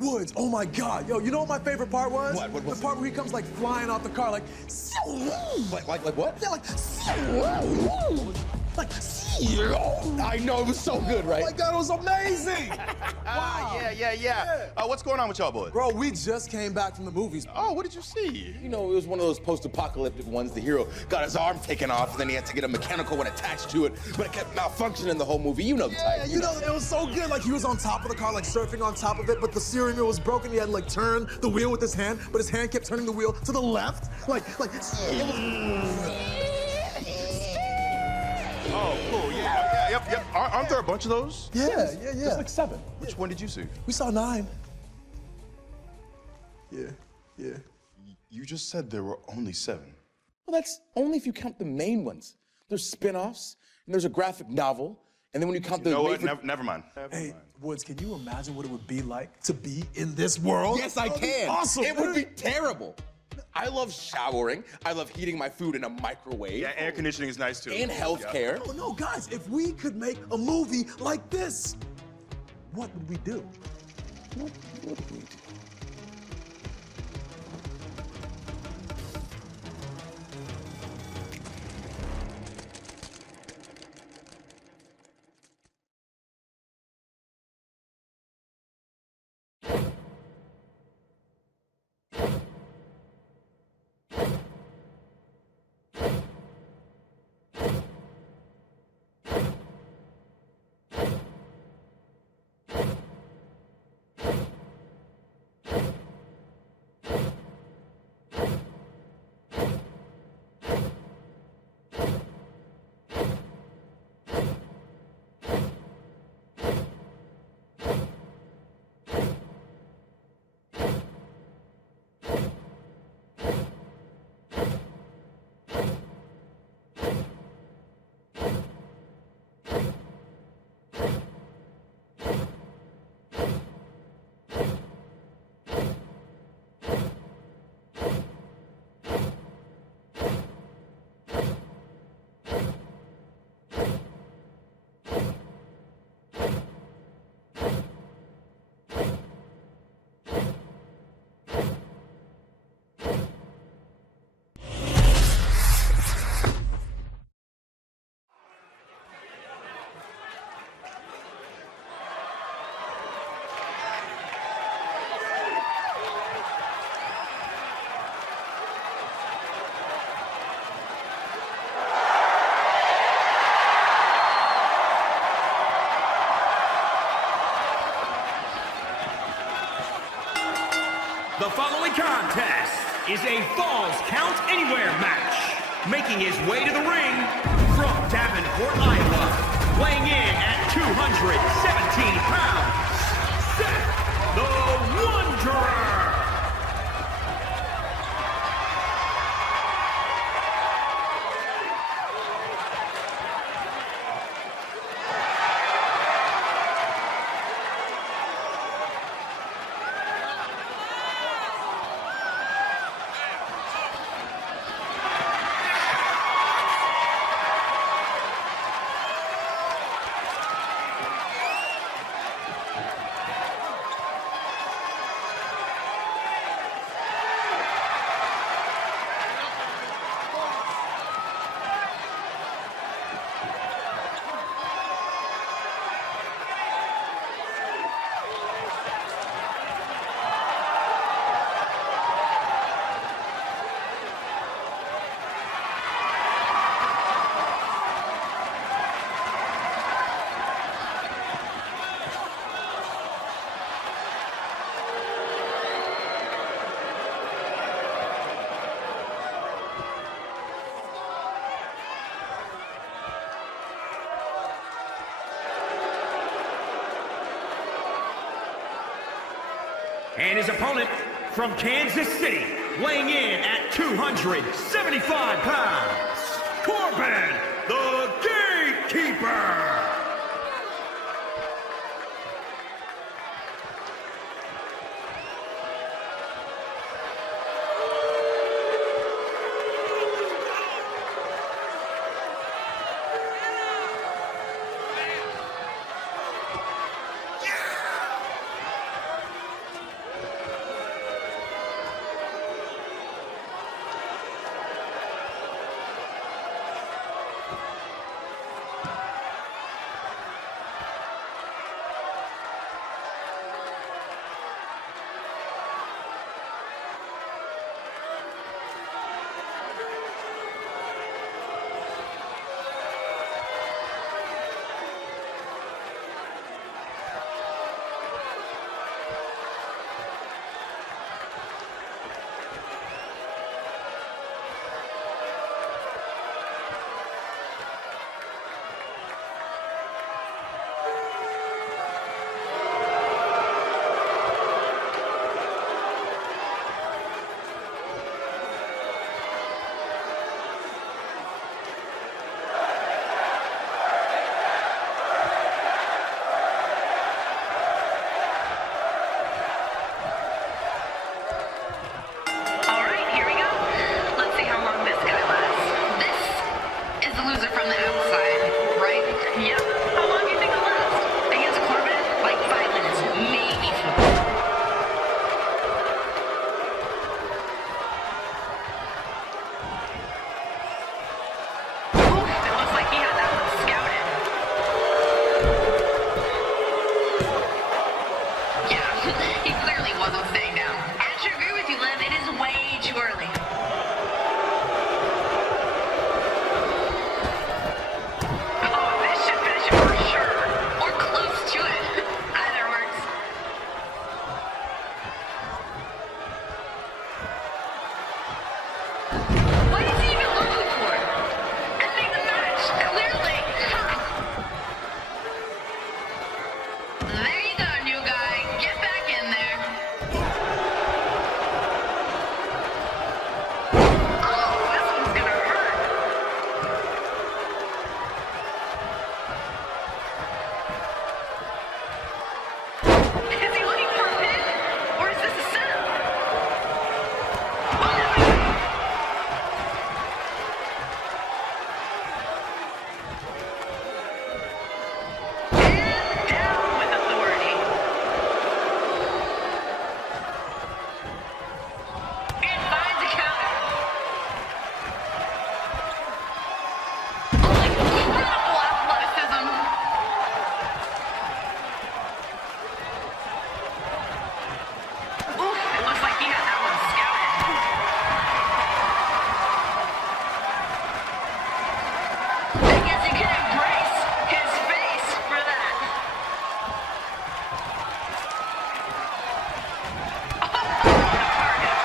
Woods, oh my God. Yo, you know what my favorite part was? What? The part where he comes like flying off the car, like what? Yeah, like I know, it was so good, right? Oh my God, it was amazing! Wow. Yeah. What's going on with y'all boys? Bro, we just came back from the movies. Oh, what did you see? You know, it was one of those post-apocalyptic ones. The hero got his arm taken off, and then he had to get a mechanical one attached to it, but it kept malfunctioning the whole movie. You know the type. Yeah, you know, it was so good. Like, he was on top of the car, like, surfing on top of it, but the steering wheel was broken. He had to, like, turn the wheel with his hand, but his hand kept turning the wheel to the left. Like, it was... Oh, cool, yep. Aren't there a bunch of those? Yeah. There's like 7. Which one did you see? We saw 9. Yeah. You just said there were only 7. Well, that's only if you count the main ones. There's spin-offs, and there's a graphic novel, and then when you count the... You know what? Never mind. Hey, Woods, can you imagine what it would be like to be in this world? Yes, I can. Awesome. It would be terrible. I love showering. I love heating my food in a microwave. Yeah, air conditioning is nice too. And healthcare. No, guys, if we could make a movie like this, what would we do? What would we do? The following contest is a Falls Count Anywhere match. Making his way to the ring from Davenport, Iowa, weighing in at 217 pounds, Seth the Wanderer. And his opponent from Kansas City, weighing in at 275 pounds, Corbin, the Gatekeeper. He clearly wasn't staying down. I should agree with you, Liv. It is way too early. Oh, this should finish it for sure. Or close to it. Either works. What is he even looking for? Ending the match, clearly. There you go, new guy. Get back in there. Oh, this one's gonna hurt. Is he looking for a pin? Or is this a setup? And down with authority. And finds a counter. Oh, incredible athleticism. Oof, it looks like he had that one scouted. I guess he can embrace his face for that. Oh, what a target.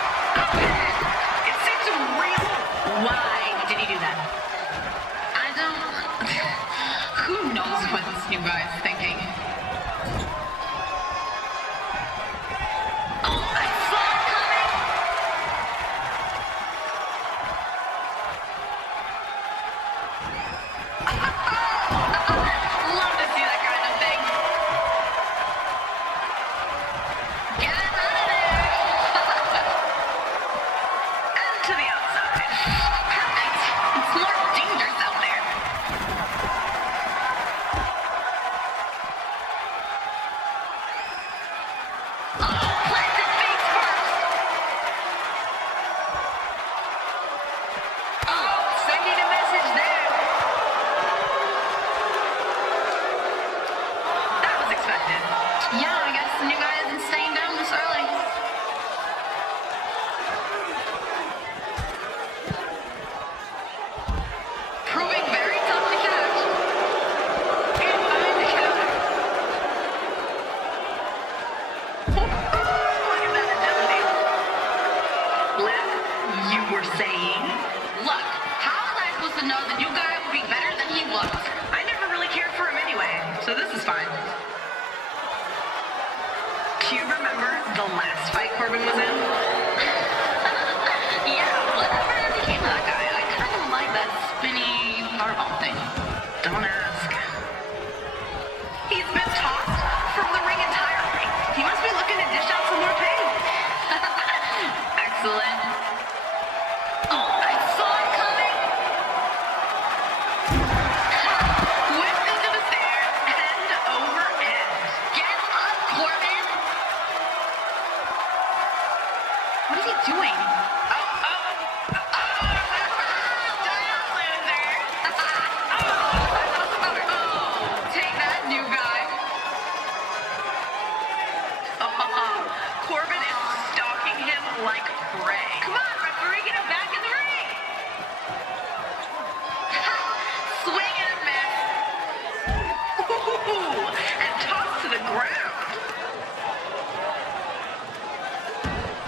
It seems real. Why did he do that? I don't... Who knows what this new guy is thinking? Oh, I saw it coming. Love to see that kind of thing. Get him out of there. And to the outside. Perfect. It's more dangerous out there. Oh, planted face first. Oh, sending a message there. That was expected. Yeah, I guess the new guy isn't staying down this early. Proving very tough to catch. And finds a counter. Look at that agility. Liv, you were saying? Look, how was I supposed to know the new guy would be better than he was? I never really cared for him anyway, so this is fine. Do you remember the last fight Corbin was in? Yeah, whatever became of that guy. I kind of like that spinny fireball thing. Don't ask. He's been tossed from the ring entirely. He must be looking to dish out some more pain. Excellent. Oh, I saw it coming. Whipped into the stairs, end over end. Get up, Corbin. What is he doing? Dial loser. Take that, new guy. Corbin is stalking him like prey. Come on, referee, get him back in the ring. Swing and a miss. Ooh, and tossed to the ground.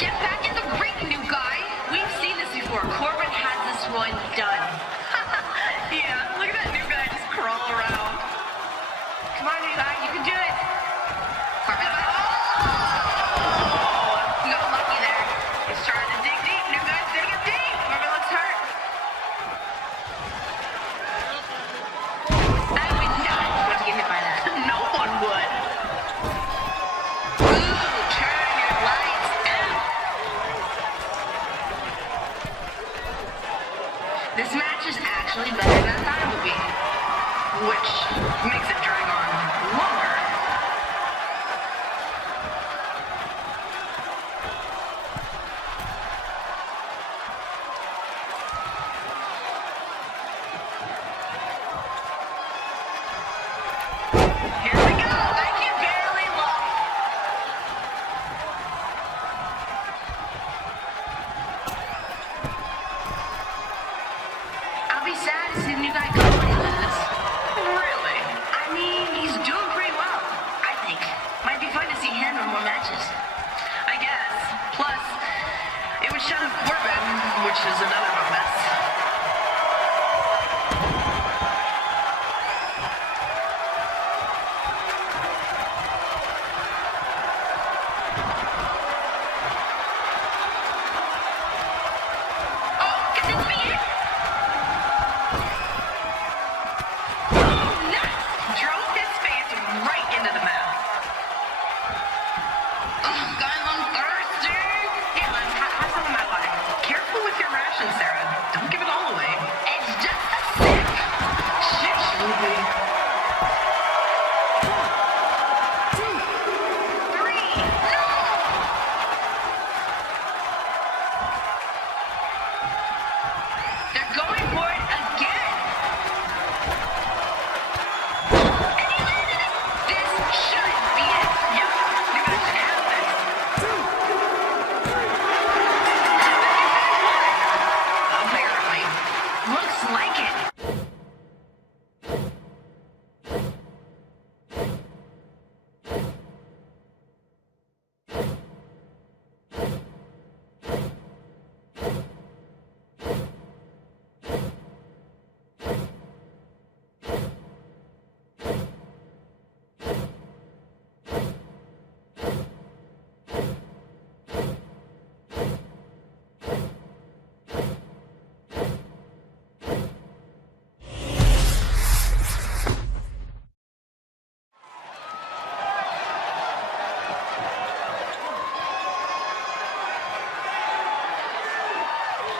Get back in the ring, new guy. We've seen this before. Corbin has this one done. Yeah, look at that new guy just crawl around. Come on, new guy, you can do it. Corbin, oh! Got lucky there. He's trying to shot of Corbin, which is another hot mess.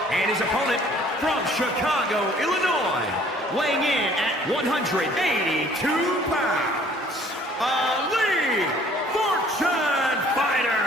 And his opponent from Chicago, Illinois, weighing in at 182 pounds, Ali Fortune Fighter.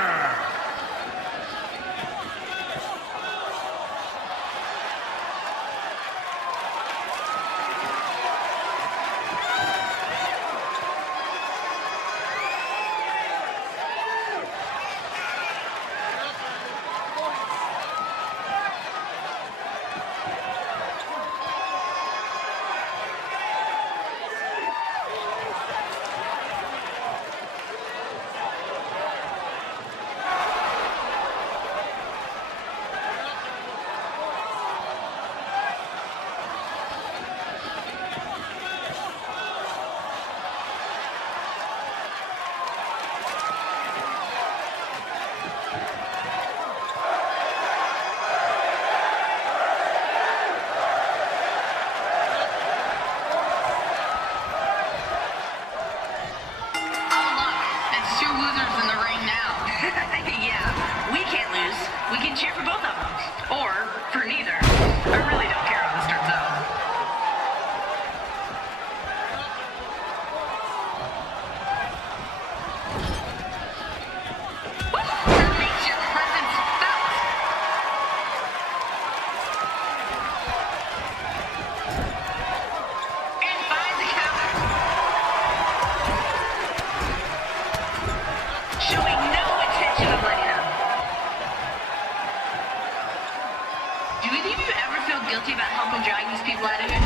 guilty about helping drag these people out of here?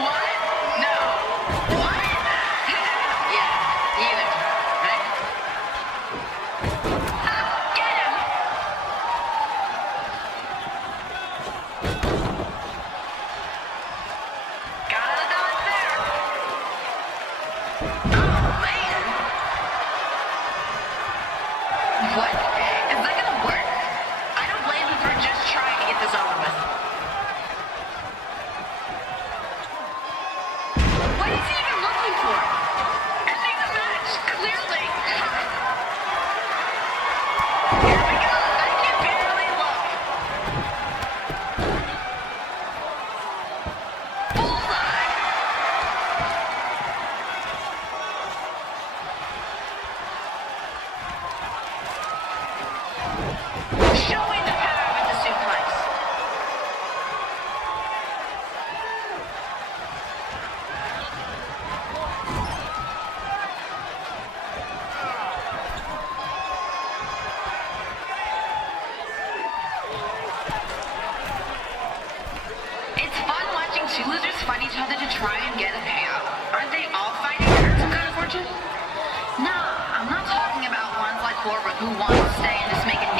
What? No. What? Yeah, neither. Right? Get him! Got the dot there. Oh, man. What? Is that gonna work? I don't blame him for just trying to get this over with. What is he even looking for? Ending the match, clearly. Here we go. I can barely look. Bullseye. Showing the power with the suplex. It's fun watching two losers fight each other to try and get a payout. Aren't they all fighting to earn some kind of fortune? No, I'm not talking about ones like Corbin who want to stay and just make a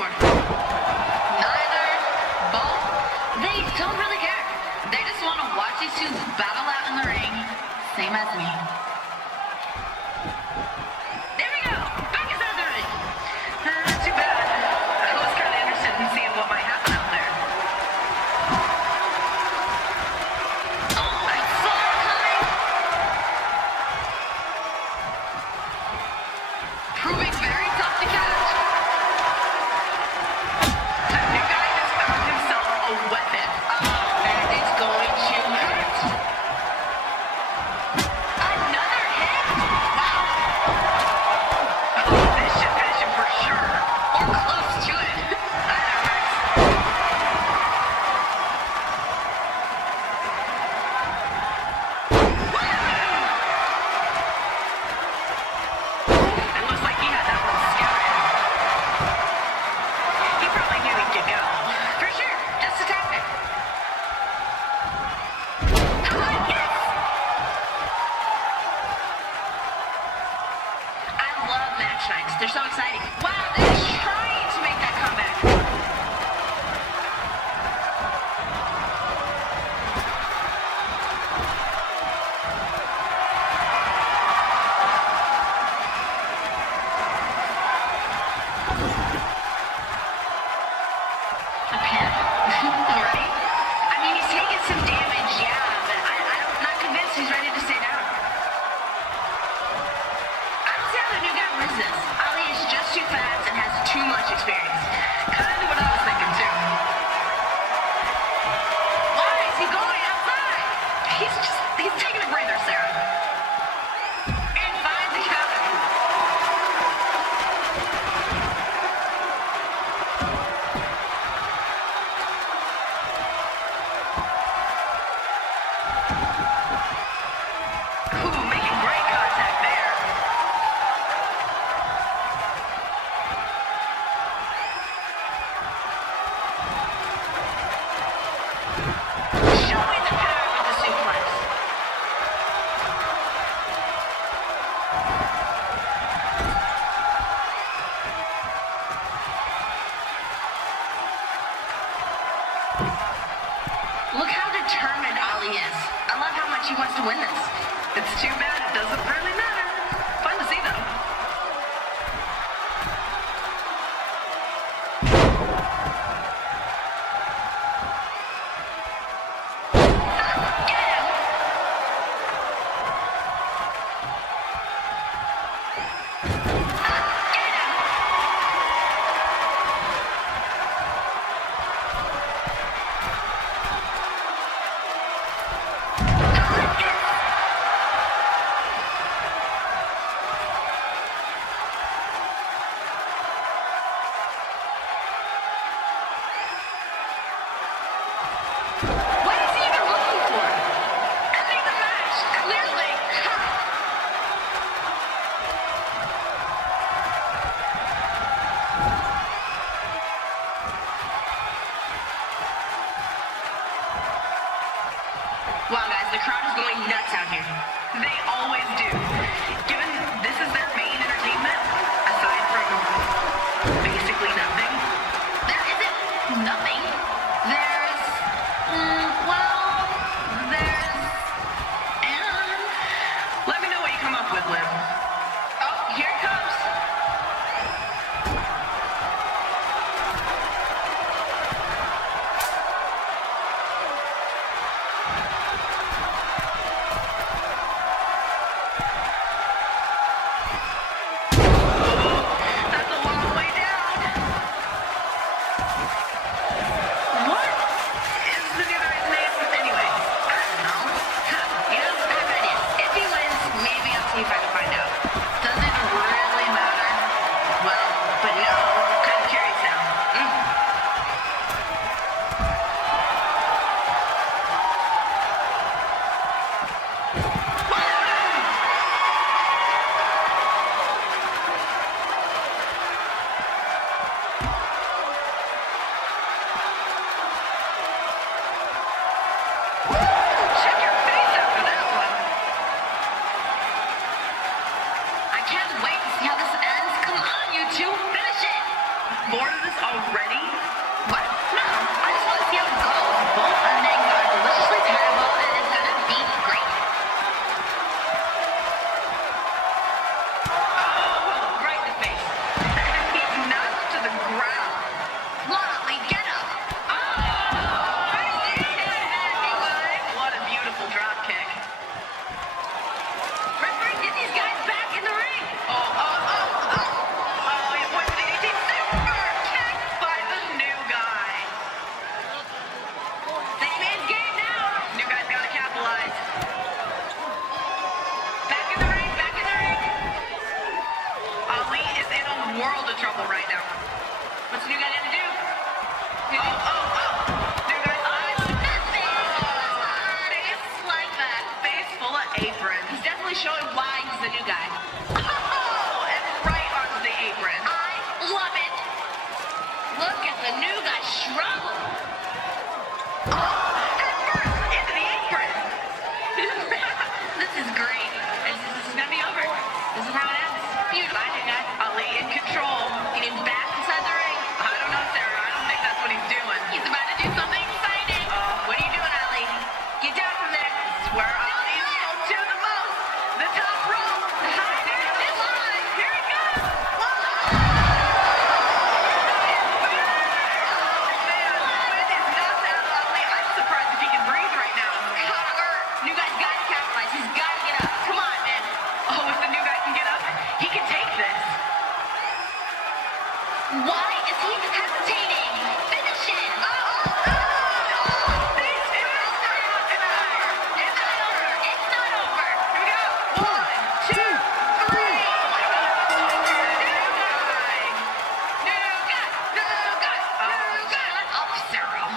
for? Neither. Both. They don't really care. They just want to watch these two battle out in the ring. Same as me. There we go. Back inside the ring. Too bad. I was kind of interested in seeing what might happen out there. Oh, I saw it coming. Proving very tough to catch. That new guy has found himself a weapon. And it's going to hurt. Another hit? Wow. Oh, this should finish him for sure. Or close to it. That hurts. It looks like he had that one scouted. He probably knew he could go. For sure. Just a tactic. Yes! I love match nights. They're so exciting. Wow, they're trying to make that comeback. A pin? Already? I mean, he's taking some damage, yeah, but I'm not convinced he's ready to stay down. I don't see how the new guy wins this. Ali is just too fast and has too much experience. Kind of what I was thinking, too. Why is he going outside? He's taking a breather, Sarah. And finds the counter. Ooh, making great contact there. Showing the power with the suplex. Look how determined Ali is. I love how much he wants to win this. It's too bad it doesn't really matter. Fun to see, though. Get him! Get him! What is he even looking for? Ending the match, clearly. Wow, guys, the crowd is going nuts out here. They always do. Given this is their main entertainment, aside from basically nothing, there isn't nothing. There's, let me know what you come up with, Liv. Oh, here it comes. of this already? What? No, I just want to see how it goes. Both endings are deliciously terrible, and it's gonna be great. Oh, right in the face. And he's knocked to the ground. Lonnie, get up. Oh, I did it! What a beautiful drop kick. Referee, get these guys back in the ring. He avoided the 18 super kick by the new guy. Same man's game now. New guy's got to capitalize. Back in the ring, back in the ring. Ali is in a world of trouble right now. What's the new guy gonna do? New guy's eyes. Face like that. Face full of aprons. He's definitely showing why he's the new guy. And right onto the apron. I love it. Look at the new guy struggle. And first into the apron. This is great. This is gonna be over. This is how it ends. Huge by new guy. Ali in control. Getting back inside the ring. I don't know, Sarah. I don't think that's what he's doing. He's about to do something exciting. What are you doing, Ali? Get down from there. This is where Ali's to the most. The top rope. The high this line. Here it goes. I'm surprised if he can breathe right now. New guy's got to capitalize. He's got to get up. Come on, man. Oh, if the new guy can get up, he can take this. Why is he hesitating? Finish it. It's not over. Here we go. 1, 2, 3. New guy. Shut up, Sarah.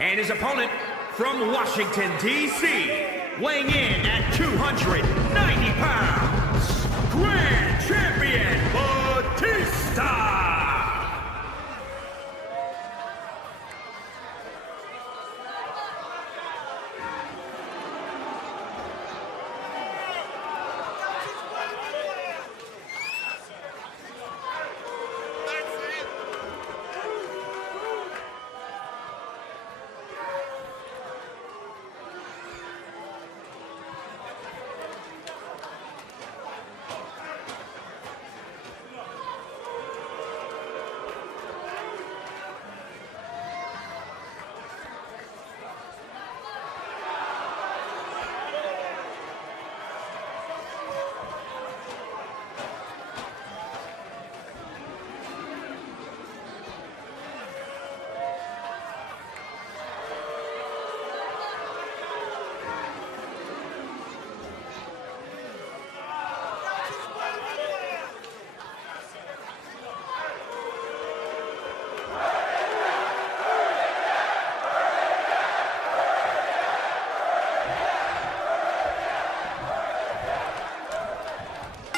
And his opponent from Washington, D.C., weighing in at 290 pounds, Grand Champion Batista!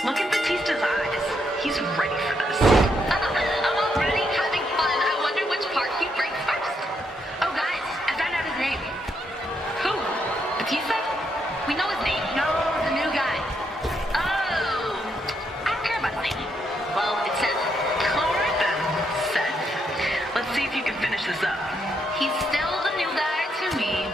Look at Batista's eyes. He's ready for this. I'm already having fun. I wonder which part he breaks first. Oh, guys, I found out his name. Who? Batista? We know his name. No, the new guy. Oh, I don't care about his name. Well, it says. All right then, Seth. Let's see if you can finish this up. He's still the new guy to me.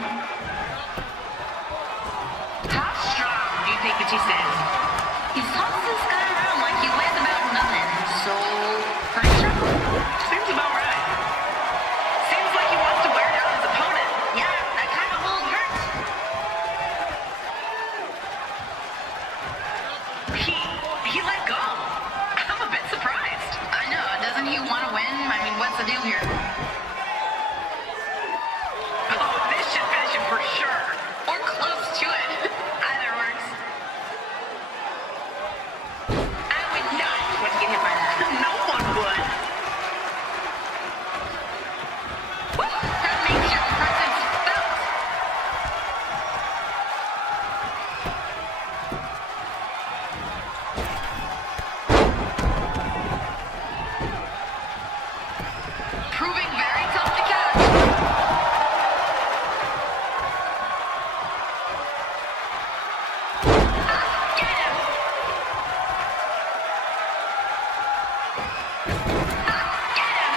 doing? How strong do you think Batista is? He's tossed this guy around like he weighs about nothing, so pretty strong. Seems about right. Seems like he wants to wear down his opponent. Yeah, that kind of hold hurts. He let go. I'm a bit surprised. I know, doesn't he want to win? I mean, what's the deal here? Oh, this should finish him for sure. Or close to it. Either works. I would not want to get hit by that. No one would. Woo, that makes your presence felt. Proving very tough to catch. Get him! Get him!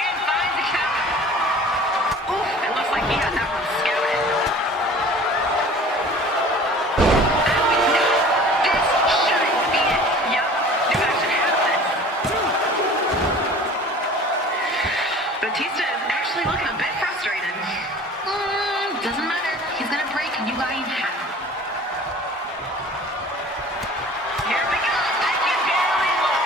And finds the counter. Oof, it looks like he has that one scouted. I would know. This shouldn't be it. Yup, you guys should have this. Batista is actually looking a bit frustrated. Doesn't matter. He's gonna break you guy in half. Here we go. I can barely look.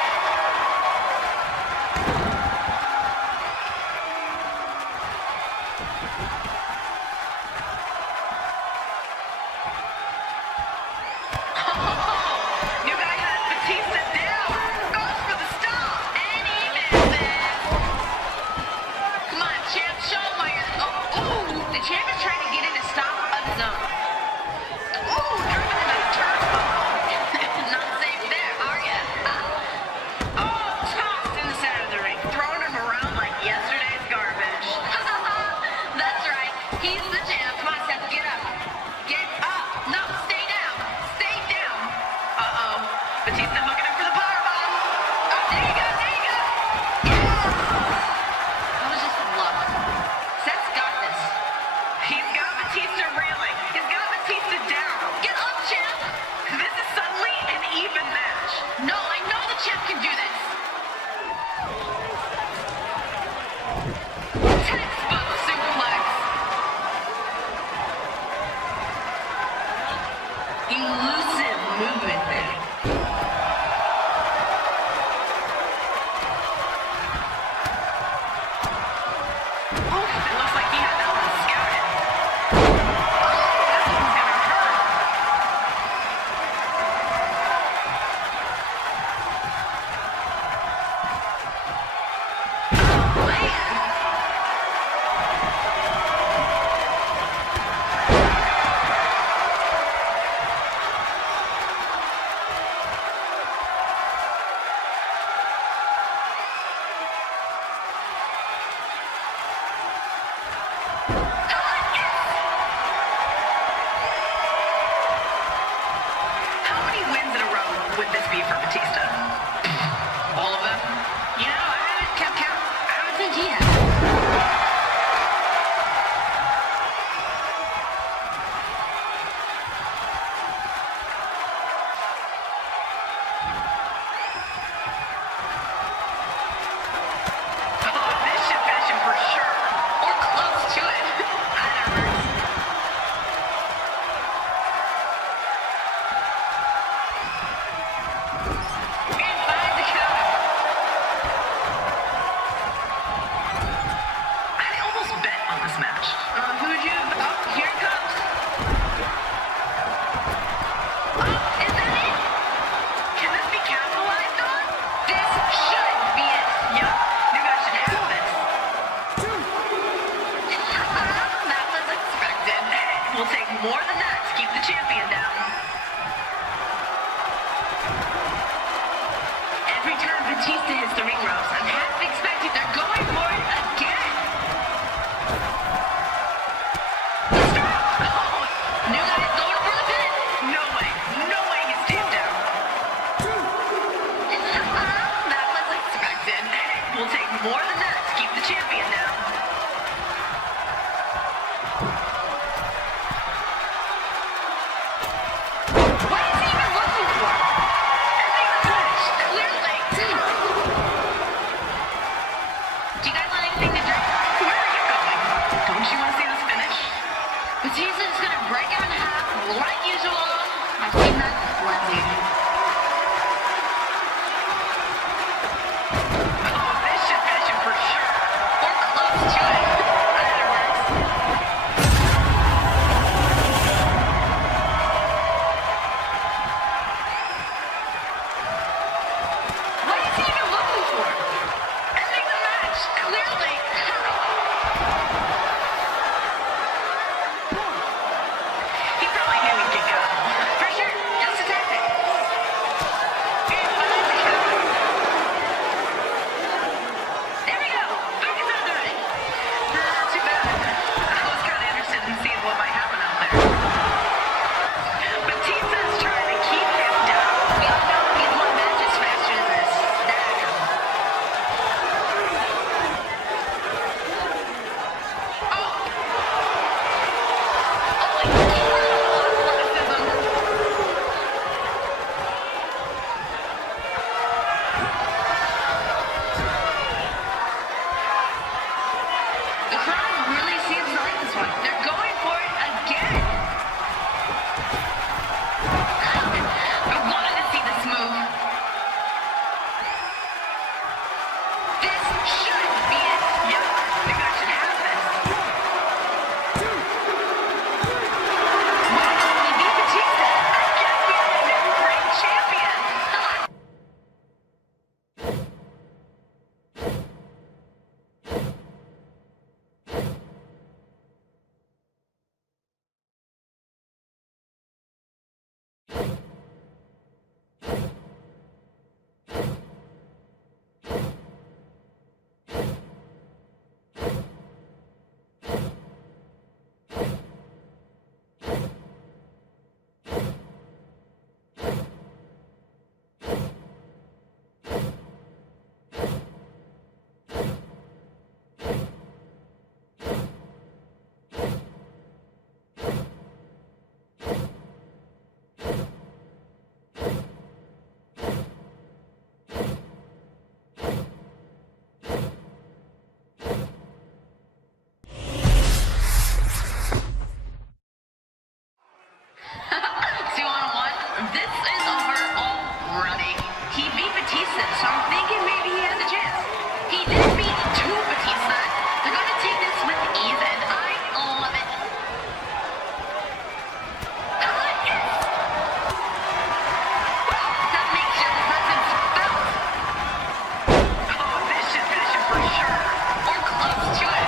New guy has Batista down. Goes for the stop. And he misses. Come on, champ, show him why you're... Oh, ooh, the champ is trying to get in a stop of his own. Ooh, driven into the turnbuckle. Not safe there, are ya? Oh, tossed in the center of the ring. Throwing him around like yesterday's garbage. That's right. He's the champ. Come on, Seth, get up. Get up. No, stay down. Stay down. Uh-oh. Batista hooking him for the powerbomb. Oh, there you go. There you go. Yeah. That was just luck. Seth's got this. He's got Batista reeling. He's got Batista down. Get up, champ. This is suddenly an even match. No, I know the champ can do this. Textbook suplex. Elusive movement there. Oof, it looks like he had that one scouted. Oh, that one's gonna hurt. Oh, man. How many wins in a row would this be for Batista? All of them? You know, I haven't kept count. I don't think he has. Oh, this should finish him for sure. Or close to it. Either works. And finds the counter. I almost bet on this match. Who'd you? Oh, here it comes. Oh, is that it? Can this be capitalized on? This should be it. Yup, you guys should have this. That was expected. Will take more than that to keep the champion down. Every time Batista hits the ring ropes, I'm half expecting they're going for it again. The crowd really seems to like this one. They're going for it again. I wanted to see this move. This should be it. Yep, I think I should have this. Wow, we beat Batista. I guess we have a new great champion. This is over already. He beat Batista, so I'm thinking maybe he has a chance. He did beat two Batista. They're going to take this with ease, and I love it. Yes! Wow, that makes your presence felt. Oh, this should finish it for sure. Or close to it.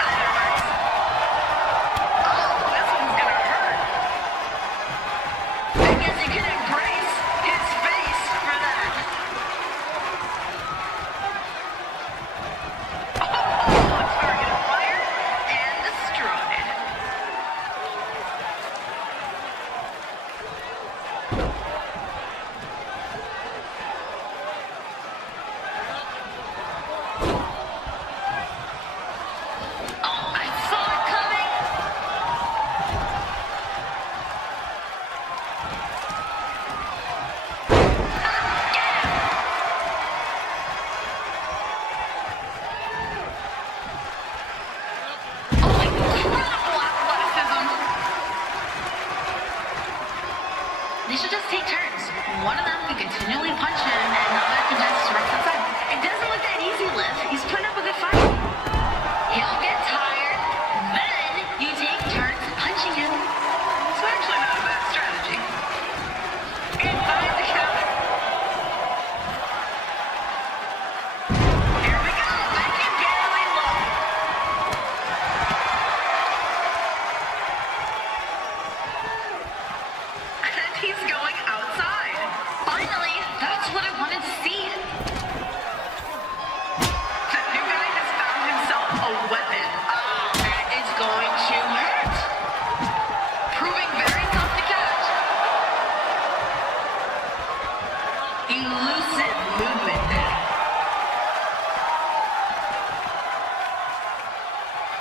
That hurts. Oh, this one's going to hurt. I guess you can embrace his face for that. Oh, target acquired and destroyed. Oh, I saw it coming. Oh, incredible athleticism. They should just take turns. One of them can continually punch him, and the other can just rest outside. It doesn't look that easy, Liv. He's putting up a good fight. He'll get tired, then you take turns punching him. It's actually not a bad strategy. Inside the counter. Here we go. I can barely look. And he's going outside. Finally, that's what I wanted to see. The new guy has found himself a weapon. Oh, and it's going to hurt. Proving very tough to catch. Elusive movement.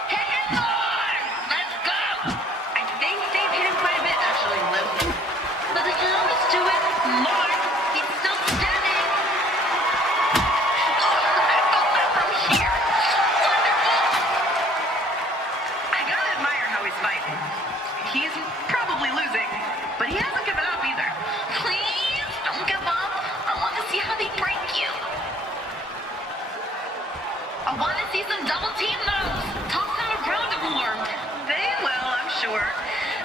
Hit him hard! Let's go! I think they've hit him quite a bit, actually, Liv. But they can almost do it more. He's still standing. Oh, I felt that from here. Wonderful! I gotta admire how he's fighting. He's probably losing, but he hasn't given up either. Please, don't give up. I want to see how they break you. I want to see some double team moves. Toss them around the floor. They will, I'm sure.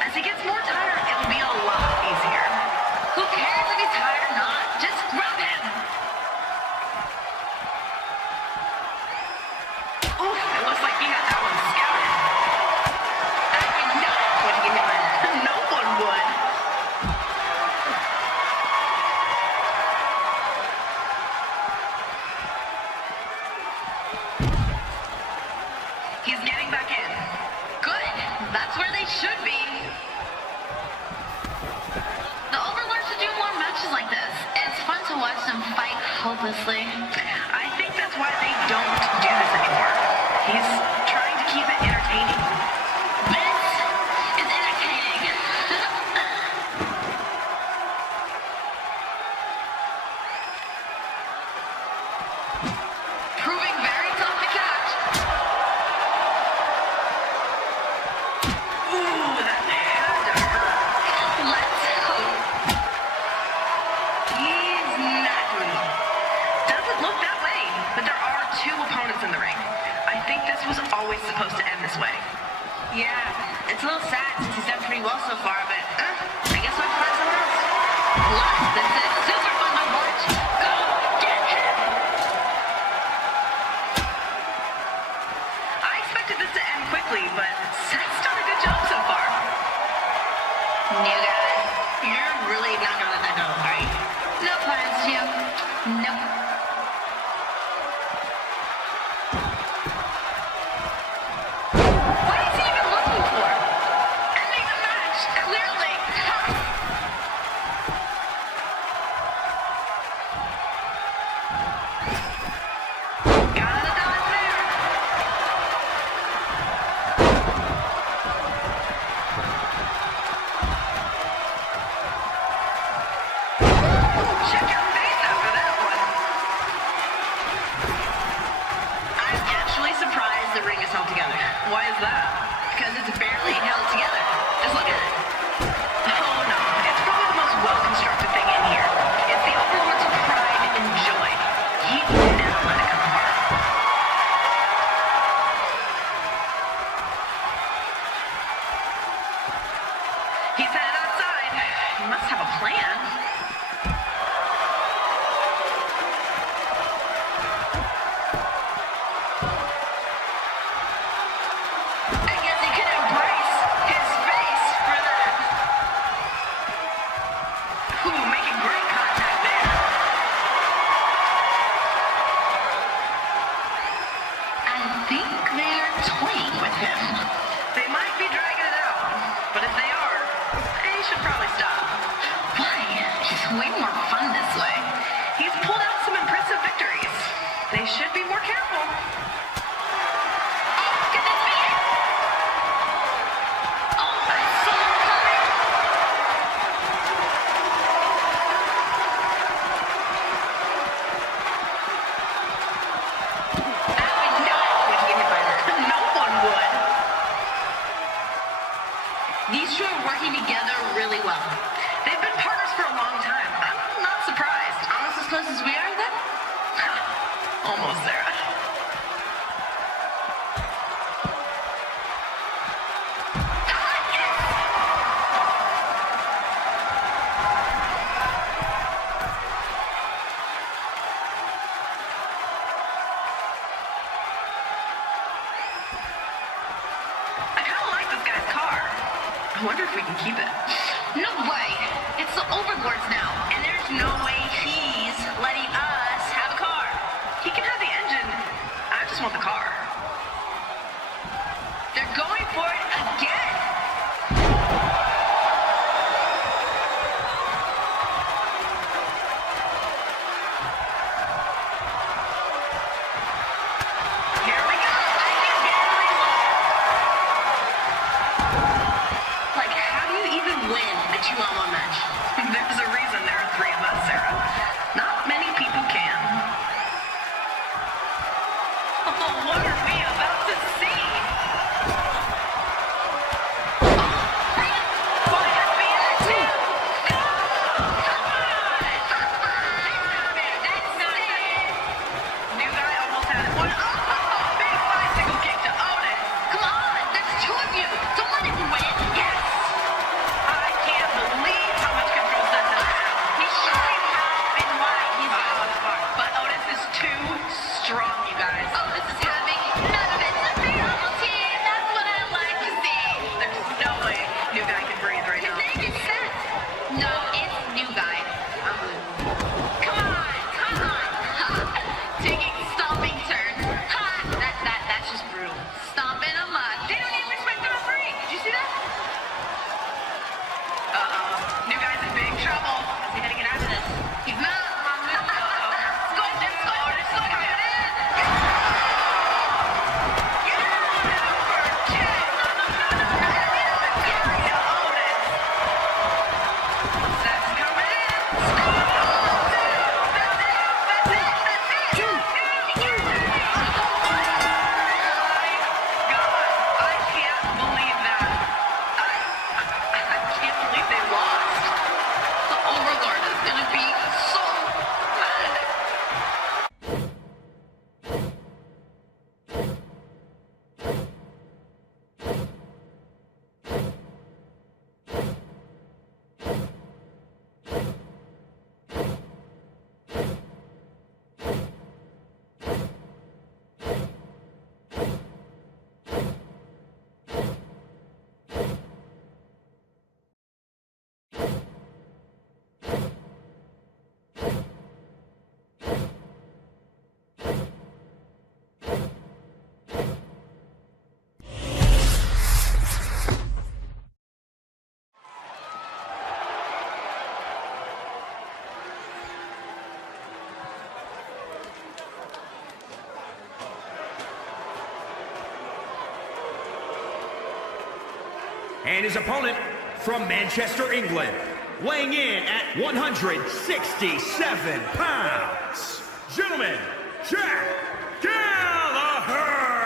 As he gets more tired, it'll be a lot easier. Who cares if he's tired or not? Just grab him. Oof, it looks like he had that one scouted. I would not put him in. No one would. He's getting back in. Good. That's where they should be. The Overlords should do more matches like this. It's fun to watch them fight hopelessly. I think that's why they don't do this anymore. He's trying to keep it entertaining. This is entertaining. Proving very tough to catch. always supposed to end this way. Yeah, it's a little sad since he's done pretty well so far, but I guess I'll find someone else. Plus, this is super fun to watch. Go get him! I expected this to end quickly, but Seth's done a good job so far. New guy, you're really not gonna let that go, are you? No plans to. Nope. What is he even looking for? Ending the match, clearly. Got it done there. Check your face after that one. I'm actually surprised the ring is held together. Why is that? Because it's barely held together. Just look at it. Oh no, it's probably the most well-constructed thing in here. It's the Overlord's pride and joy. He'd never let it come apart. He's headed outside. He must have a plan. I guess he can embrace his face for that. Ooh, making great contact there. I think they're toying with him. They might be dragging it out, but if they are, they should probably stop. Why? It's way more fun this way. He's pulled out some impressive victories. They should be more careful. Oh, could this be it? Oh, I saw him coming. I would not would get hit by that. No one would. These two are working together really well. They've been partners for a long time. I'm not surprised. Almost as close as we are, then? Almost there. I kind of like this guy's car. I wonder if we can keep it. No way. It's the Overlords now, and there's no way he's letting us have a car. He can have the engine. I just want the car. They're going for it again. Here we go. I can barely look. Like, how do you even win a 2-on-1 match? There's a reason there are 3 of us, Sarah. Not many people can. Oh, And his opponent from Manchester, England, weighing in at 167 pounds, gentlemen, Jack Gallagher!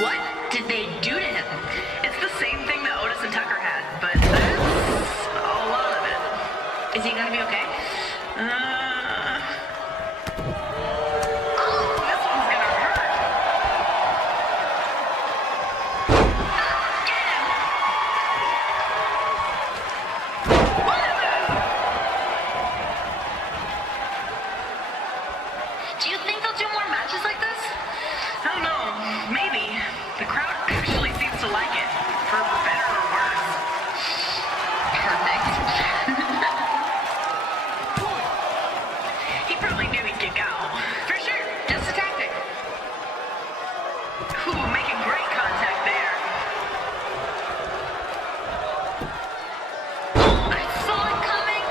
What did they do to him? It's the same thing that Otis and Tucker had, but that's a lot of it. Is he gonna be okay? Oh, this one's gonna hurt. Get him! Do you think they'll do more matches like this? I don't know. Maybe. The crowd actually seems to like it, for better or worse. Perfect. He probably knew he'd kick out. For sure, just a tactic. Ooh, making great contact there. Oh, I saw it coming.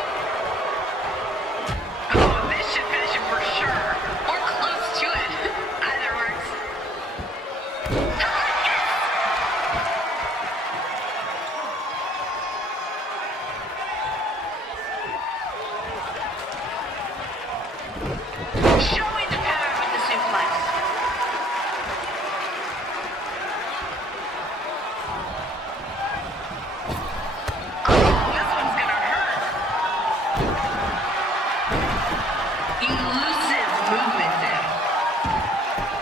Oh, this should finish him for sure. Or close to it. Either works. Showing the power with the suplex. Oh, this one's gonna hurt. Elusive movement there.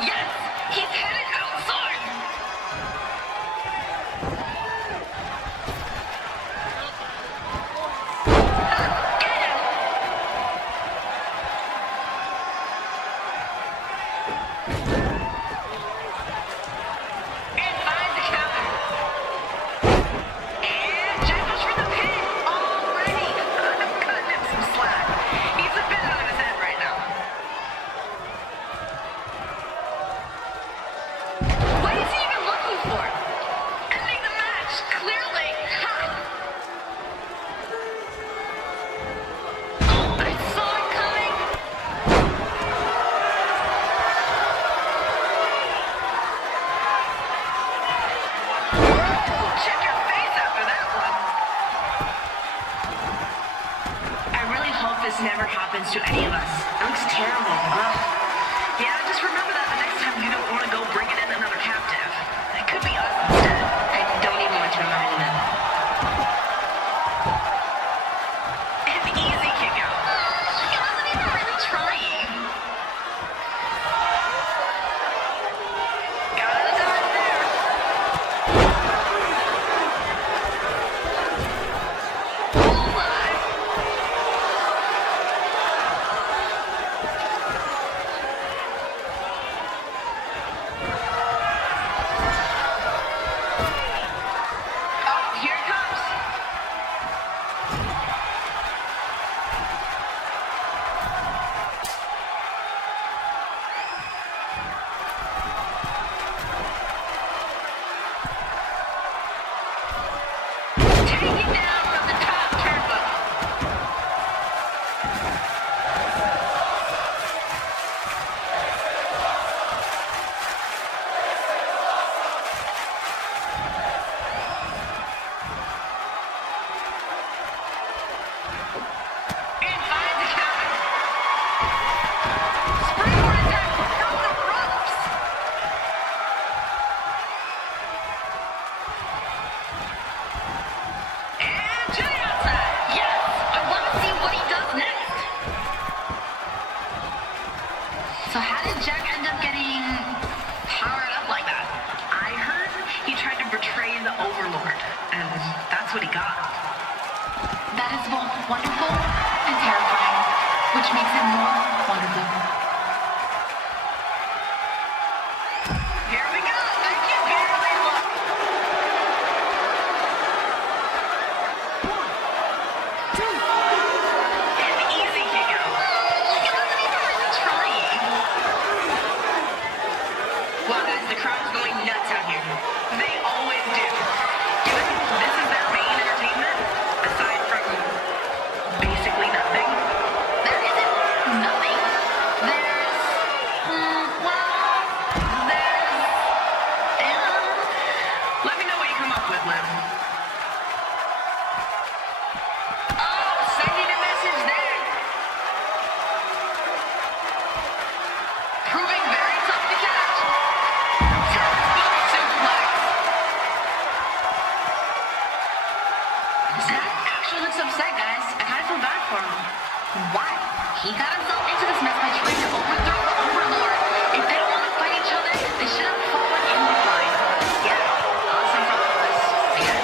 Yes, he's headed outside. Get him. And finds the counter. And Jack goes for the pin already. I'm cutting him some slack. He's a bit out of his head right now. What is he even looking for? Ending the match, clearly. Ha! Oh, I saw it coming. So how did Jack end up getting powered up like that? I heard he tried to betray the Overlord, and that's what he got. That is both wonderful and terrifying, which makes it more wonderful. Here we go. I can barely look. An easy kick out. He wasn't even trying. Well, guys, the crowd's going nuts out here. They always do. Given this is their main entertainment, aside from basically nothing, there isn't nothing. There's, let me know what you come up with, Liv. Oh, sending a message there. Proving very tough to catch. Suplex. Zach actually looks upset, guys. I kind of feel bad for him. Why? He got himself into this mess by trying to overthrow the Overlord. If they don't want to fight each other, they should have fallen in line. Yeah, awesome progress. Yes.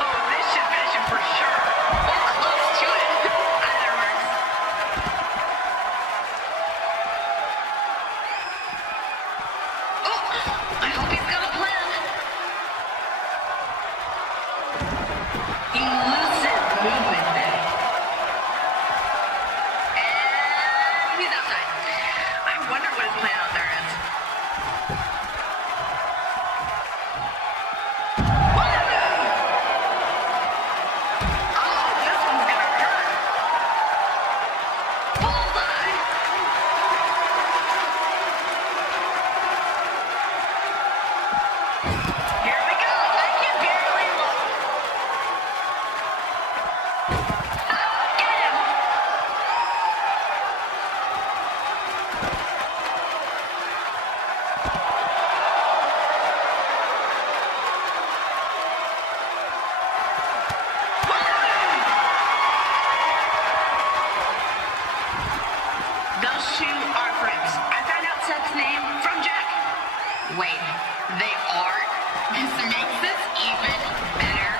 Oh, this should finish him for sure. Or close to it. Either works. Oh, I hope he's got a plan. Elusive movement there. And he's outside. I wonder what his plan out there is. Oh, this one's gonna hurt. Bullseye. Here we go. I can barely look. Get him. Those two are friends. I found out Seth's name from Jack. Wait, they are? This makes this even better.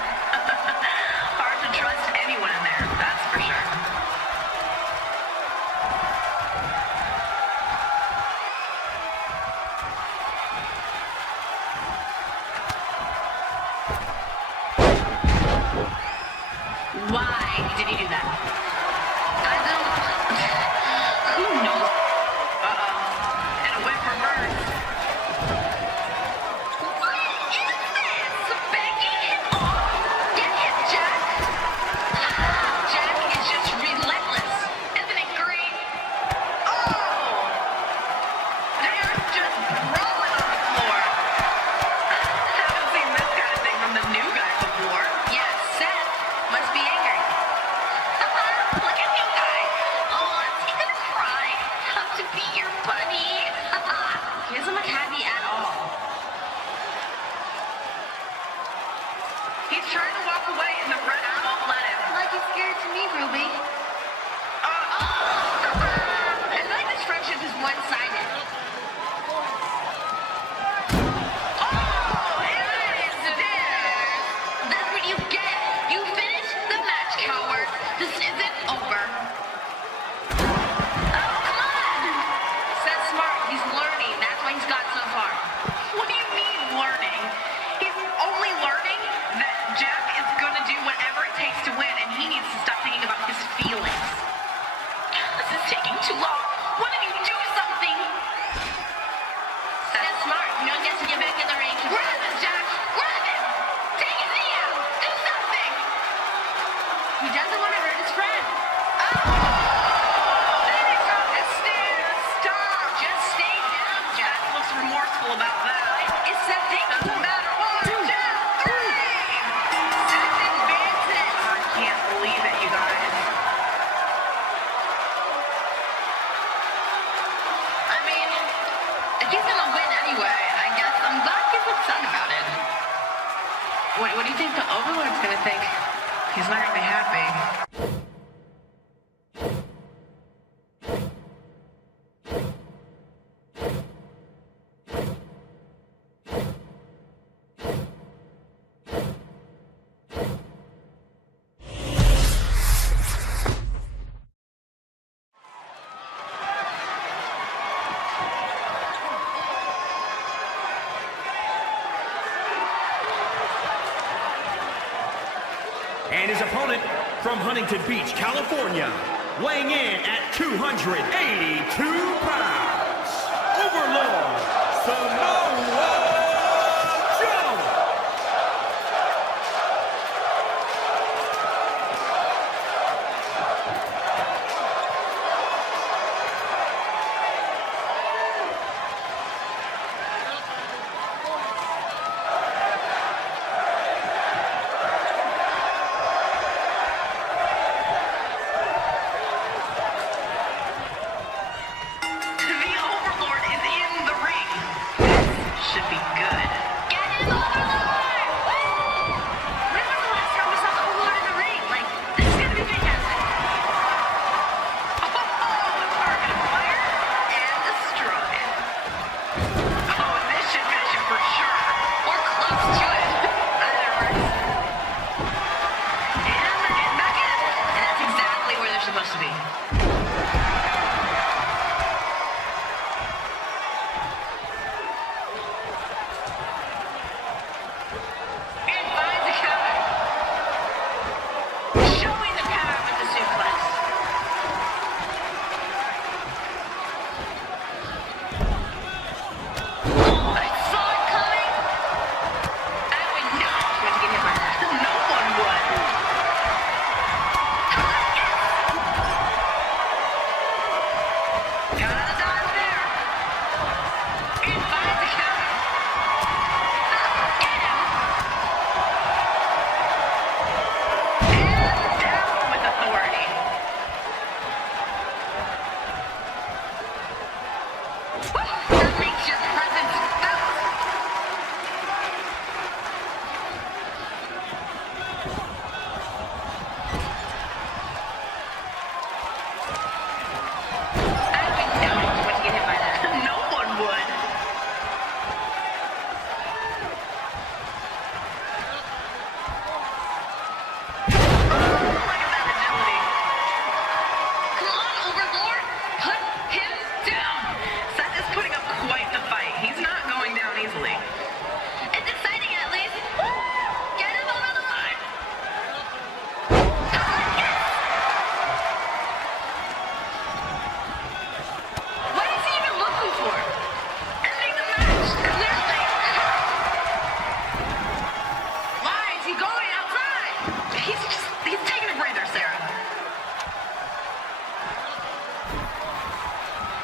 Hard to trust anyone in there, that's for sure. Why did he do that? I don't... Who knows? Uh-oh. And a whip reverse. What is this? Begging him off? Get him, Jack. Jack is just relentless. Isn't it great? Oh! They are just rolling on the floor. Haven't seen this kind of thing from the new guy before. Yeah, Seth must be angry. Look at you guys. Oh, is he gonna cry? Have to be your buddy. He doesn't look happy at all. He's trying to walk away and the rest won't let him. Like he's scared to me, Ruby. I feel like this friendship is one-sided. Oh, and that is theirs. That's what you get. You finished the match, coward. This isn't over. Oh, come on. Seth's smart. He's learning. That's why he's got so far. What do you mean learning? He's only learning that Jack is going to do whatever it takes to win, and he needs to stop thinking about his feelings. This is taking too long. Why don't you do something? Seth's smart. You know he has to get back in the ring. Grab him, Jack. Grab him. Take his knee out. Do something. He doesn't want to hurt his friend. Oh! There he goes. Stop. Just stay down, Jack. Looks remorseful about that. It's Seth taking no matter what. 2, 3. Seth advances. I can't believe it, you guys. I mean, if he's gonna win anyway, upset about it. What do you think the Overlord's gonna think? He's not gonna be happy. And his opponent from Huntington Beach, California, weighing in at 282 pounds, Overlord Samoa Joe.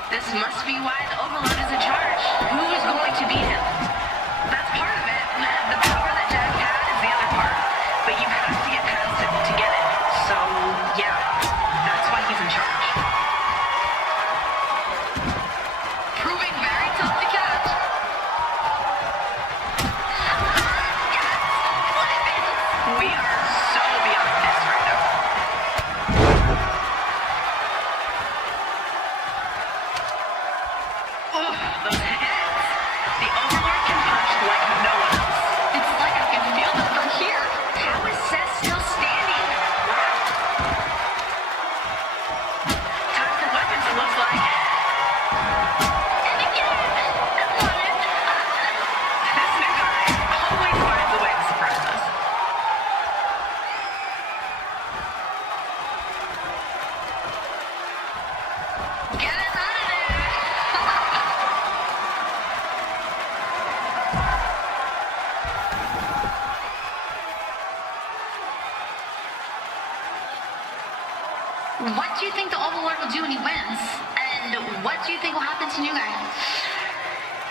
This must be why the Overlord is in charge. Who is going to beat him? That's part of it. The power that Jack had is the other part. But you have to get past it to get it. So, yeah, that's why he's in charge. Proving very tough to catch. We are so beyond this right now. Those hits. The Overlord can punch like no one else. It's like I can feel them from here. How is Seth still standing? Time for weapons, it looks like. And again, I want it. This new guy always finds a way to surprise us. Get us out of there. What do you think the Overlord will do when he wins? And what do you think will happen to New Guy?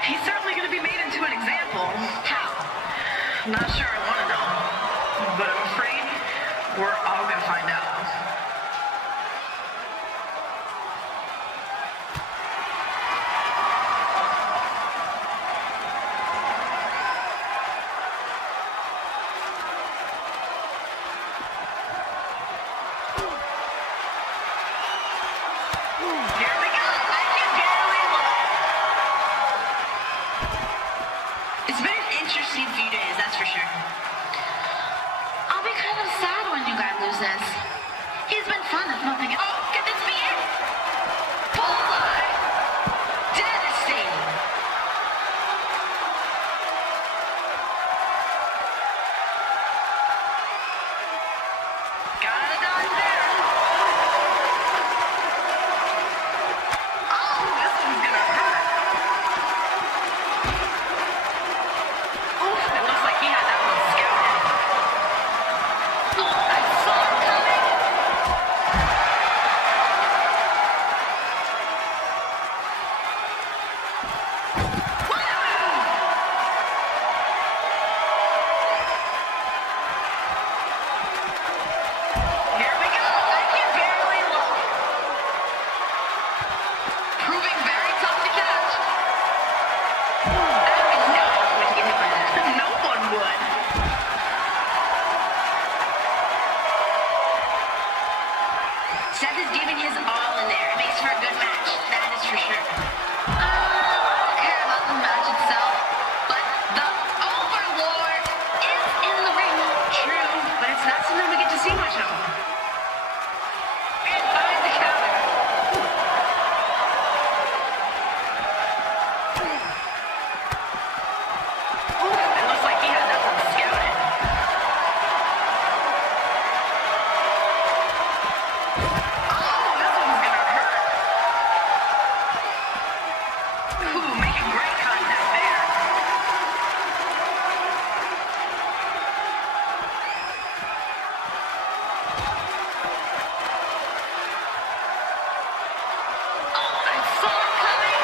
He's certainly going to be made into an example. How? I'm not sure I want to know. But I'm afraid we're all going to find out. It's been an interesting few days, that's for sure. I'll be kind of sad when you guys lose this. He's been fun, if nothing else. Oh, could this be it? Bullseye! Devastating! Got it done there. Oh, this one's gonna hurt. Oof, it looks like he had that one scouted. Oh, I saw it coming. Here we go. I can barely look. Proving very tough to catch. No one's going to get hit by that. No one would. Seth is giving his all in there. It makes for a good match. That is for sure. I don't care about the match itself, but the Overlord is in the ring. True, but it's not something we get to see much of. And finds the counter. Ooh, it looks like he had that one scouted. Oh, this one's gonna hurt. Ooh, making great contact there. Oh, I saw it coming.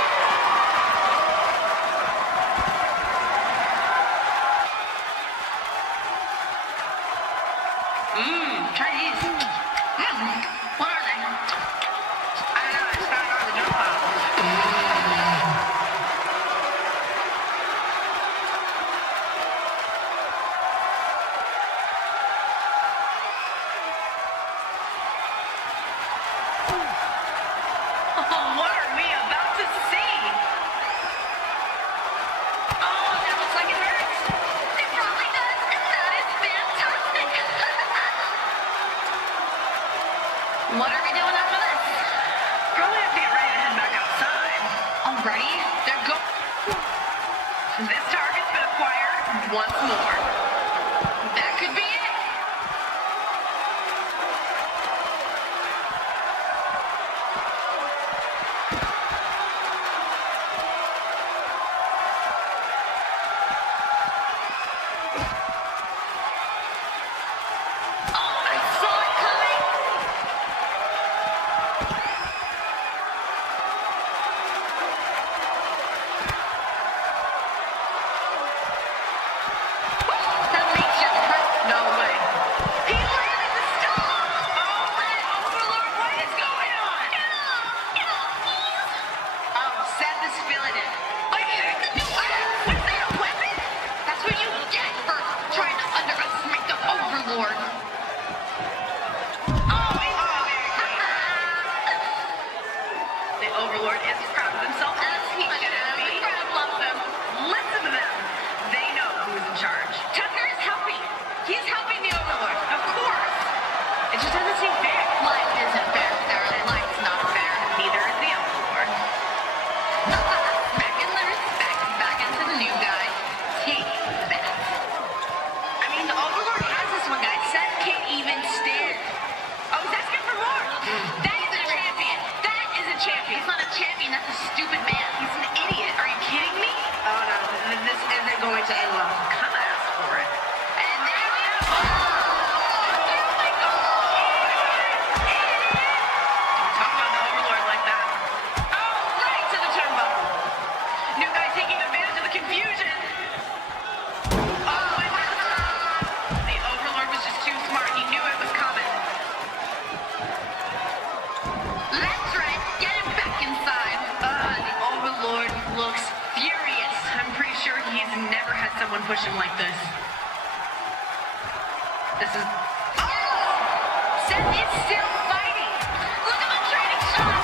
Try these. What are they? I don't know. I just found it on the jump pile. Oh, what are we about to see? Oh, that looks like it hurts. It probably does, and that is fantastic. What are we doing after this? Probably have to get ready to head back outside. Already? They're go. This target's been acquired once more. That could be it. Oh, I saw it coming. That makes you hurt. No way. He landed the stone. Oh, man. Overlord, what is going on? Oh, Seth is feeling it. Was that a weapon? That's what you get for trying to underestimate the Overlord. Oh, there it goes. The Overlord is proud of himself, as he should be. Brad loves him. Listen to them. They know who's in charge. Tucker is helping. He's helping the Overlord, of course. It just doesn't seem fair. Life isn't fair, Sarah. Life's not fair. Neither is the Overlord. Back in the respect, back into the new guy. Take that. I mean, the Overlord has this one, guys. Seth can't even stand. Oh, he's asking for more. That is a champion. That is a champion. He's not a champion. That's a stupid man. He's an idiot. Are you kidding me? Oh, no. This isn't going to end well. Come ask for it. And there we go. Oh, my God. Talk about the Overlord like that. Oh, right to the turnbuckle. New guy taking advantage of the confusion. Oh, my God. The Overlord was just too smart. He knew it was coming. That's right. Get him back inside. The Overlord looks furious. I'm pretty sure he's never had someone push him like this. This is... Oh! Seth is still fighting. Look at the training shot.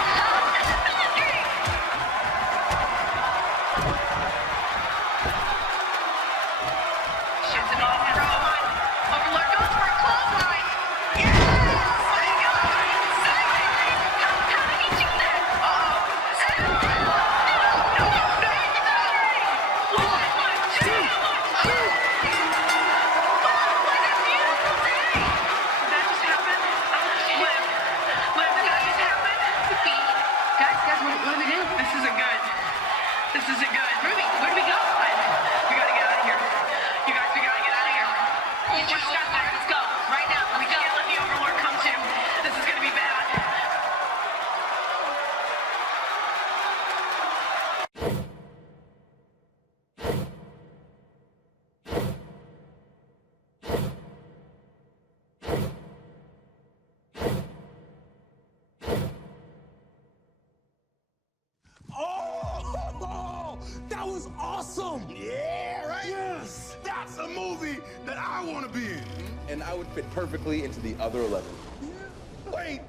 That was awesome. Yeah, right? Yes. That's a movie that I want to be in. And I would fit perfectly into the other 11. Wait,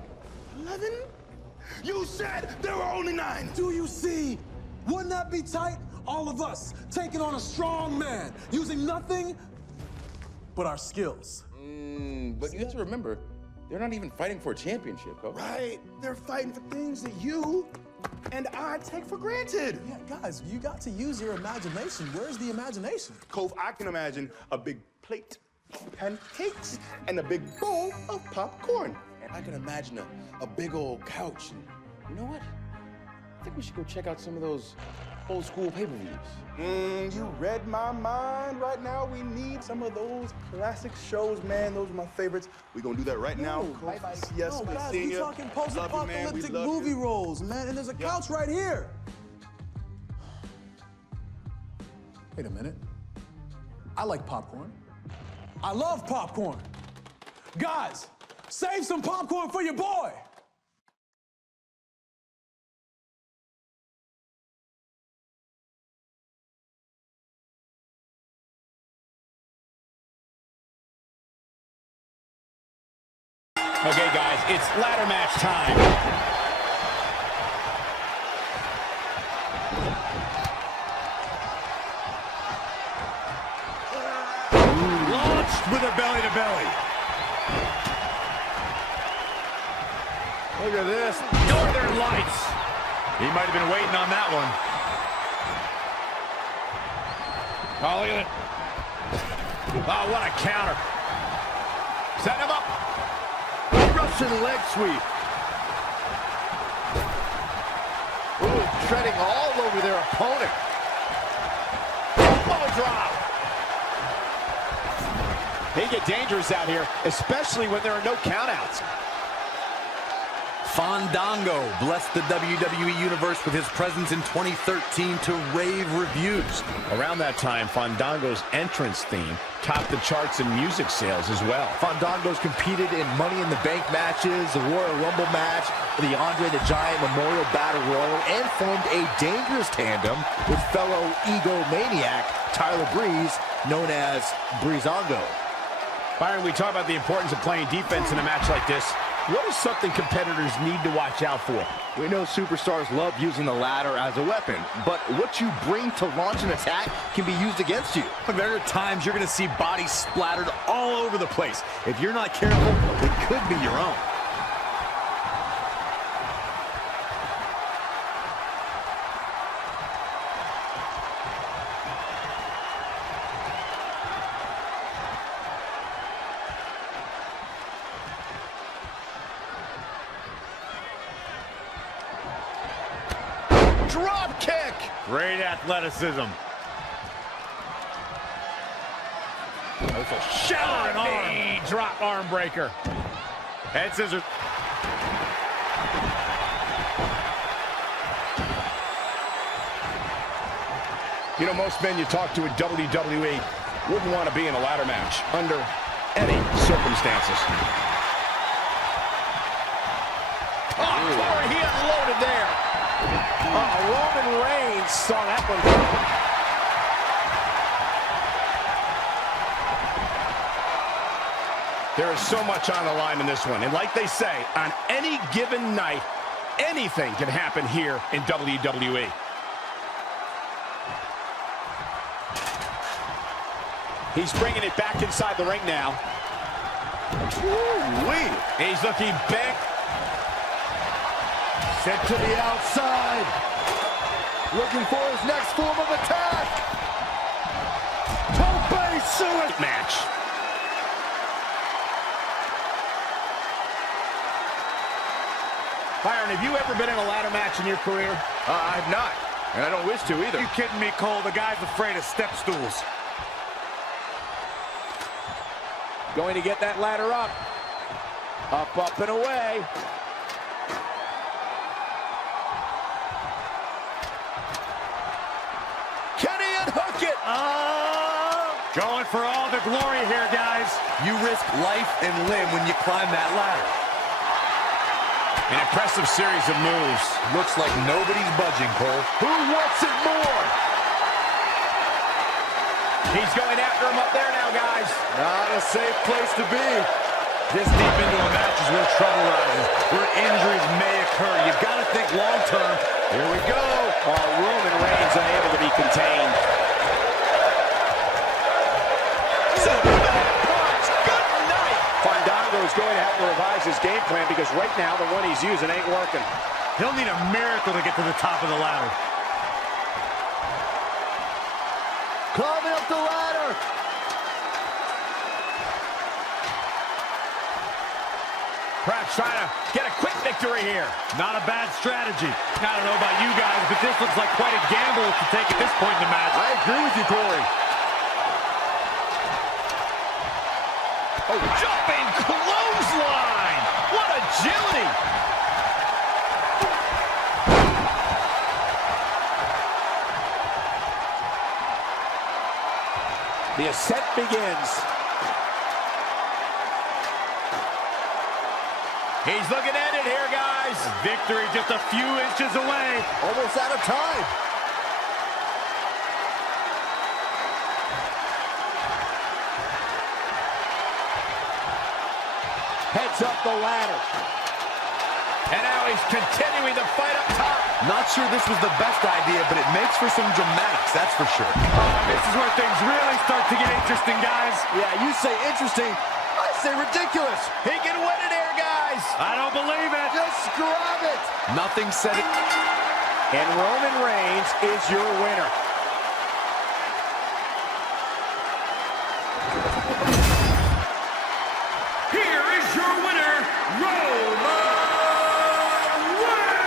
11? You said there were only 9. Do you see? Wouldn't that be tight? All of us taking on a strong man, using nothing but our skills. But you have to remember, they're not even fighting for a championship, Coach. Right, they're fighting for things that you and I take for granted. Yeah, guys, you got to use your imagination. Where's the imagination? Cove, I can imagine a big plate of pancakes and a big bowl of popcorn. And I can imagine a big old couch. And you know what? I think we should go check out some of those old school pay-per-views. You read my mind. Right now, we need some of those classic shows, man. Those are my favorites. We're gonna do that right now. Cove. Yes, no, we're guys, seeing we you. talking Love you, man. We post-apocalyptic love movie you. roles, man, and there's a couch right here. Wait a minute. I like popcorn. I love popcorn. Guys, save some popcorn for your boy. Okay, guys, it's ladder match time. Launched with a belly-to-belly. Look at this. Northern Lights. He might have been waiting on that one. Oh, look at it. Oh, what a counter. Set him up. Russian leg sweep. Ooh, treading all over their opponent. Elbow drop. They get dangerous out here, especially when there are no countouts. Fandango blessed the WWE Universe with his presence in 2013 to rave reviews. Around that time, Fandango's entrance theme topped the charts in music sales as well. Fandango's competed in Money in the Bank matches, the Royal Rumble match, the Andre the Giant Memorial Battle Royal, and formed a dangerous tandem with fellow egomaniac Tyler Breeze, known as Breezango. Byron, we talk about the importance of playing defense in a match like this. What is something competitors need to watch out for? We know superstars love using the ladder as a weapon, but what you bring to launch an attack can be used against you. There are times you're going to see bodies splattered all over the place. If you're not careful, it could be your own. Drop kick! Great athleticism. That's a showering arm. Drop arm breaker. Head scissors. You know, most men you talk to at WWE wouldn't want to be in a ladder match under any circumstances. Oh, Corey, he unloaded there. Roman Reigns saw that one. There is so much on the line in this one. And like they say, on any given night, anything can happen here in WWE. He's bringing it back inside the ring now. Woo-wee. He's looking big. Sent to the outside. Looking for his next form of attack. Tope suicide match. Byron, have you ever been in a ladder match in your career? I've not, and I don't wish to either. You kidding me, Cole? The guy's afraid of step stools. Going to get that ladder up. Up, up, and away. Going for all the glory here, guys. You risk life and limb when you climb that ladder. An impressive series of moves. Looks like nobody's budging, Cole. Who wants it more? He's going after him up there now, guys. Not a safe place to be. This deep into a match is where trouble rises, where injuries may occur. You've got to think long-term. Here we go. Roman Reigns unable to be contained. Good night. Fandango is going to have to revise his game plan because right now the one he's using ain't working. He'll need a miracle to get to the top of the ladder. Climbing up the ladder. Perhaps trying to get a quick victory here. Not a bad strategy. I don't know about you guys, but this looks like quite a gamble to take at this point in the match. I agree with you, Corey. Oh, jumping clothesline! What agility! The ascent begins. He's looking at it here, guys. Victory just a few inches away. Almost out of time. Heads up the ladder. And now he's continuing the fight up top. Not sure this was the best idea, but it makes for some dramatics, that's for sure. This is where things really start to get interesting, guys. Yeah, you say interesting, I say ridiculous. He can win it here, guys. I don't believe it. Just grab it. Nothing said it. And Roman Reigns is your winner. Here is your winner, Roman Reigns.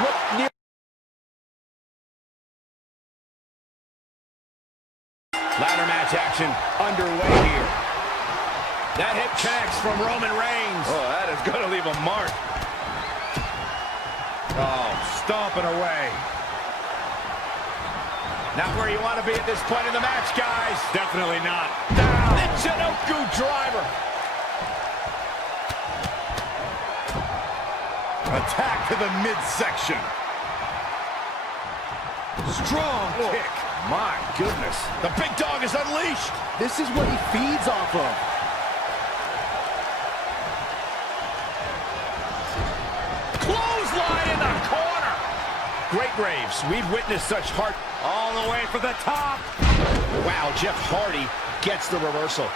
Look near. Ladder match action underway here. That hit connects from Roman Reigns. Oh, that is going to leave a mark. Oh, stomping away. Not where you want to be at this point in the match, guys. Definitely not. Down. The Chinoku driver. Attack to the midsection. Strong kick. My goodness. The big dog is unleashed. This is what he feeds off of. Clothesline in the corner. Great Graves. We've witnessed such heart all the way for the top. Wow, Jeff Hardy gets the reversal.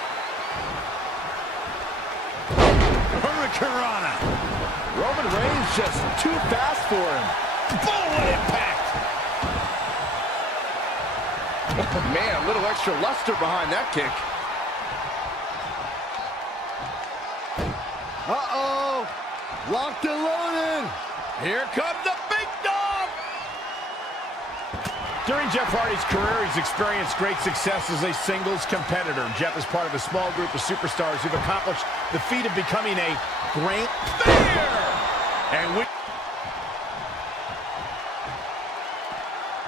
Hurricanrana. Roman Reigns just too fast for him. Bullet impact. Man, a little extra luster behind that kick. Uh-oh. Locked and loaded. Here comes the big dog. During Jeff Hardy's career, he's experienced great success as a singles competitor. Jeff is part of a small group of superstars who've accomplished the feat of becoming a great player. And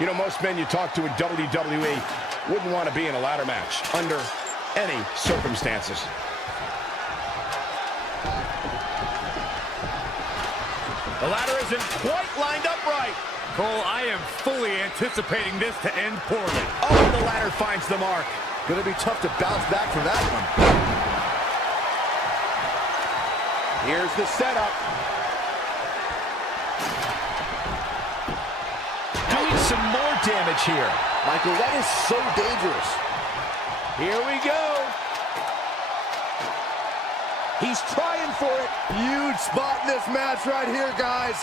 you know, most men you talk to in WWE wouldn't want to be in a ladder match under any circumstances. The ladder isn't quite lined up right. Cole, I am fully anticipating this to end poorly. Oh, and the ladder finds the mark. Gonna be tough to bounce back from that one. Here's the setup. Doing some more damage here. Michael, that is so dangerous. Here we go. He's trying for it. Huge spot in this match right here, guys.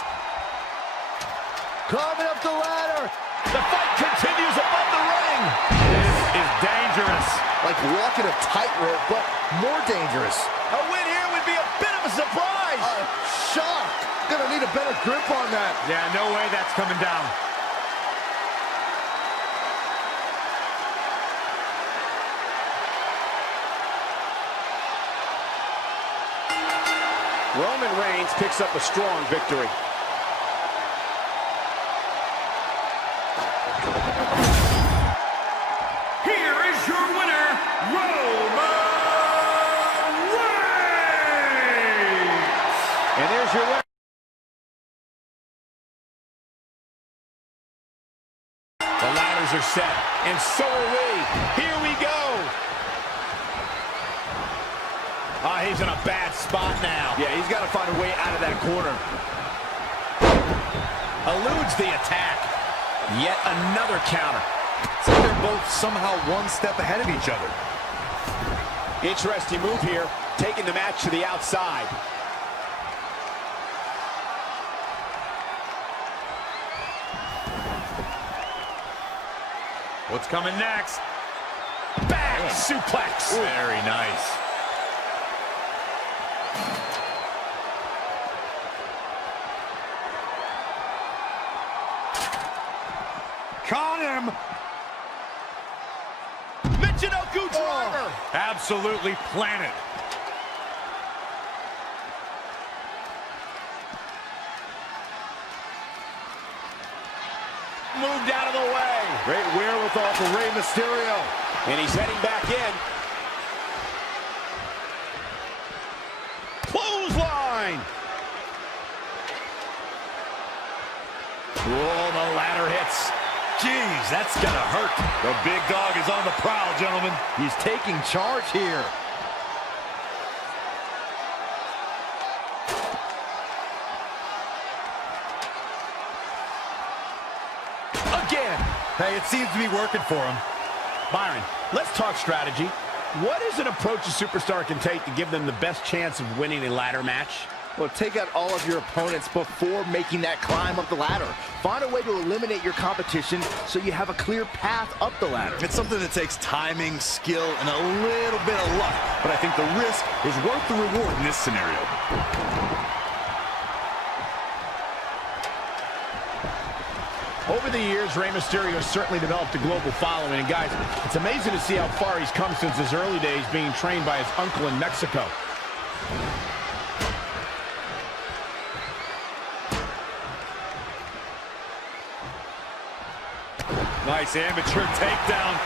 Climbing up the ladder. The fight continues above the ring. This is dangerous. Like walking a tightrope, but more dangerous. A win here would be a bit of a surprise. Shock. Gonna need a better grip on that. Yeah, no way that's coming down. Roman Reigns picks up a strong victory. Here is your winner, Roman Reigns! And there's your winner. The ladders are set, and so are we. Here we go. Oh, he's in a bad spot now. Yeah, he's got to find a way out of that corner. Eludes the attack. Yet another counter. So they're both somehow one step ahead of each other. Interesting move here, taking the match to the outside. What's coming next? Back suplex. Ooh. Very nice. Caught him. Michinoku driver. Absolutely planted. Moved out of the way. Great wherewithal for Rey Mysterio. And he's heading back in. Clothesline. Oh, the ladder hits. Jeez, that's gonna hurt. The big dog is on the prowl, gentlemen. He's taking charge here. Again. Hey, it seems to be working for him. Byron, let's talk strategy. What is an approach a superstar can take to give them the best chance of winning a ladder match? Well, take out all of your opponents before making that climb up the ladder. Find a way to eliminate your competition so you have a clear path up the ladder. It's something that takes timing, skill, and a little bit of luck, but I think the risk is worth the reward in this scenario. Over the years, Rey Mysterio has certainly developed a global following. And guys, it's amazing to see how far he's come since his early days being trained by his uncle in Mexico. Nice amateur takedown.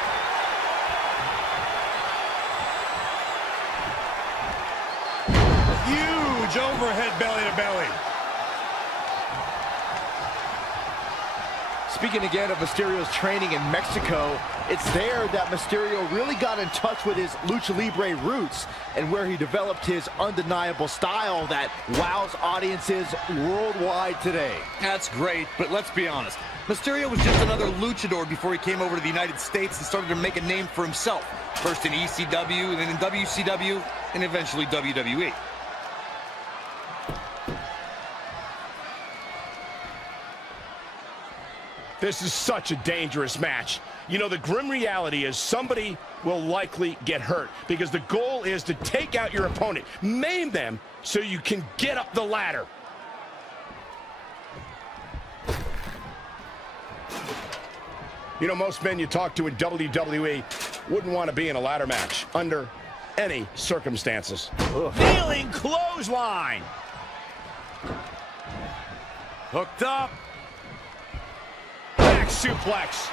Huge overhead belly to belly. Speaking again of Mysterio's training in Mexico, it's there that Mysterio really got in touch with his Lucha Libre roots and where he developed his undeniable style that wows audiences worldwide today. That's great, but let's be honest. Mysterio was just another luchador before he came over to the United States and started to make a name for himself. First in ECW, then in WCW, and eventually WWE. This is such a dangerous match. You know, the grim reality is somebody will likely get hurt because the goal is to take out your opponent, maim them so you can get up the ladder. You know, most men you talk to in WWE wouldn't want to be in a ladder match under any circumstances. Kneeling clothesline. Hooked up. Back suplex.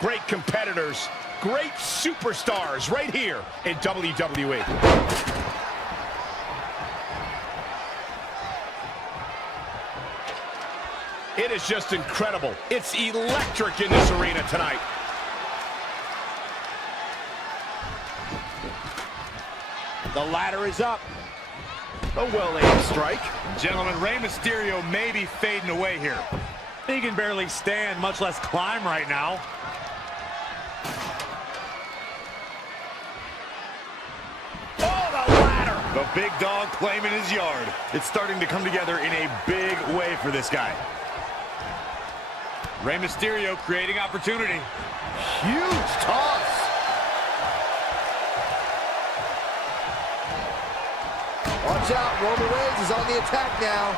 Great competitors, great superstars right here in WWE. It is just incredible. It's electric in this arena tonight. The ladder is up. A well-aimed strike. Gentlemen, Rey Mysterio may be fading away here. He can barely stand, much less climb right now. Oh, the ladder! The big dog claiming his yard. It's starting to come together in a big way for this guy. Rey Mysterio creating opportunity. Huge toss. Watch out, Roman Reigns is on the attack now.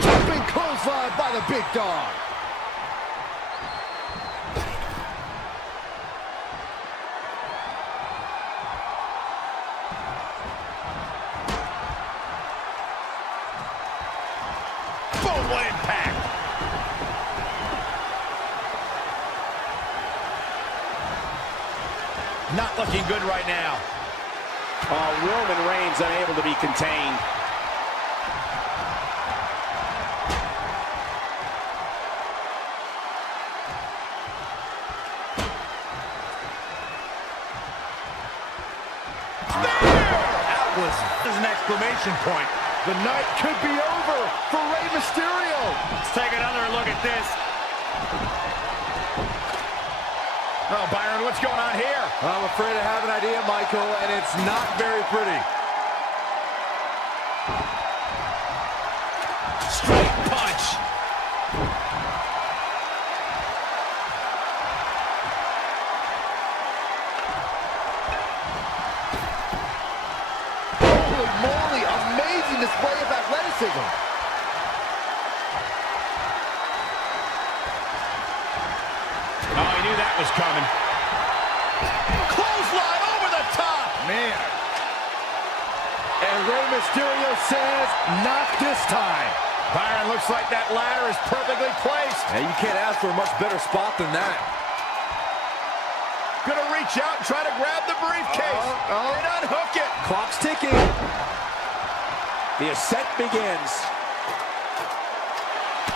Jumping clothesline by the big dog. Boom! what impact! Not looking good right now. Roman Reigns unable to be contained. This is an exclamation point. The night could be over for Rey Mysterio. Let's take another look at this. Oh, Byron, what's going on here? I'm afraid I have an idea, Michael, and it's not very pretty. Straight punch. Holy moly, amazing display of athleticism. Oh, he knew that was coming. Clothesline over the top. Man. And Rey Mysterio says, not this time. Byron, looks like that ladder is perfectly placed. Hey, you can't ask for a much better spot than that. Gonna reach out and try to grab the briefcase. And unhook it. Clock's ticking. The ascent begins.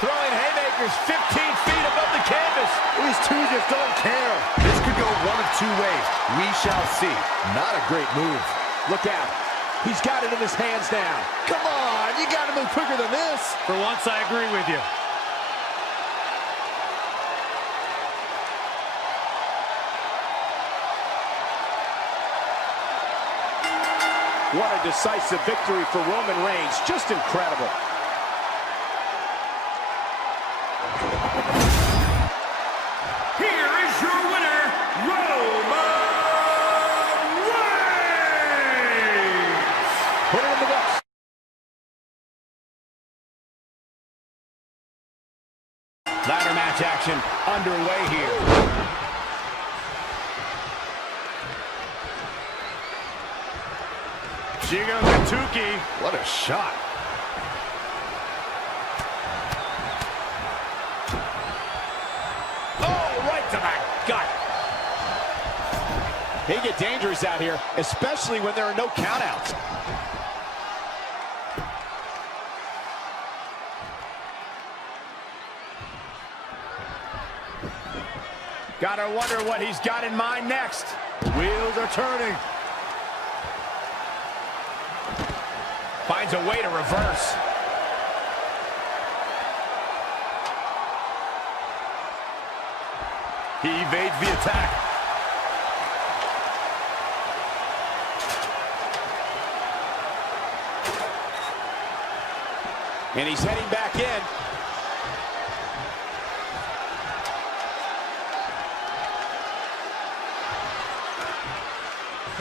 Throwing haymakers 15 feet above the canvas. These two just don't care. This could go one of two ways. We shall see. Not a great move. Look out. He's got it in his hands now. Come on, you got to move quicker than this. For once, I agree with you. What a decisive victory for Roman Reigns. Just incredible. Here is your winner, Roman Reigns! Put it in the books. Ladder match action underway here. She goes to Tukey. What a shot. Oh, right to the gut. They get dangerous out here, especially when there are no countouts. Gotta wonder what he's got in mind next. Wheels are turning. Finds a way to reverse. He evades the attack. And he's heading back in.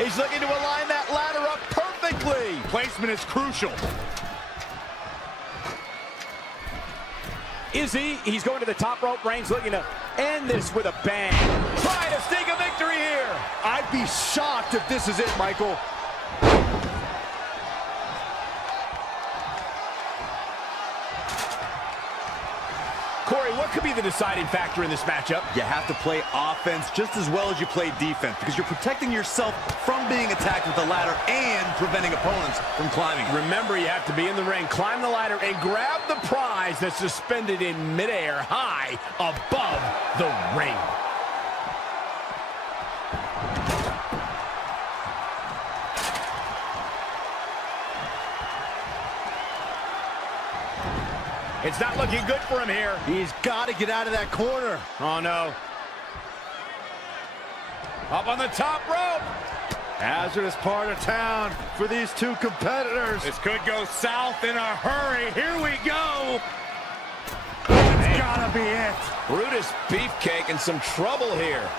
He's looking to align that ladder up perfectly. Placement is crucial. Is he? He's going to the top rope. Reigns looking to end this with a bang. Trying to sneak a victory here. I'd be shocked if this is it, Michael. Corey, what could be the deciding factor in this matchup? You have to play offense just as well as you play defense because you're protecting yourself from being attacked with the ladder and preventing opponents from climbing. Remember, you have to be in the ring, climb the ladder, and grab the prize that's suspended in midair high above the ring. It's not looking good for him here. He's got to get out of that corner. Oh, no. Up on the top rope. Hazardous part of town for these two competitors. This could go south in a hurry. Here we go. It's gotta be it. Brutus Beefcake in some trouble here.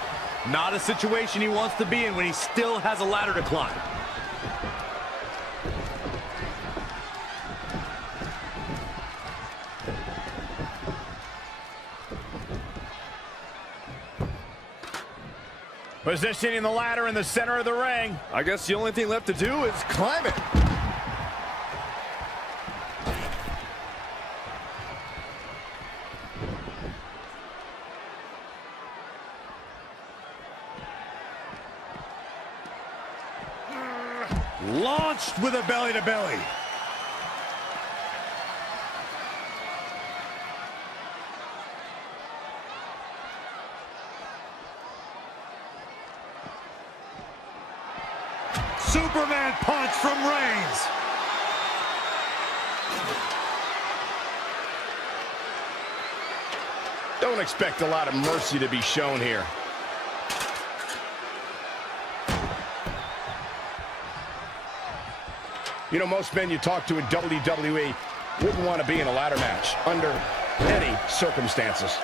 Not a situation he wants to be in when he still has a ladder to climb. Positioning the ladder in the center of the ring. I guess the only thing left to do is climb it. Launched with a belly-to-belly. Superman punch from Reigns. Don't expect a lot of mercy to be shown here. You know, most men you talk to in WWE wouldn't want to be in a ladder match under any circumstances.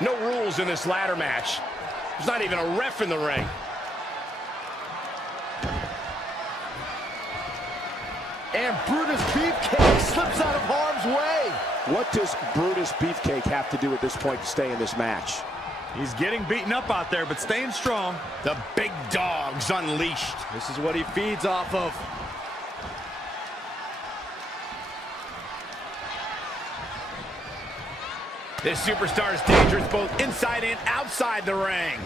No rules in this ladder match. There's not even a ref in the ring. And Brutus Beefcake slips out of harm's way. What does Brutus Beefcake have to do at this point to stay in this match? He's getting beaten up out there, but staying strong. The big dog's unleashed. This is what he feeds off of. This superstar is dangerous both inside and outside the ring.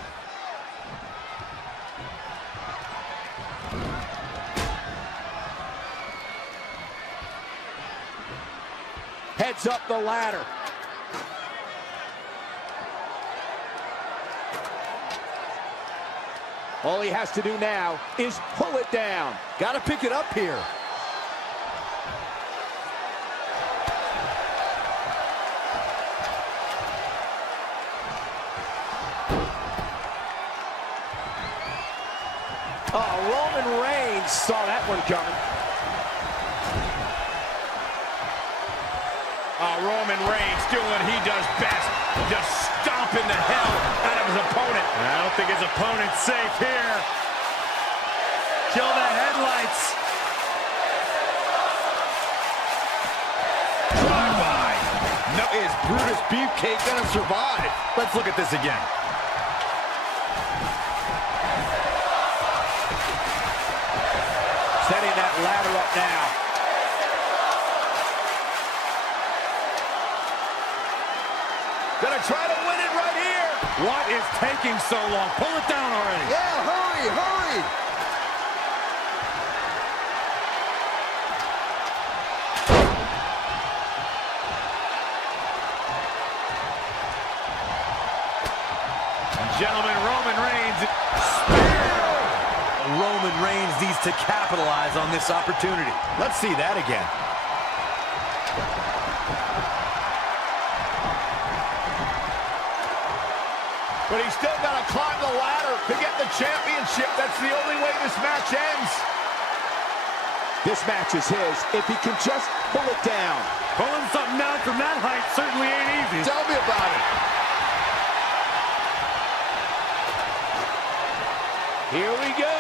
Heads up the ladder. All he has to do now is pull it down. Got to pick it up here. Oh, Roman Reigns saw that one coming. Roman Reigns doing what he does best, just stomping the hell out of his opponent. I don't think his opponent's safe here. Kill the headlights. Drive-by. No, is Brutus Beefcake gonna survive? Let's look at this again. Setting that ladder up now. Gonna try to win it right here. What is taking so long? Pull it down already. Yeah, hurry, hurry. Gentlemen, Roman Reigns. Roman Reigns needs to capitalize on this opportunity. Let's see that again. But he's still got to climb the ladder to get the championship. That's the only way this match ends. This match is his if he can just pull it down. Pulling something down from that height certainly ain't easy. Tell me about it. Here we go.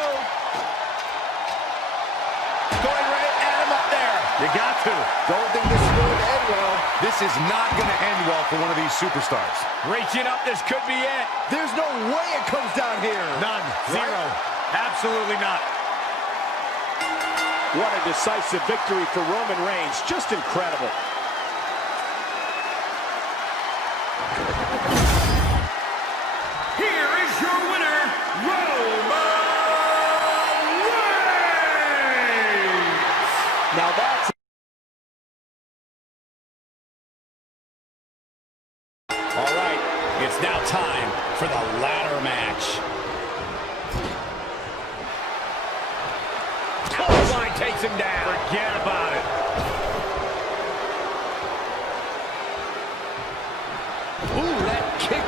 Going right at him up there. You got to. Don't think this is going to end well. This is not going to end well for one of these superstars. Reaching up, this could be it. There's no way it comes down here. None. Zero. Absolutely not. What a decisive victory for Roman Reigns. Just incredible. Here is your winner, Roman Reigns! Now that's... All right, it's now time for the ladder match. Clothesline takes him down. Forget about it. Ooh, that kick.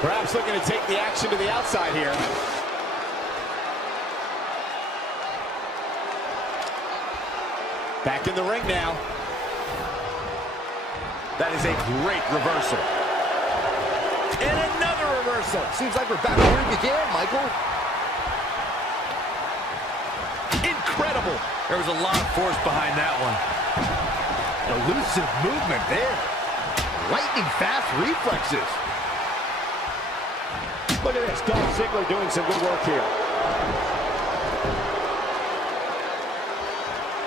Perhaps looking to take the action to the outside here. Back in the ring now. That is a great reversal. And another reversal. Seems like we're back where we began, Michael. Incredible. There was a lot of force behind that one. Elusive movement there. Lightning fast reflexes. Look at this. Dolph Ziggler doing some good work here.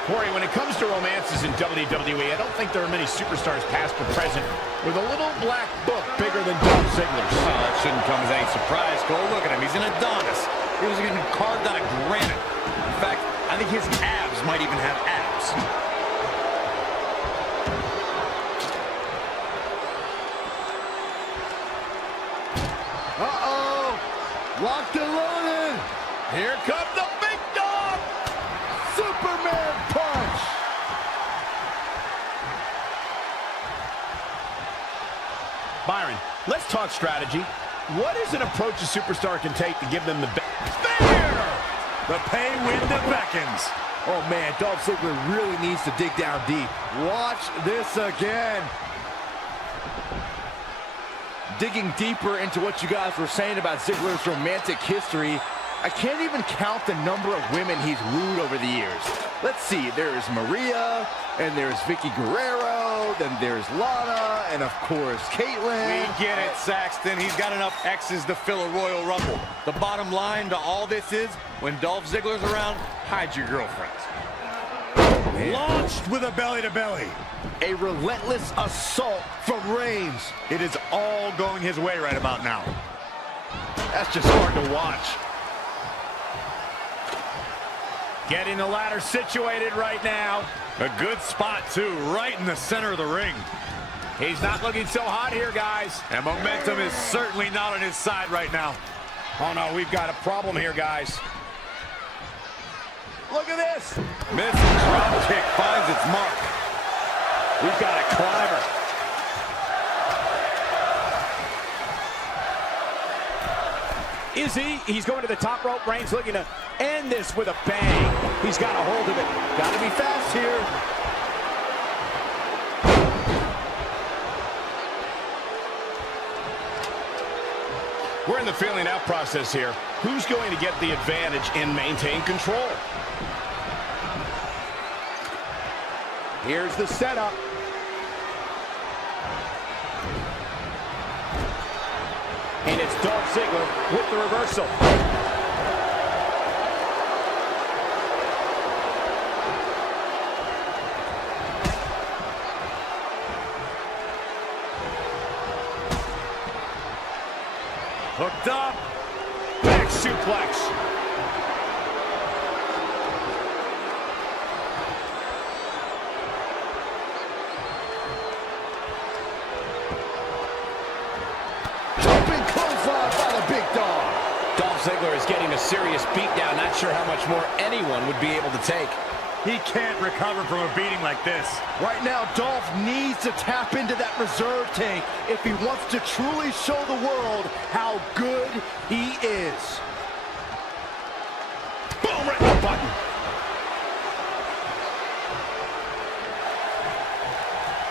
Corey, when it comes to romances in WWE, I don't think there are many superstars past or present with a little black book bigger than Dolph Ziggler's. Well, that shouldn't come as any surprise, Cole. Look at him. He's an Adonis. He was even carved out of granite. In fact, I think his abs might even have abs. Uh-oh. Locked and loaded. Here comes the big dog. Superman punch. Byron, let's talk strategy. What is an approach a superstar can take to give them the best? Spear! The pay window beckons. Oh, man, Dolph Ziggler really needs to dig down deep. Watch this again. Digging deeper into what you guys were saying about Ziggler's romantic history, I can't even count the number of women he's wooed over the years. Let's see, there's Maria, and there's Vicky Guerrero, then there's Lana, and of course, Caitlyn. We get it, Saxton. He's got enough X's to fill a Royal Rumble. The bottom line to all this is, when Dolph Ziggler's around, hide your girlfriends. Launched with a belly-to-belly. A relentless assault from Reigns. It is all going his way right about now. That's just hard to watch. Getting the ladder situated right now. A good spot, too, right in the center of the ring. He's not looking so hot here, guys. And momentum is certainly not on his side right now. Oh, no, we've got a problem here, guys. Look at this. Missing drop kick finds its mark. We've got a climber. Is he? He's going to the top rope. Reigns looking to end this with a bang. He's got a hold of it. Got to be fast here. We're in the feeling out process here. Who's going to get the advantage and maintain control? Here's the setup. And it's Dolph Ziggler with the reversal. Hooked up. Back suplex. Ziggler is getting a serious beatdown. Not sure how much more anyone would be able to take. He can't recover from a beating like this. Right now, Dolph needs to tap into that reserve tank if he wants to truly show the world how good he is. Boom, right in the button.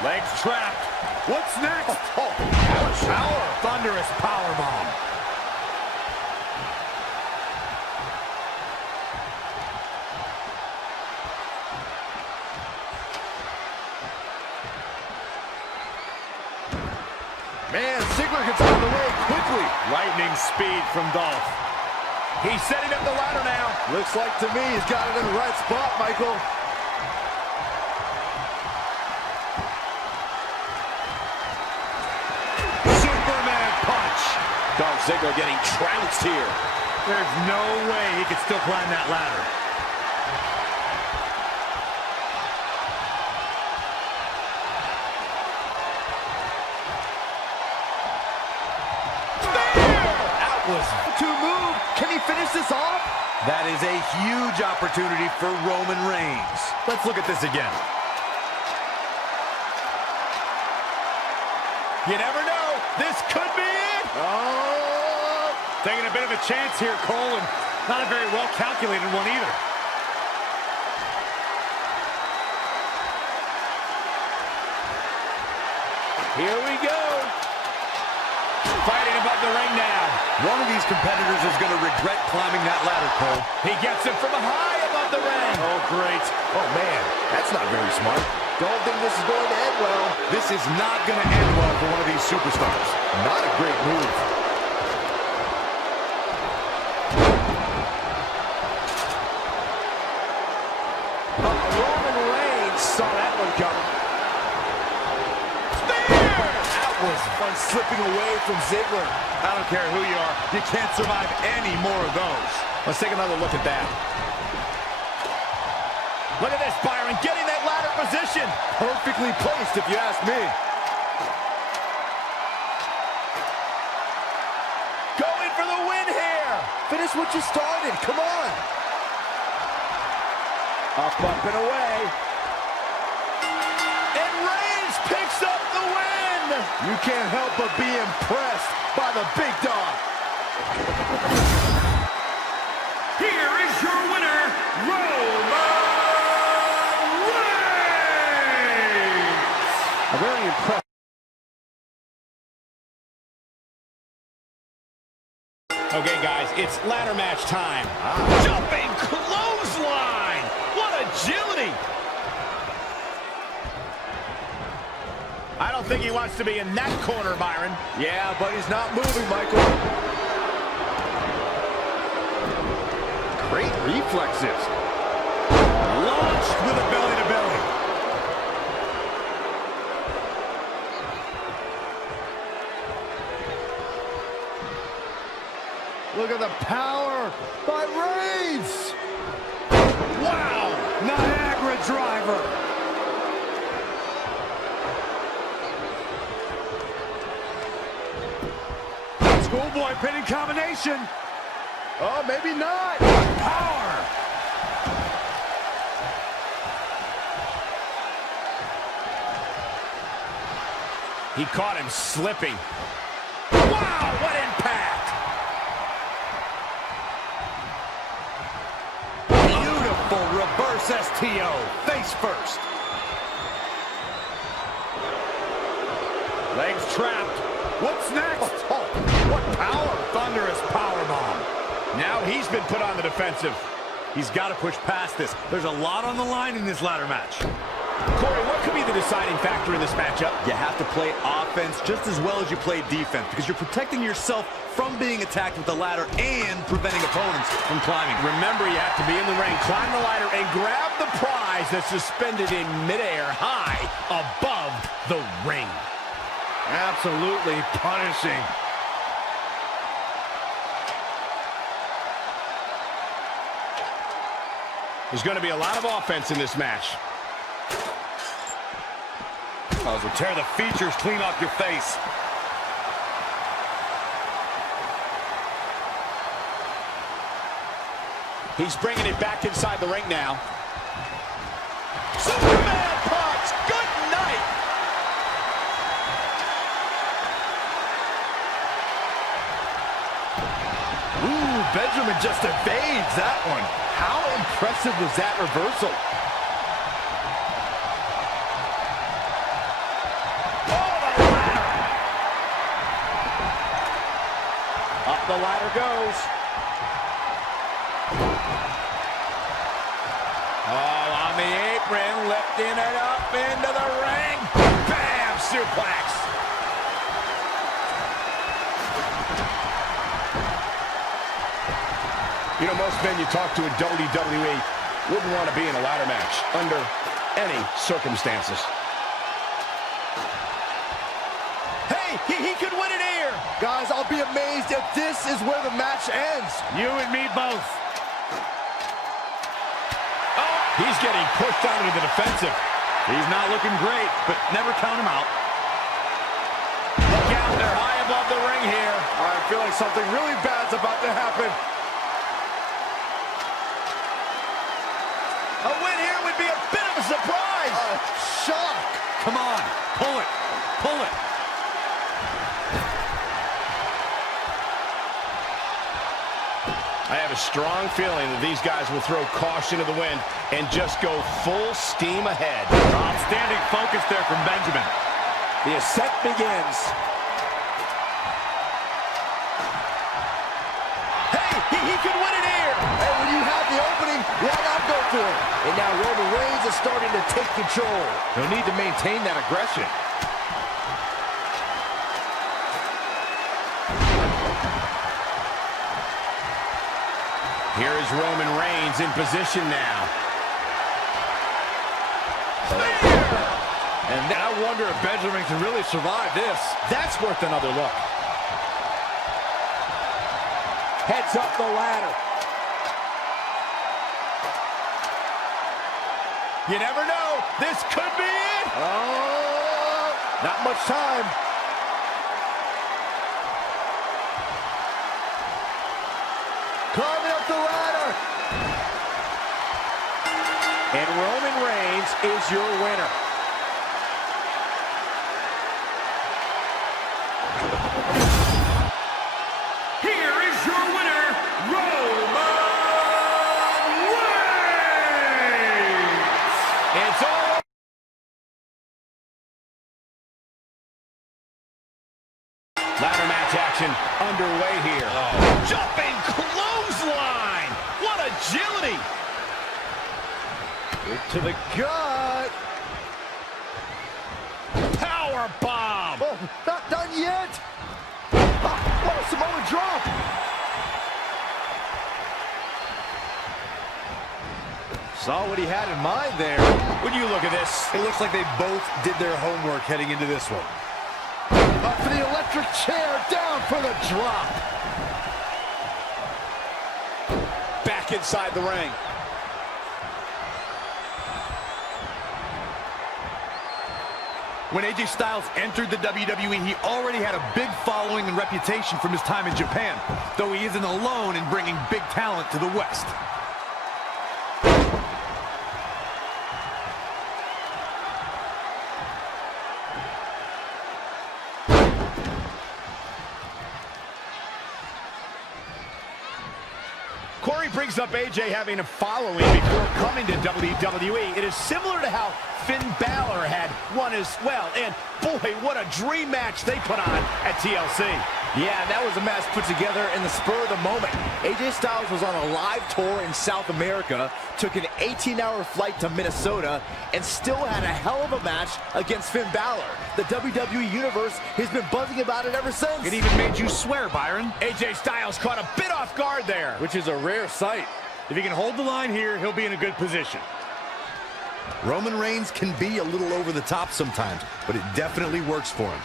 Legs trapped. What's next? Power. Thunderous powerbomb. Man, Ziggler gets out of the way quickly. Lightning speed from Dolph. He's setting up the ladder now. Looks like to me he's got it in the right spot, Michael. Superman punch. Dolph Ziggler getting trounced here. There's no way he could still climb that ladder. To move. Can he finish this off? That is a huge opportunity for Roman Reigns. Let's look at this again. You never know. This could be it. Oh! Taking a bit of a chance here, Cole, and not a very well-calculated one either. Here we go. Fighting above the ring now. One of these competitors is going to regret climbing that ladder, Cole. He gets it from high above the ring. Oh, great. Oh, man, that's not very smart. Don't think this is going to end well. This is not going to end well for one of these superstars. Not a great move. Roman Saw that one coming. That was fun slipping away from Ziggler. I don't care who you are. You can't survive any more of those. Let's take another look at that. Look at this, Byron, getting that ladder position. Perfectly placed, if you ask me. Going for the win here. Finish what you started. Come on. Up and away. And Reigns picks up the win. You can't help but be impressed by the big dog. Here is your winner, Roman Reigns! A very impressive. Okay, guys, it's ladder match time. Jumping clothesline! What agility! I don't think he wants to be in that corner, Byron. Yeah, but he's not moving, Michael. Great reflexes. Launched with a belly-to-belly. Look at the power by Reigns. Wow! Niagara driver. Schoolboy pinning combination. Oh, maybe not. Power. He caught him slipping. Wow, what impact! Beautiful reverse STO. Face first. Legs trapped. What's next? Oh, what power. Thunderous powerbomb. Now he's been put on the defensive. He's got to push past this. There's a lot on the line in this ladder match. Corey, what could be the deciding factor in this matchup? You have to play offense just as well as you play defense because you're protecting yourself from being attacked with the ladder and preventing opponents from climbing. Remember, you have to be in the ring, climb the ladder, and grab the prize that's suspended in midair high above the ring. Absolutely punishing. There's going to be a lot of offense in this match. Will tear the features clean off your face. He's bringing it back inside the ring now. Superman punch! Good night! Ooh, Benjamin just evades that one. How impressive was that reversal? Up the ladder goes. Oh, on the apron, lifting it up into the ring. Bam! Suplex. You know, most men you talk to in WWE wouldn't want to be in a ladder match under any circumstances. Hey, he could win it here. Guys, I'll be amazed if this is where the match ends. You and me both. Oh, he's getting pushed down into the defensive. He's not looking great, but never count him out. Look out, they're high above the ring here. I feel like something really bad's about to happen. A win here would be a bit of a surprise. Shock. Come on, pull it, pull it. I have a strong feeling that these guys will throw caution to the wind and just go full steam ahead. Outstanding focus there from Benjamin. The ascent begins. Hey, he could win it here. Hey, when you have the opening, why not go for it? And now Roman Reigns is starting to take control. He'll need to maintain that aggression. Here is Roman Reigns in position now. And I wonder if Benjamin can really survive this. That's worth another look. Heads up the ladder. You never know. This could be it. Oh, not much time. Climbing up the ladder. And Roman Reigns is your winner. Here is your winner, Roman Reigns! It's all. Ladder match action underway here. Jumping clothesline! What agility! To the gut. Power bomb! Oh, not done yet. What a Samoan drop. Saw what he had in mind there. When you look at this, It looks like they both did their homework heading into this one. Up for the electric chair, down for the drop. back inside the ring. When AJ Styles entered the WWE, he already had a big following and reputation from his time in Japan, though he isn't alone in bringing big talent to the West. Corey brings up AJ having a following before coming to WWE. It is similar to how Finn Balor had one as well. And boy, what a dream match they put on at TLC. Yeah, that was a match put together in the spur of the moment. AJ Styles was on a live tour in South America, took an 18-hour flight to Minnesota, and still had a hell of a match against Finn Balor. The WWE Universe has been buzzing about it ever since. It even made you swear, Byron. AJ Styles caught a bit off guard there. Which is a rare sight. If he can hold the line here, he'll be in a good position. Roman Reigns can be a little over the top sometimes, but it definitely works for him.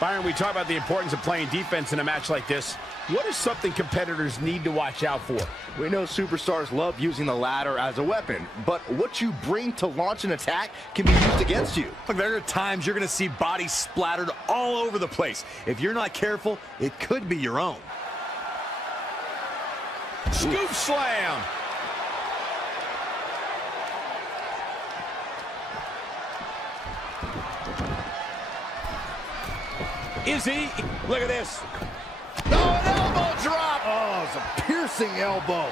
Byron, we talk about the importance of playing defense in a match like this. What is something competitors need to watch out for? We know superstars love using the ladder as a weapon, but what you bring to launch an attack can be used against you. Look, there are times you're going to see bodies splattered all over the place. If you're not careful, it could be your own. Scoop slam. Is he? Look at this. Oh, an elbow drop! Oh, it's a piercing elbow.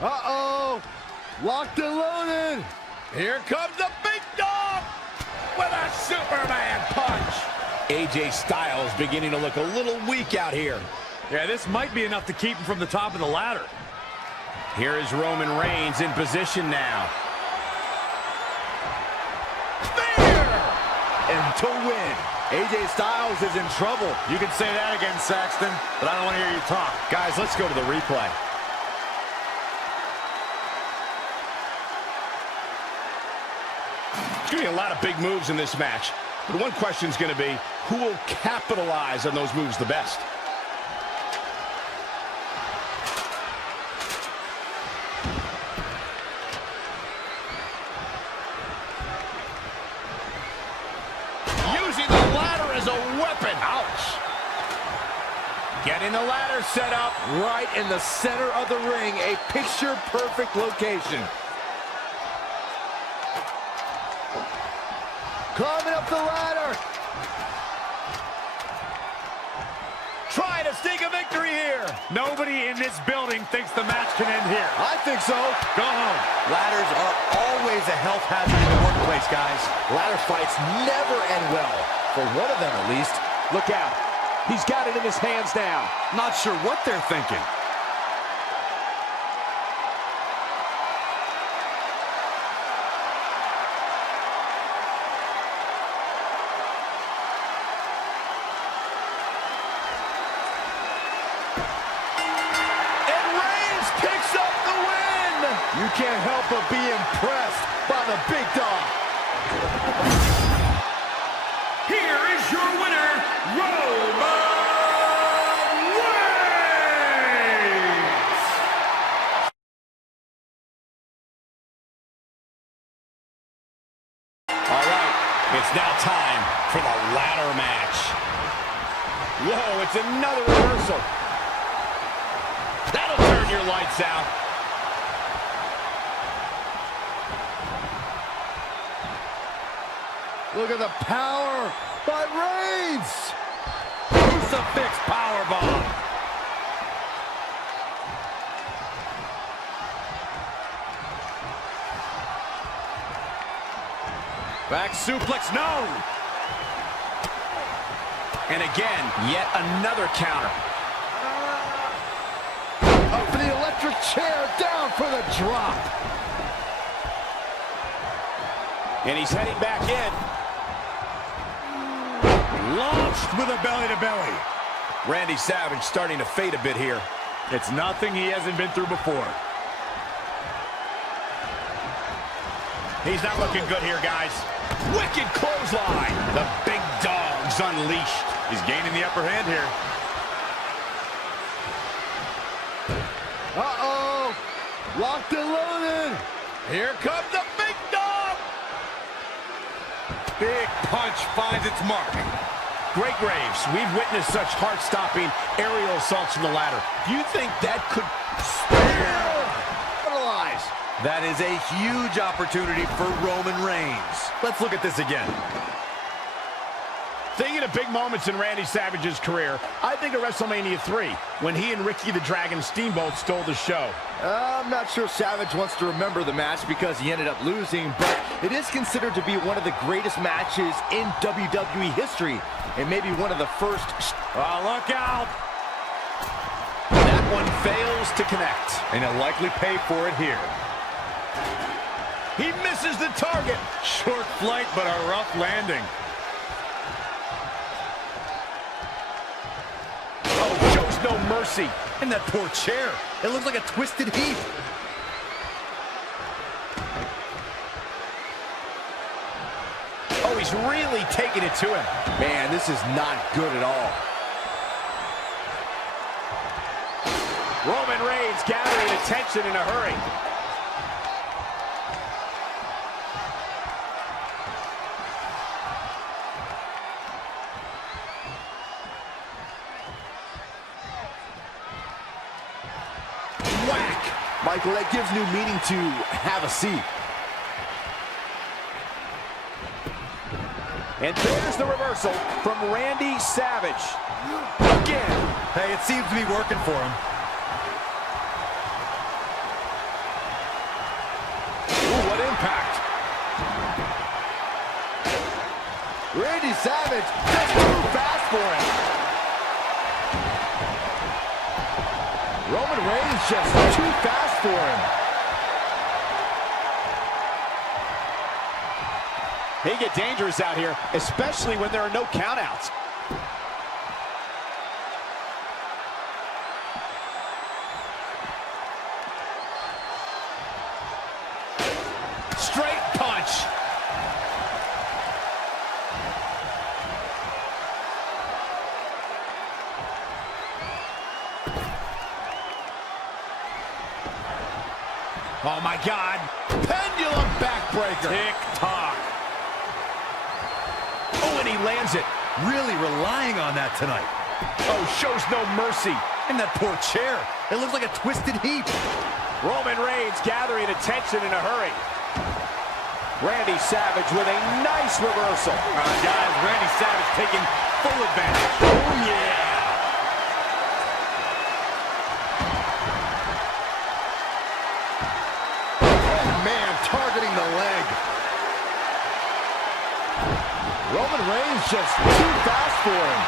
Uh-oh. Locked and loaded. Here comes the big dog with a Superman punch. AJ Styles beginning to look a little weak out here. Yeah, this might be enough to keep him from the top of the ladder. Here is Roman Reigns in position now. And to win, AJ Styles is in trouble. You can say that again, Saxton, but I don't want to hear you talk. Guys, let's go to the replay. There's going to be a lot of big moves in this match. But one question is going to be, who will capitalize on those moves the best? Using the ladder as a weapon. Ouch. Getting the ladder set up. Right in the center of the ring, a picture-perfect location. Climbing up the ladder. Trying to sneak a victory here. Nobody in this building thinks the match can end here. I think so. Go home. Ladders are always a health hazard in the workplace, guys. Ladder fights never end well. For one of them, at least. Look out. He's got it in his hands now. Not sure what they're thinking. And Reigns picks up the win. You can't help but be impressed by the big dog. Here is your winner, Roman Reigns! All right, it's now time for the ladder match. Whoa, it's another reversal. That'll turn your lights out. Look at the power by Reigns. Crucifix powerbomb. Back suplex, no. And again, yet another counter. Up for the electric chair, down for the drop. And he's heading back in. Launched with a belly-to-belly. Randy Savage starting to fade a bit here. It's nothing he hasn't been through before. He's not looking good here, guys. Wicked clothesline. The big dog's unleashed. He's gaining the upper hand here. Uh-oh. Locked and loaded. Here comes the big dog. Big punch finds its mark. Great Graves, we've witnessed such heart-stopping aerial assaults from the ladder. Do you think that could Fertilize. That is a huge opportunity for Roman Reigns. Let's look at this again. Thinking of big moments in Randy Savage's career, I think of WrestleMania 3, when he and Ricky the Dragon Steamboat stole the show. I'm not sure Savage wants to remember the match because he ended up losing, but it is considered to be one of the greatest matches in WWE history, and maybe one of the first. Oh, look out! That one fails to connect. And he'll likely pay for it here. He misses the target. Short flight, but a rough landing. Oh, shows no mercy. And that poor chair. It looks like a twisted heap. Oh, he's really taking it to him. Man, this is not good at all. Roman Reigns gathering attention in a hurry. Whack! Michael, that gives new meaning to have a seat. And there's the reversal from Randy Savage. Again. Hey, it seems to be working for him. Ooh, what impact. Randy Savage just too fast for him. Roman Reigns just too fast for him. They get dangerous out here, especially when there are no countouts. Straight punch. Oh my God. Pendulum backbreaker. Tick-tock. Oh, and he lands it. Really relying on that tonight. Oh, shows no mercy. And that poor chair. It looks like a twisted heap. Roman Reigns gathering attention in a hurry. Randy Savage with a nice reversal. Guys, Randy Savage taking full advantage. Oh, yeah. Targeting the leg. Roman Reigns just too fast for him.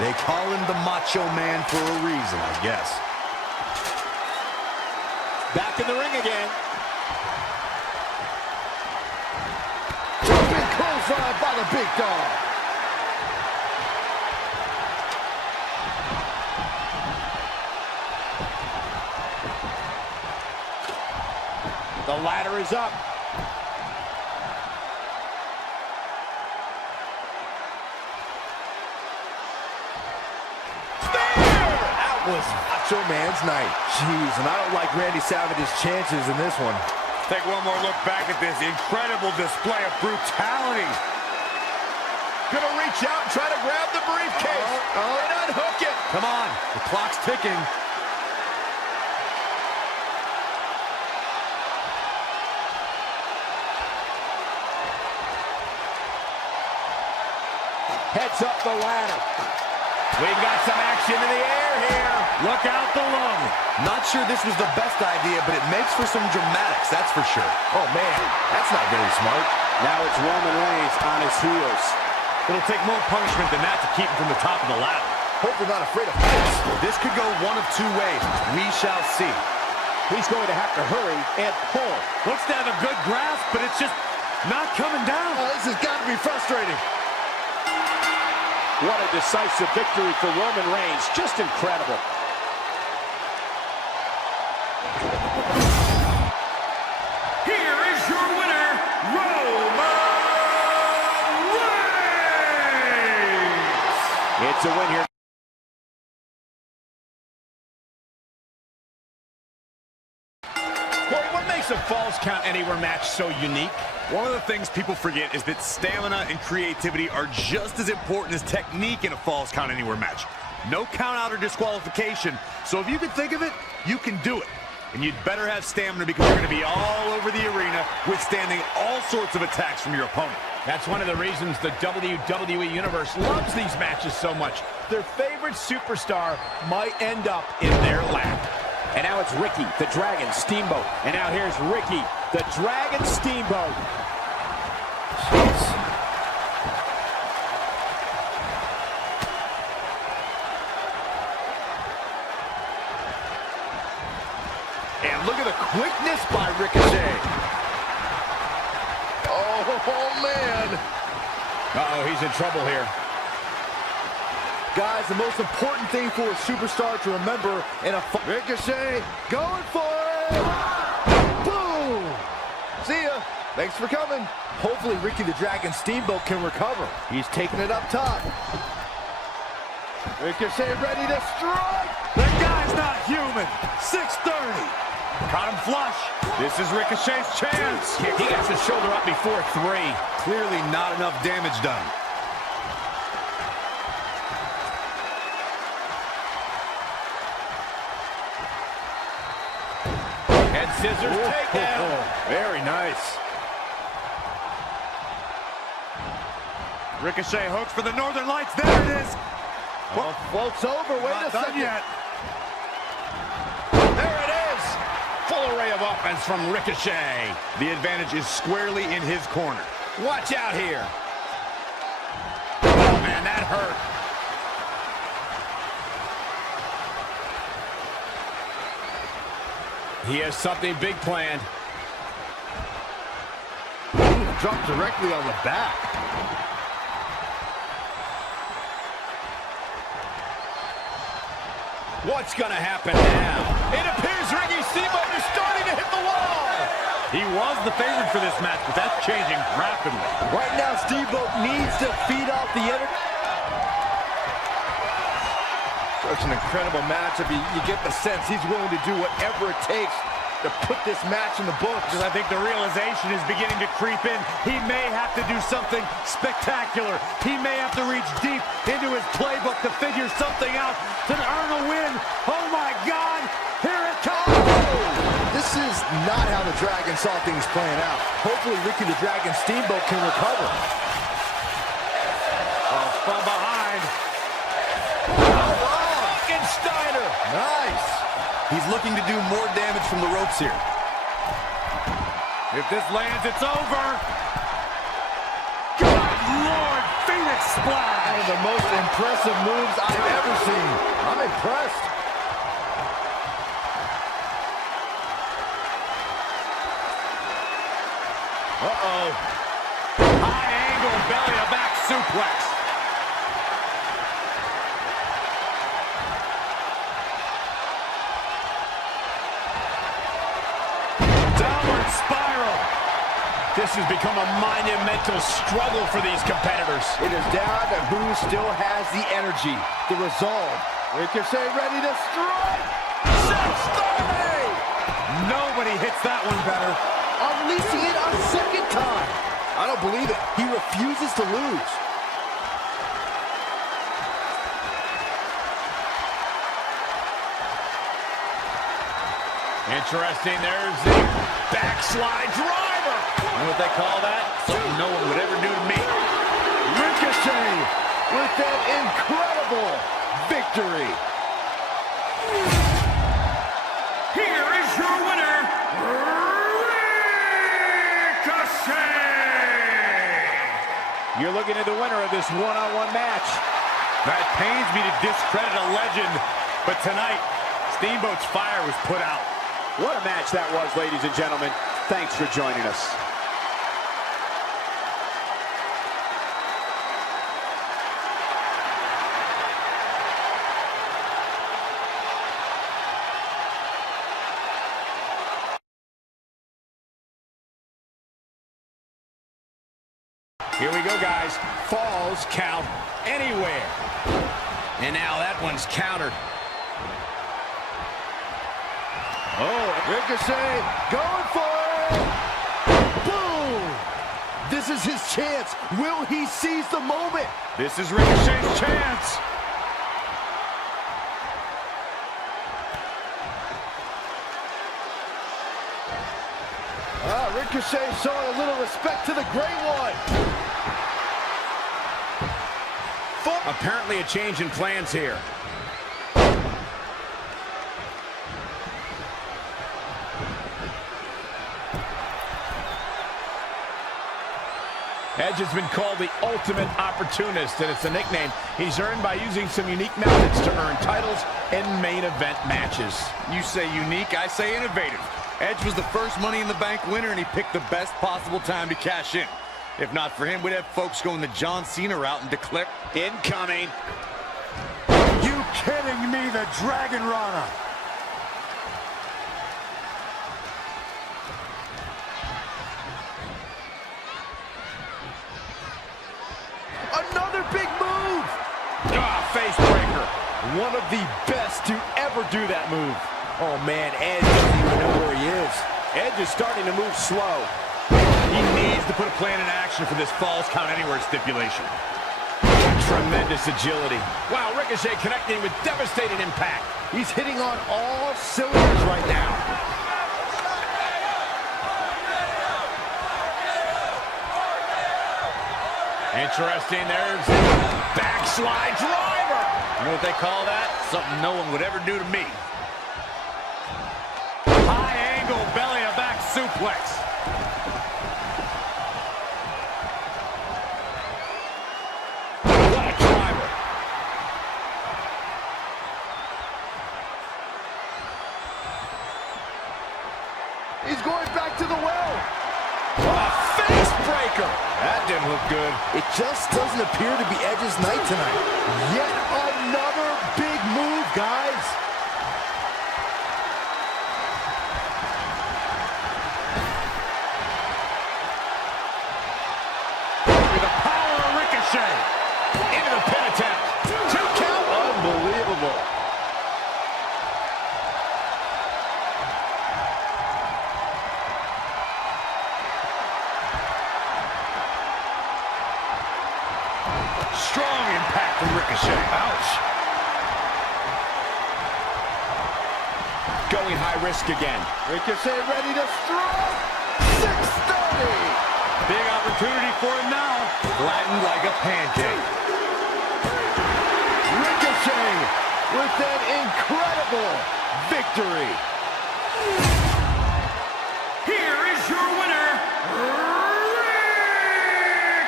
They call him the Macho Man for a reason, I guess. Back in the ring again. Jumping clothesline by the big dog. The ladder is up. Was Macho Man's night. Jeez, and I don't like Randy Savage's chances in this one. Take one more look back at this incredible display of brutality. Gonna reach out and try to grab the briefcase. And unhook it. Come on, the clock's ticking. Heads up the ladder. We've got some action in the air here. Look out below. Not sure this was the best idea, but it makes for some dramatics, that's for sure. Oh, man, that's not very smart. Now it's Roman Reigns on his heels. It'll take more punishment than that to keep him from the top of the ladder. Hope they're not afraid of fights. This could go one of two ways. We shall see. He's going to have to hurry and pull. Looks to have a good grasp, but it's just not coming down. Oh, this has got to be frustrating. What a decisive victory for Roman Reigns. Just incredible. Here is your winner, Roman Reigns! It's a win here. Corey, what makes a Falls Count Anywhere match so unique? One of the things people forget is that stamina and creativity are just as important as technique in a Falls Count Anywhere match. No count out or disqualification, so if you can think of it, you can do it. And you'd better have stamina because you're going to be all over the arena withstanding all sorts of attacks from your opponent. That's one of the reasons the WWE Universe loves these matches so much. Their favorite superstar might end up in their lap. And now it's Ricky, the Dragon Steamboat. And now here's Ricky, the Dragon Steamboat. Jeez. And look at the quickness by Ricochet. Oh, man. Uh-oh, he's in trouble here. Guys, the most important thing for a superstar to remember in a Ricochet, going for it! Boom! See ya. Thanks for coming. Hopefully Ricky the Dragon Steamboat can recover. He's taking it up top. Ricochet ready to strike! That guy's not human. 630. Caught him flush. This is Ricochet's chance. He gets his shoulder up before 3. Clearly not enough damage done. Head scissors takedown. Very nice. Ricochet hooks for the Northern Lights. There it is. Well, floats over. Wait Not a done second. yet. There it is. Full array of offense from Ricochet. The advantage is squarely in his corner. Watch out here. Oh, man, that hurt. He has something big planned. Dropped directly on the back. What's going to happen now? It appears Ricky Steamboat is starting to hit the wall. He was the favorite for this match, but that's changing rapidly. Right now, Steamboat needs to feed off the energy. Such an incredible matchup. You get the sense he's willing to do whatever it takes to put this match in the books. Because I think the realization is beginning to creep in. He may have to do something spectacular. He may have to reach deep into his playbook to figure something out to earn a win. Oh my God, here it comes. This is not how the Dragon saw things playing out. Hopefully Ricky the Dragon Steamboat can recover. Oh, from behind. Steiner. Nice. He's looking to do more damage from the ropes here. If this lands, it's over. Good Lord, feet Phoenix Splash. One of the most impressive moves I've ever seen. I'm impressed. Uh-oh. High angle belly to back suplex. Downward spiral. This has become a monumental struggle for these competitors. It is down to who still has the energy, the resolve. Ricochet ready to strike. 630! Nobody hits that one better. Unleashing it a second time. I don't believe it. He refuses to lose. Interesting, there's the backslide driver. You know what they call that? Something no one would ever do to me. Ricochet with that incredible victory. Here is your winner, Ricochet! You're looking at the winner of this one-on-one match. That pains me to discredit a legend, but tonight, Steamboat's fire was put out. What a match that was, ladies and gentlemen. Thanks for joining us. Here we go, guys. Falls count anywhere. And now that one's countered. Oh, Ricochet going for it. Boom! This is his chance. Will he seize the moment? This is Ricochet's chance. Ricochet showing a little respect to the Great One. Apparently a change in plans here. Edge has been called the ultimate opportunist, and it's a nickname he's earned by using some unique methods to earn titles in main event matches. You say unique, I say innovative. Edge was the first Money in the Bank winner, and he picked the best possible time to cash in. If not for him, we'd have folks going the John Cena route and declare... Incoming. You kidding me, the Dragon Rana. Another big move. Face breaker. One of the best to ever do that move. Oh man, Edge doesn't even know where he is. Edge is starting to move slow. He needs to put a plan in action for this Falls Count Anywhere stipulation. Tremendous agility. Wow, Ricochet connecting with devastating impact. He's hitting on all cylinders right now. Interesting, there's backslide driver. You know what they call that? Something no one would ever do to me. High angle belly to back suplex. What a driver. He's going back to the well. A face breaker. That didn't look good. It just doesn't appear to be Edge's night tonight. Yet another big move, guys. With the power of Ricochet. Into the pin attempt. 2 count. Unbelievable. Strong impact from Ricochet. Ouch. Going high risk again. Ricochet ready to strike. 630. Big opportunity for him now. Flattened like a pancake. Ricochet with that incredible victory. Here is your winner,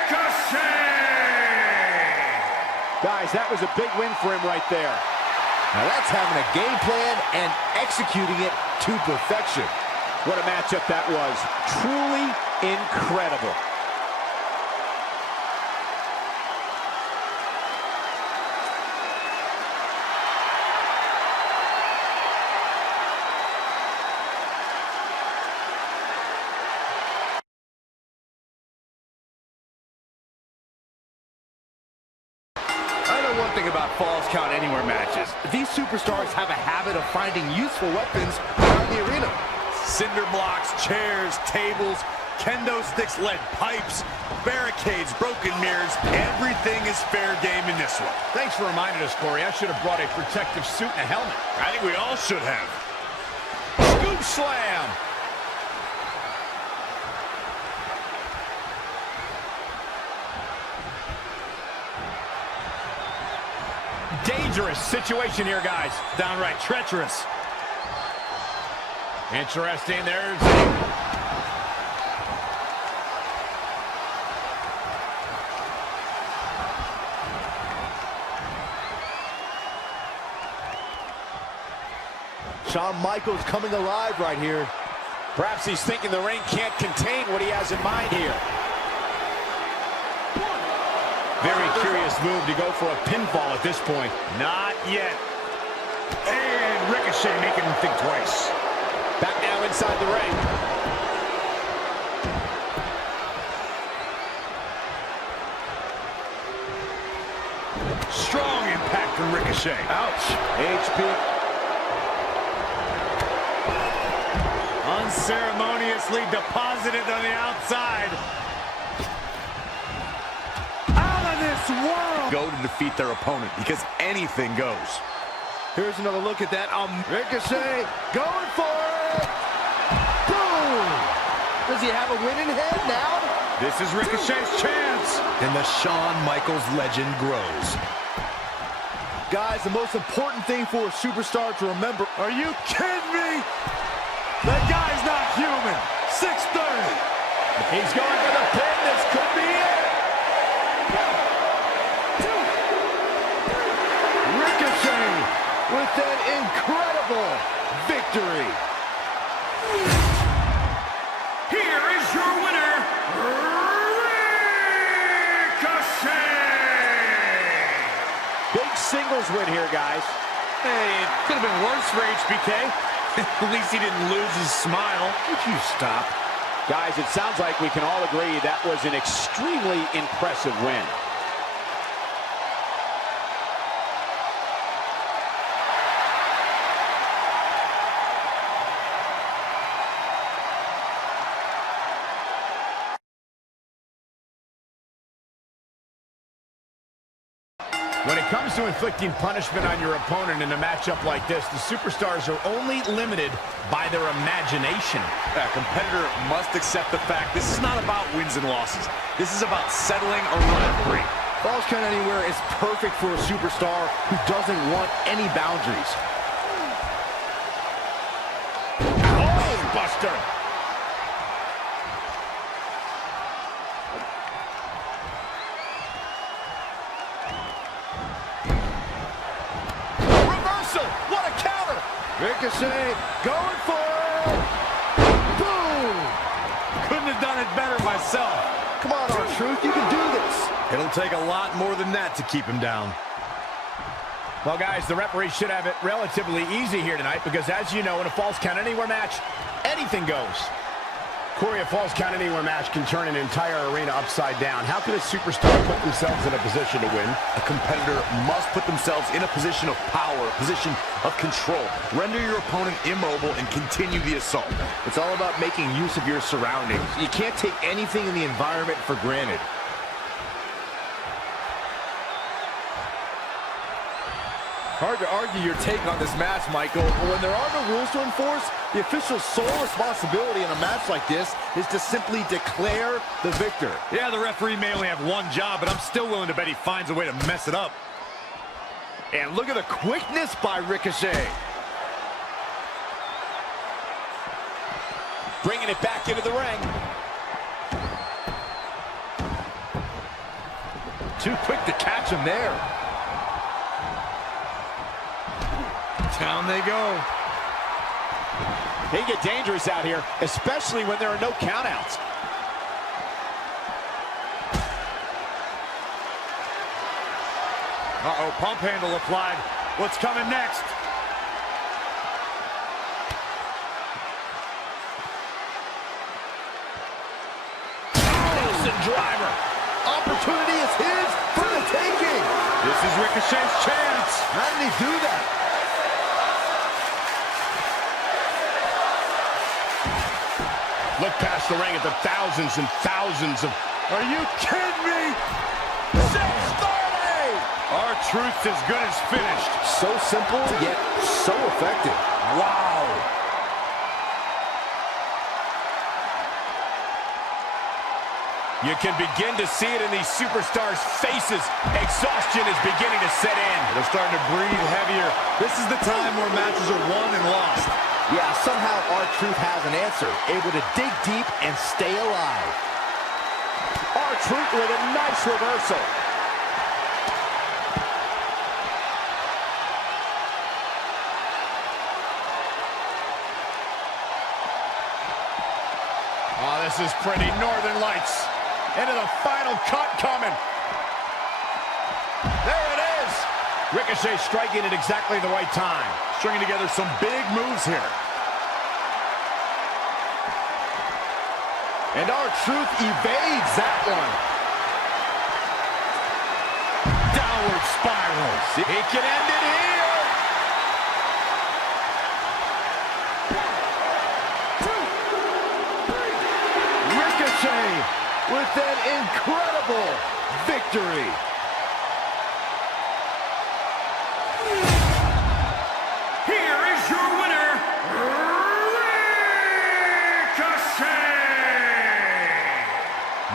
Ricochet! Guys, that was a big win for him right there. Now that's having a game plan and executing it to perfection. What a matchup that was. Truly incredible. One thing about Falls Count Anywhere matches, these superstars have a habit of finding useful weapons around the arena. Cinder blocks, chairs, tables, kendo sticks, lead pipes, barricades, broken mirrors. Everything is fair game in this one. Thanks for reminding us, Corey. I should have brought a protective suit and a helmet. I think we all should have. Scoop slam. Dangerous situation here, guys. Downright treacherous. Interesting. There's Shawn Michaels coming alive right here. perhaps he's thinking the ring can't contain what he has in mind here. Very curious move to go for a pinfall at this point. Not yet. And Ricochet making him think twice. Back now inside the ring. Strong impact from Ricochet. Ouch. HP. Unceremoniously deposited on the outside. World. Go to defeat their opponent because anything goes. Here's another look at that. Ricochet going for it. Boom! Does he have a winning head now? This is Ricochet's chance. And the Shawn Michaels legend grows. Guys, the most important thing for a superstar to remember. Are you kidding me? That guy's not human. 630. He's going for the pin. This could be it. With an incredible victory. Here is your winner, Ricochet! Big singles win here, guys. Hey, it could have been worse for HBK. At least he didn't lose his smile. Would you stop? Guys, it sounds like we can all agree that was an extremely impressive win. When it comes to inflicting punishment on your opponent in a matchup like this, the superstars are only limited by their imagination. A competitor must accept the fact this is not about wins and losses. This is about settling or running free. Falls Count Anywhere is perfect for a superstar who doesn't want any boundaries. Oh, Buster! Ricochet going for it. Boom! Couldn't have done it better myself. Come on, R-Truth, you can do this. It'll take a lot more than that to keep him down. Well, guys, the referee should have it relatively easy here tonight because, as you know, in a Falls Count Anywhere match, anything goes. Corey, a Falls Count Anywhere match can turn an entire arena upside down. How can a superstar put themselves in a position to win? A competitor must put themselves in a position of power, a position of control. Render your opponent immobile and continue the assault. It's all about making use of your surroundings. You can't take anything in the environment for granted. Hard to argue your take on this match, Michael. But when there are no rules to enforce, the official's sole responsibility in a match like this is to simply declare the victor. Yeah, the referee may only have one job, but I'm still willing to bet he finds a way to mess it up. And look at the quickness by Ricochet. Bringing it back into the ring. Too quick to catch him there. Down they go. They get dangerous out here, especially when there are no countouts. Uh-oh, pump handle applied. What's coming next? Nelson driver. Opportunity is his for the taking. This is Ricochet's chance. How did he do that? Look past the ring at the thousands and thousands of... Are you kidding me? 630! R-Truth's as good as finished. So simple, yet so effective. Wow. You can begin to see it in these superstars' faces. Exhaustion is beginning to set in. They're starting to breathe heavier. This is the time where matches are won and lost. Yeah, somehow R-Truth has an answer, able to dig deep and stay alive. R-Truth with a nice reversal. Oh, this is pretty Northern Lights. Into the final cut coming. There it is. Ricochet striking at exactly the right time. Stringing together some big moves here. And R-Truth evades that one. Downward spirals. He can end it here. Ricochet with an incredible victory. Here is your winner, Ricochet!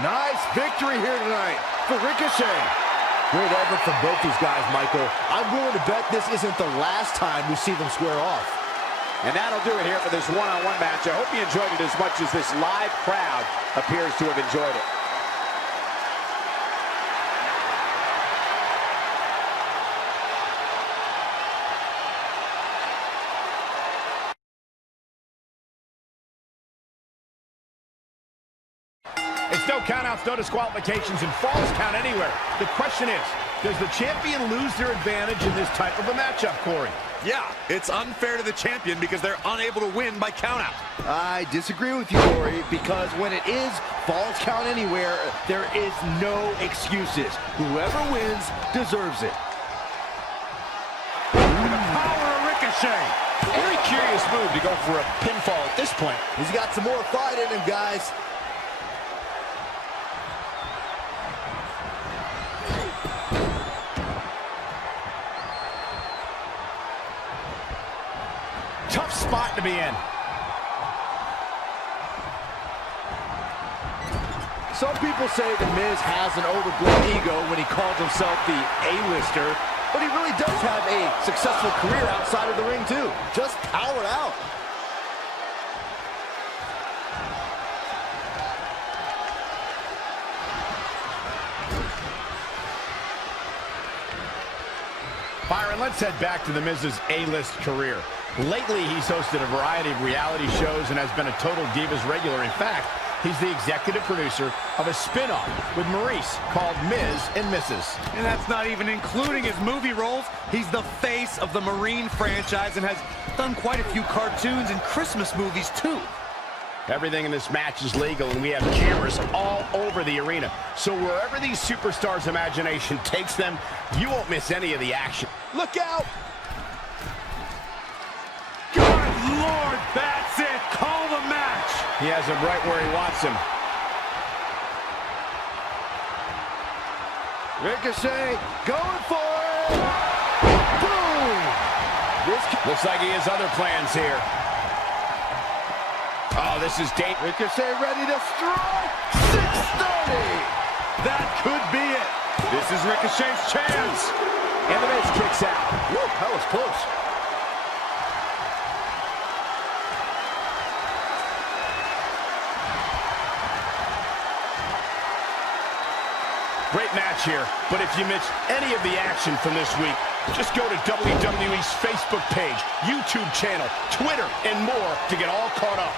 Nice victory here tonight for Ricochet. Great effort from both these guys, Michael. I'm willing to bet this isn't the last time we see them square off. And that'll do it here for this one-on-one match. I hope you enjoyed it as much as this live crowd appears to have enjoyed it. It's no countouts, no disqualifications, and falls count anywhere. The question is, does the champion lose their advantage in this type of a matchup, Corey? Yeah, it's unfair to the champion because they're unable to win by countout. I disagree with you, Corey, because when it is falls count anywhere, there is no excuses. Whoever wins deserves it. The power of Ricochet. Very curious move to go for a pinfall at this point. He's got some more fight in him, guys. Tough spot to be in. Some people say The Miz has an overblown ego when he calls himself the A-lister, but he really does have a successful career outside of the ring, too. Just power out. Byron, let's head back to The Miz's A-list career. Lately, he's hosted a variety of reality shows and has been a Total Divas regular. In fact, he's the executive producer of a spin-off with Maurice called Miz and Mrs. And that's not even including his movie roles. He's the face of the Marine franchise and has done quite a few cartoons and Christmas movies, too. Everything in this match is legal, and we have cameras all over the arena. So wherever these superstars' imagination takes them, you won't miss any of the action. Look out! Good Lord, that's it. Call the match. He has him right where he wants him. Ricochet going for it! Boom! Looks like he has other plans here. Oh, this is dangerous. Ricochet ready to strike! 630! That could be it. This is Ricochet's chance. And the Miz kicks out. Whoa, that was close. Great match match here, but if you missed any of the action from this week, just go to WWE's Facebook page, YouTube channel, Twitter, and more to get all caught up.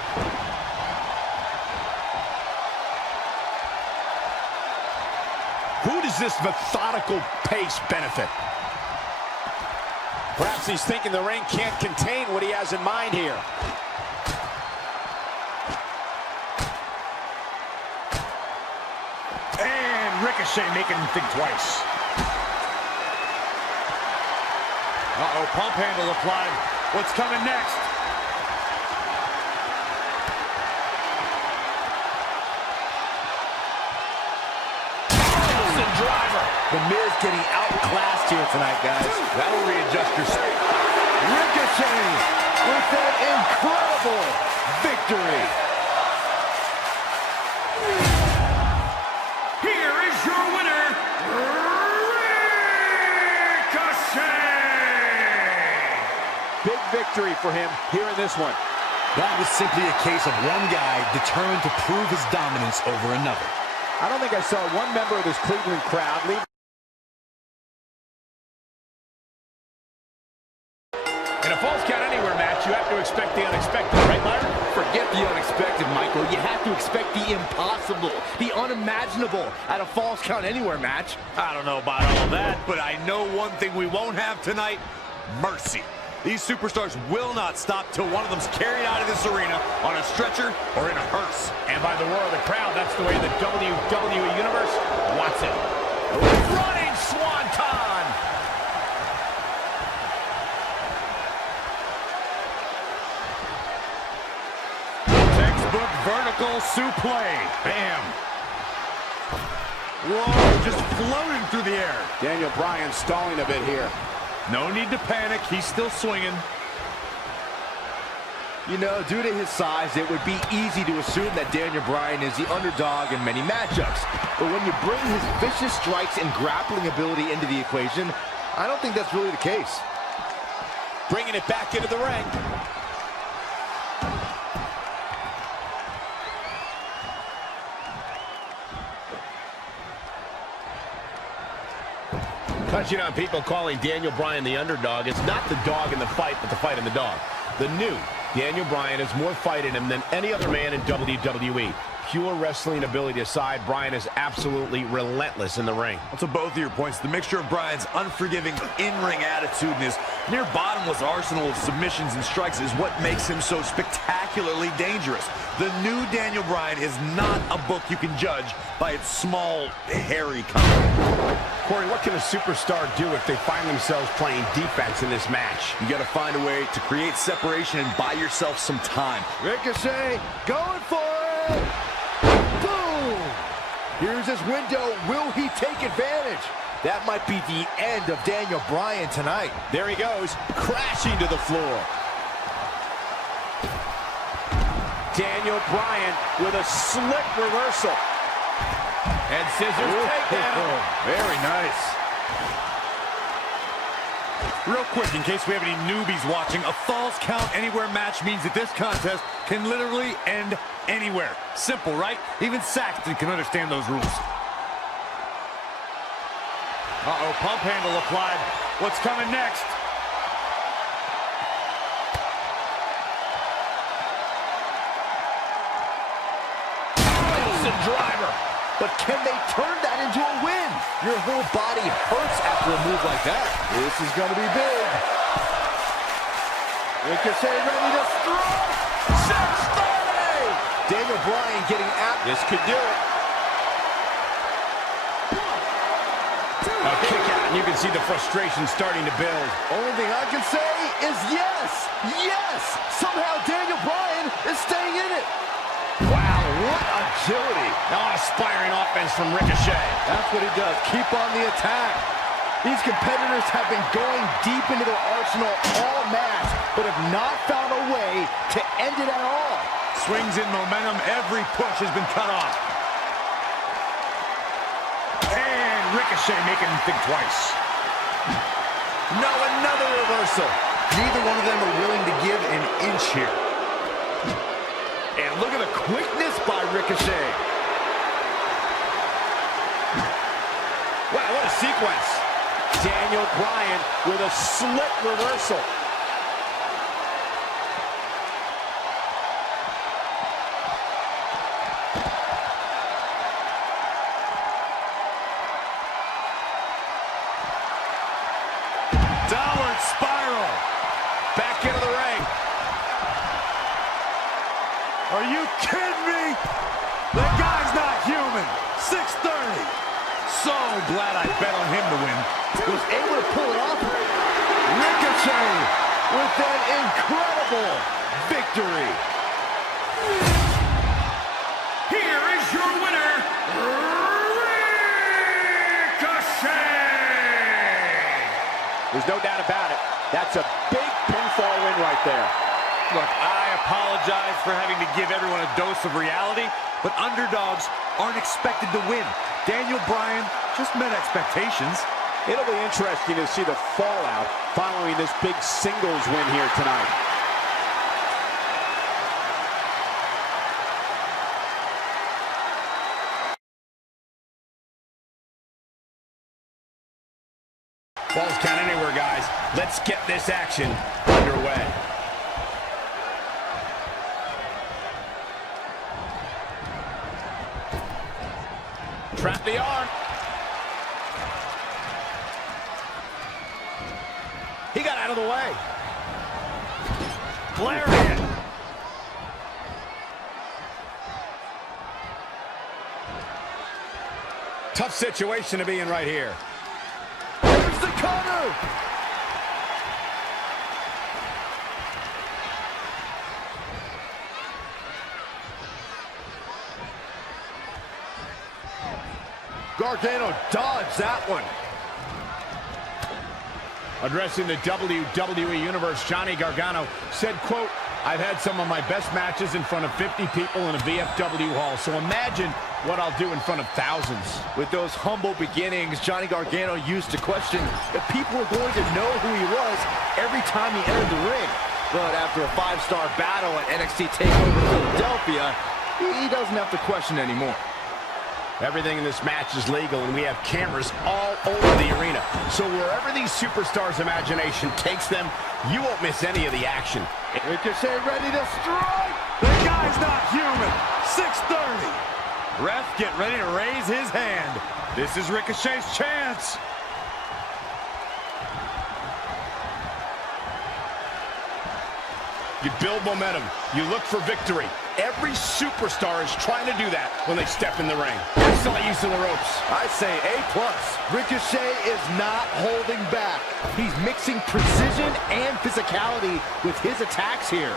Who does this methodical pace benefit? Perhaps he's thinking the ring can't contain what he has in mind here. And Ricochet making him think twice. Uh-oh, pump handle applied. What's coming next? Driver. The Miz getting outclassed here tonight, guys. That'll readjust your speed. Ricochet with that incredible victory. Here is your winner, Ricochet! Big victory for him here in this one. That was simply a case of one guy determined to prove his dominance over another. I don't think I saw one member of this Cleveland crowd leave. In a Falls Count Anywhere match, you have to expect the unexpected, right, Myron? Forget the unexpected, Michael. You have to expect the impossible, the unimaginable at a Falls Count Anywhere match. I don't know about all that, but I know one thing we won't have tonight: mercy. These superstars will not stop till one of them's carried out of this arena on a stretcher or in a hearse. And by the roar of the crowd, that's the way the WWE Universe wants it. Running Swanton! Textbook vertical suplex. Bam. Whoa, just floating through the air. Daniel Bryan stalling a bit here. No need to panic. He's still swinging. You know, due to his size, it would be easy to assume that Daniel Bryan is the underdog in many matchups. But when you bring his vicious strikes and grappling ability into the equation, I don't think that's really the case. Bringing it back into the ring. Touching on people calling Daniel Bryan the underdog, it's not the dog in the fight, but the fight in the dog. The new Daniel Bryan has more fight in him than any other man in WWE. Pure wrestling ability aside, Bryan is absolutely relentless in the ring. Well, to both of your points, the mixture of Bryan's unforgiving in-ring attitude and his near bottomless arsenal of submissions and strikes is what makes him so spectacularly dangerous. The new Daniel Bryan is not a book you can judge by its small, hairy cover. Corey, what can a superstar do if they find themselves playing defense in this match? You got to find a way to create separation and buy yourself some time. Ricochet going for it. Boom! Here's his window. Will he take advantage? That might be the end of Daniel Bryan tonight. There he goes, crashing to the floor. Daniel Bryan with a slick reversal. And scissors takedown. Very nice. Real quick, in case we have any newbies watching, a Falls Count Anywhere match means that this contest can literally end anywhere. Simple, right? Even Saxton can understand those rules. Uh-oh, pump handle applied. What's coming next? Driver. But can they turn that into a win? Your whole body hurts after a move like that. This is going to be big. Ricochet ready to strike. 630! Daniel Bryan getting out. This could do it. A kick out, and you can see the frustration starting to build. Only thing I can say is yes. Yes! Somehow Daniel Bryan is staying in it. Wow, what agility. Now an aspiring offense from Ricochet. That's what he does. Keep on the attack. These competitors have been going deep into their arsenal all match, but have not found a way to end it at all. Swings in momentum. Every push has been cut off. And Ricochet making him think twice. No, another reversal. Neither one of them are willing to give an inch here. And look at the quickness by Ricochet. sequence. Daniel Bryan with a slick reversal. Downward spiral. Back into the ring. Are you kidding me? That guy's not human. 630. So glad I bet on him to win. Was able to pull it off. Ricochet with an incredible victory. Here is your winner, Ricochet! There's no doubt about it. That's a big pinfall win right there. Look, I apologize for having to give everyone a dose of reality, but underdogs aren't expected to win. Daniel Bryan just met expectations. It'll be interesting to see the fallout following this big singles win here tonight. Falls count anywhere, guys. Let's get this action underway. Trap the arm. He got out of the way. Lariat. Tough situation to be in right here. There's the cutter. Gargano dodged that one. Addressing the WWE Universe, Johnny Gargano said, quote, "I've had some of my best matches in front of 50 people in a VFW hall, so imagine what I'll do in front of thousands." With those humble beginnings, Johnny Gargano used to question if people were going to know who he was every time he entered the ring. But after a 5-star battle at NXT TakeOver Philadelphia, he doesn't have to question anymore. Everything in this match is legal, and we have cameras all over the arena. So wherever these superstars' imagination takes them, you won't miss any of the action. Ricochet ready to strike. That guy's not human. 630. Ref, get ready to raise his hand. This is Ricochet's chance. You build momentum. You look for victory. Every superstar is trying to do that when they step in the ring. Excellent use of the ropes. I say A+. Ricochet is not holding back. He's mixing precision and physicality with his attacks here.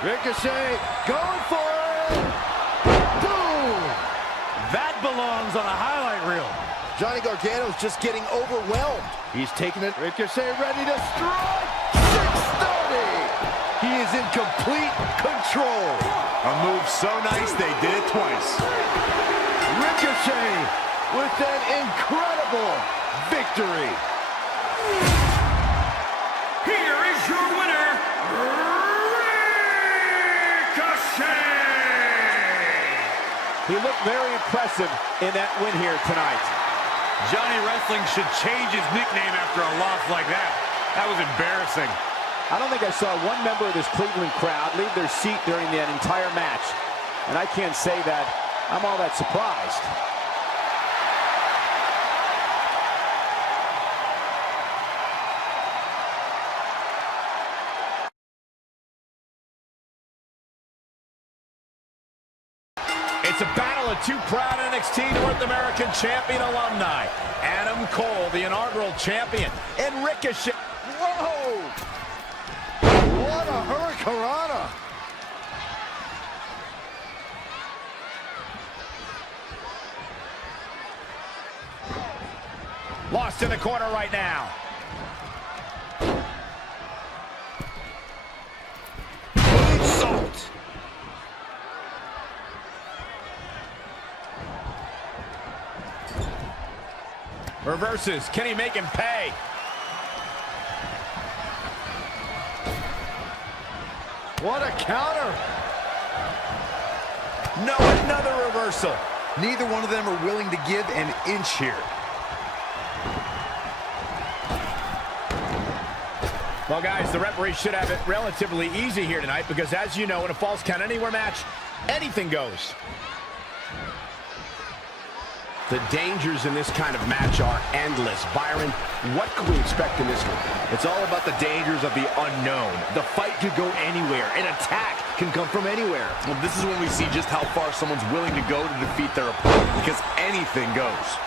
Ricochet going for it. Boom! That belongs on a highlight reel. Johnny Gargano's just getting overwhelmed. He's taking it. Ricochet ready to strike. 630. He is in complete control. A move so nice they did it twice. Ricochet with an incredible victory. Here is your winner, Ricochet! He looked very impressive in that win here tonight. Johnny Wrestling should change his nickname after a loss like that. That was embarrassing. I don't think I saw one member of this Cleveland crowd leave their seat during that entire match. And I can't say that I'm all that surprised. It's a battle of two proud NXT North American champion alumni. Adam Cole, the inaugural champion, and Ricochet. Whoa! What a hurricanrana! Lost in the corner right now. Moonsault. Reverses. Can he make him pay? What a counter! No, another reversal. Neither one of them are willing to give an inch here. Well, guys, the referee should have it relatively easy here tonight because, as you know, in a Falls Count Anywhere match, anything goes. The dangers in this kind of match are endless. Byron, what can we expect in this one? It's all about the dangers of the unknown. The fight could go anywhere. An attack can come from anywhere. Well, this is when we see just how far someone's willing to go to defeat their opponent, because anything goes.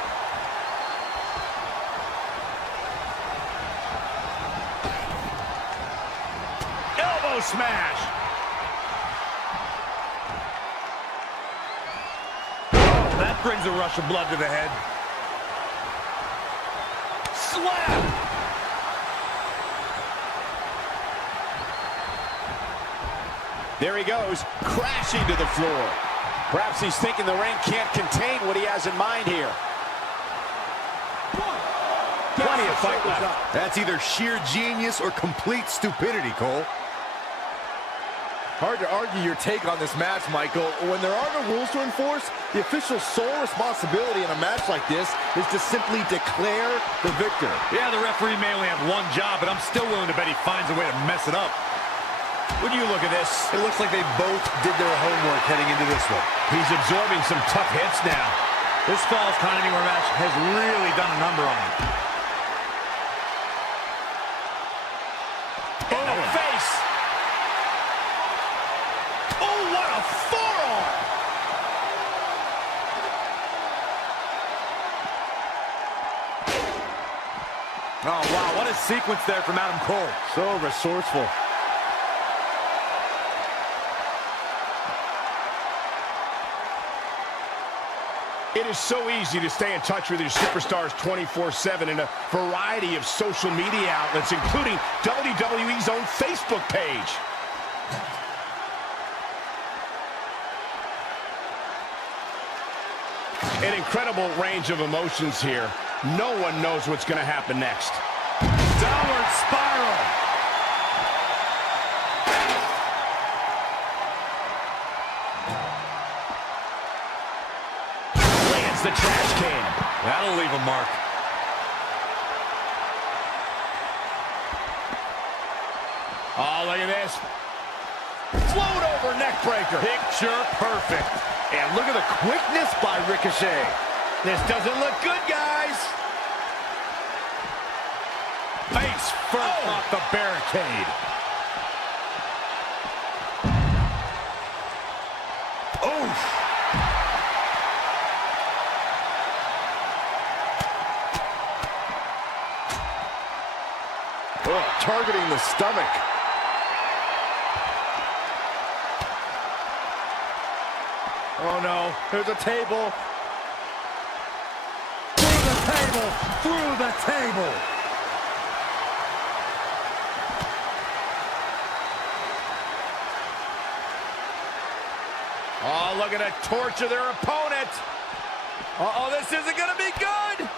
Elbow smash. That brings a rush of blood to the head. Slap. There he goes, crashing to the floor. Perhaps he's thinking the ring can't contain what he has in mind here. Plenty of fight left. That's either sheer genius or complete stupidity, Cole. Hard to argue your take on this match, Michael. When there are no rules to enforce, the official's sole responsibility in a match like this is to simply declare the victor. Yeah, the referee may only have one job, but I'm still willing to bet he finds a way to mess it up. When you look at this, It looks like they both did their homework heading into this one. he's absorbing some tough hits now. This Falls Count Anywhere match has really done a number on him. In the face. Oh, what a forearm. Oh, wow, what a sequence there from Adam Cole. So resourceful. It is so easy to stay in touch with your superstars 24/7 in a variety of social media outlets, including WWE's own Facebook page. An incredible range of emotions here. No one knows what's going to happen next. Downward spiral. Lands the trash can. That'll leave a mark. Oh, look at this. Float over neck breaker. Picture perfect. And look at the quickness by Ricochet. This doesn't look good, guys. Face first off the barricade. Oh. Oh, targeting the stomach. Oh no, there's a table. Through the table. Through the table. Oh, look at it, torture their opponent. Uh-oh, this isn't gonna be good.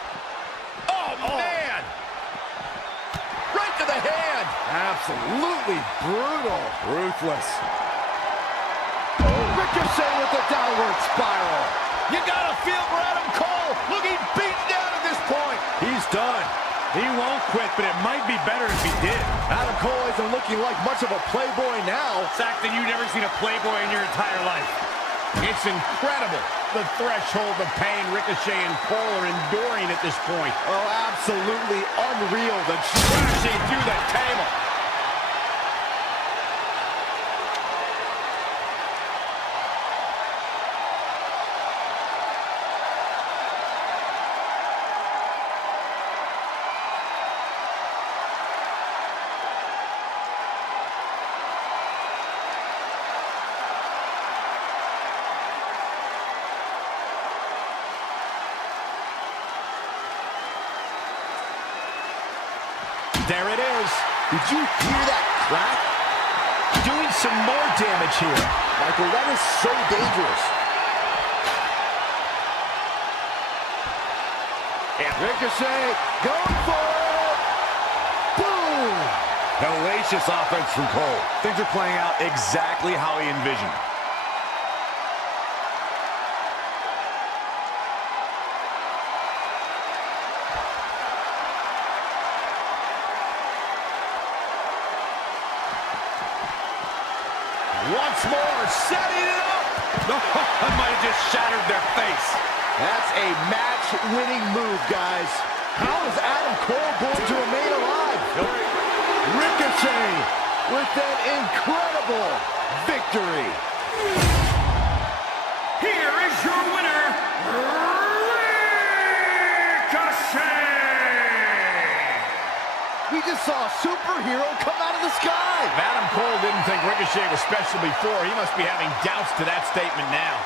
Oh, man. Right to the hand. Absolutely brutal. Ruthless. Ricochet with the downward spiral. You gotta feel for Adam Cole, looking beaten down at this point. He's done. He won't quit, but it might be better if he did. Adam Cole isn't looking like much of a playboy now. Fact that you've never seen a playboy in your entire life. It's incredible, the threshold of pain Ricochet and Cole are enduring at this point. Oh, absolutely unreal. The Crashing through the table. There it is. Did you hear that crack? Doing some more damage here. Michael, that is so dangerous. And Ricochet going for it. Boom! Hellacious offense from Cole. Things are playing out exactly how he envisioned. Once more, setting it up. That might have just shattered their face. That's a match-winning move, guys. How is Adam Cole going to remain alive? Ricochet with an incredible victory. Here is your winner, Ricochet! We just saw a superhero come out of the sky. If Adam Cole didn't think Ricochet was special before, he must be having doubts to that statement now.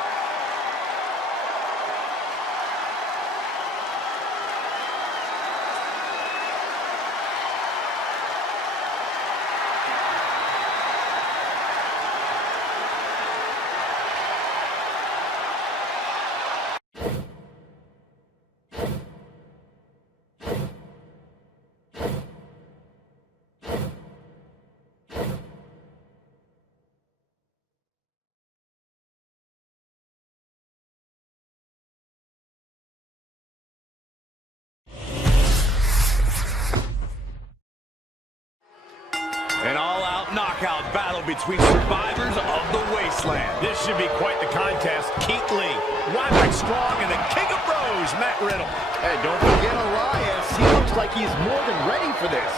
An all-out knockout battle between survivors of the Wasteland. This should be quite the contest. Keith Lee, Roderick Strong, and the King of Bros, Matt Riddle. Hey, don't forget Elias. He looks like he's more than ready for this.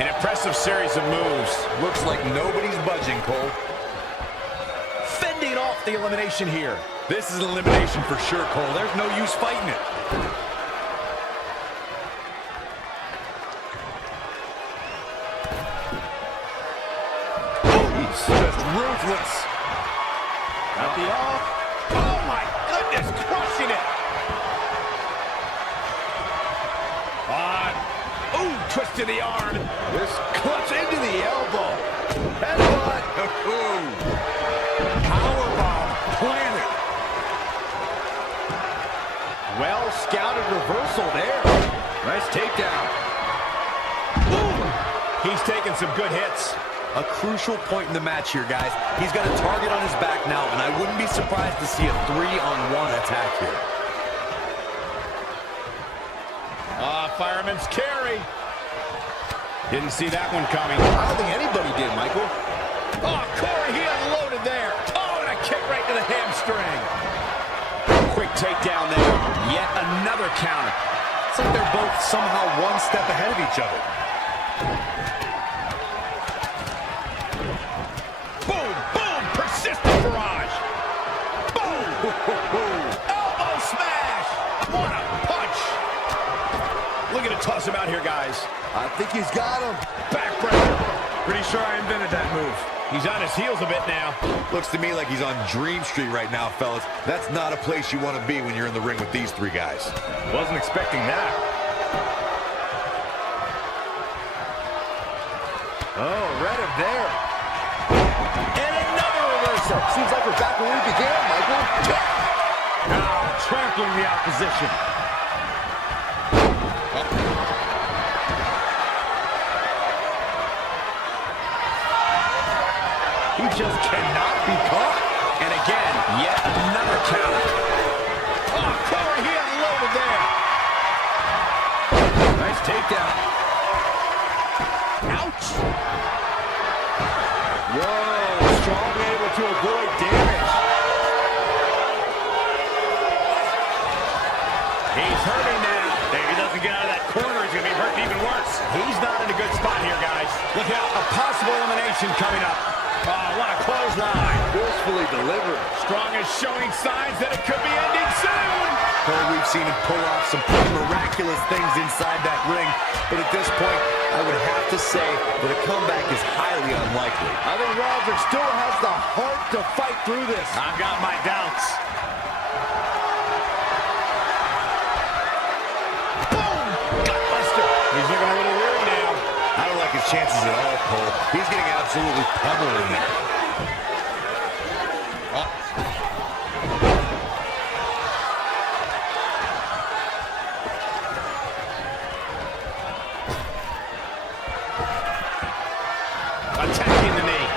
An impressive series of moves. Looks like nobody's budging, Cole. Fending off the elimination here. This is an elimination for sure, Cole. There's no use fighting it. Just ruthless. Got the off. Oh my goodness, crushing it. Ooh, twist to the arm. This clutch into the elbow. Headbutt. Powerbomb planted. Well scouted reversal there. Nice takedown. Boom. He's taking some good hits. A crucial point in the match here, guys. He's got a target on his back now, and I wouldn't be surprised to see a 3-on-1 attack here. Fireman's carry. Didn't see that one coming. I don't think anybody did, Michael. Oh, Corey, he unloaded there. Oh, and a kick right to the hamstring. Quick takedown there. Yet another counter. It's like they're both somehow one step ahead of each other. Boom, boom, persistent barrage. Boom. Elbow smash. What a punch. Looking to toss him out here, guys. I think he's got him. Backbreaker. Pretty sure I invented that move. He's on his heels a bit now. Looks to me like he's on Dream Street right now, fellas. That's not a place you want to be when you're in the ring with these three guys. Wasn't expecting that. Oh, read him there. And another reversal. Seems like we're back where we began, Michael. Now trampling the opposition. He just cannot be caught. And again, yet another counter. Oh, Corey, he unloaded there. Nice takedown. Ouch. Whoa, Strong able to avoid damage. He's hurting now. If he doesn't get out of that corner, he's going to be hurting even worse. He's not in a good spot here, guys. Look out, a possible elimination coming up. Oh, what a clothesline. Forcefully delivered. Strong is showing signs that it could be ending soon. Cole, we've seen him pull off some pretty miraculous things inside that ring, but at this point, I would have to say that a comeback is highly unlikely. I think Roderick still has the heart to fight through this. I've got my doubts. Boom! Gutbuster. He's looking a little weary now. I don't like his chances at all, Cole. He's getting absolutely pummeled in there. Attacking the knee.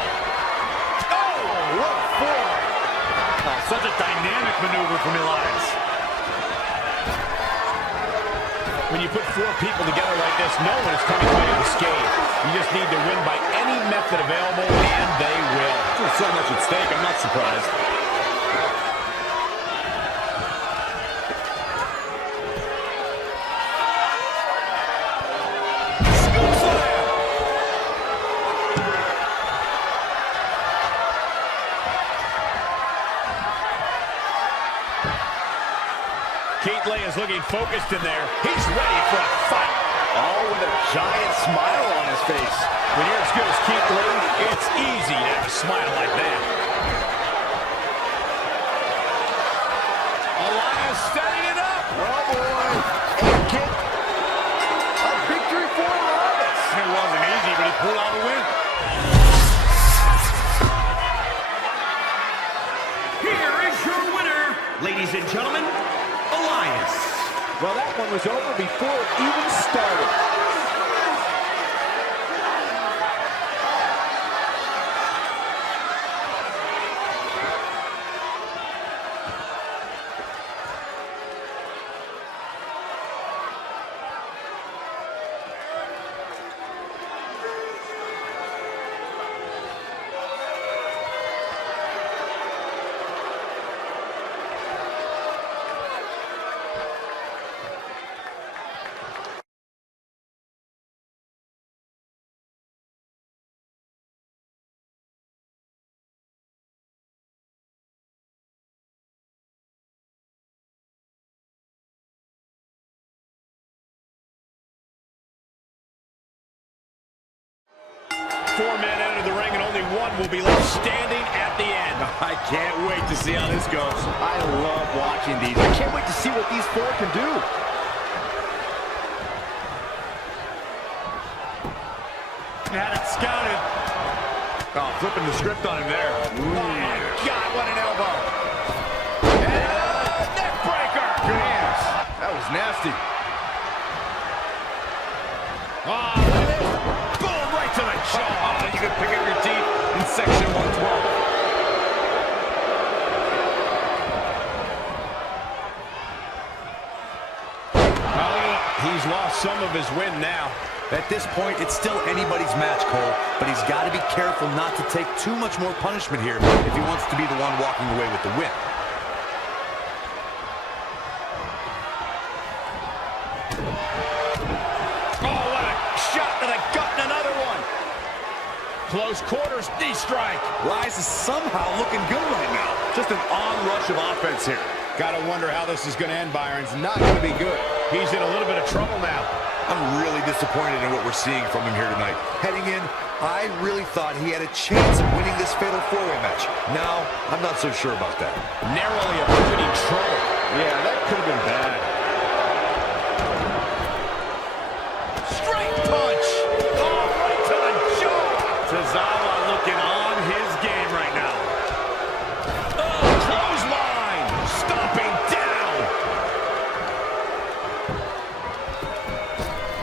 Oh, what for? Oh, such a dynamic maneuver from Elias. When you put four people together like this, no one is coming away unscathed. You just need to win by any method available, and they will. There's so much at stake, I'm not surprised. Keith Lee is looking focused in there. He's ready for a fight. Oh, with a giant smile on his face. When you're as good as Keith Lee, it's easy to have a smile like that. Elias setting it up. Oh, boy. And kick. A victory for Elias. It wasn't easy, but he pulled out a win. Here is your winner, ladies and gentlemen, Elias. Well, that one was over before it even started. Four men enter the ring, and only one will be left standing at the end. I can't wait to see how this goes. I love watching these. I can't wait to see what these four can do. Had it scouted. Oh, flipping the script on him there. Oh, my God, what an elbow. And a neck breaker. Good hands. That was nasty. Oh, look at this. Boom, right to the jaw. Oh, you can pick up your teeth in section 112. He's lost some of his win now. At this point, it's still anybody's match, Cole, but he's got to be careful not to take too much more punishment here if he wants to be the one walking away with the win. Oh, what a shot to the gut and another one. Close quarters, knee strike. Elias is somehow looking good right now. Just an onrush of offense here. Gotta wonder how this is gonna end, Byron. It's not gonna be good. He's in a little bit of trouble now. I'm really disappointed in what we're seeing from him here tonight. Heading in, I really thought he had a chance of winning this fatal four-way match. Now, I'm not so sure about that. Narrowly avoiding trouble. Yeah, that could have been bad. Straight punch. Oh, right to the jaw. Tozawa looking on his game right now. Oh, clothesline. Stomping down.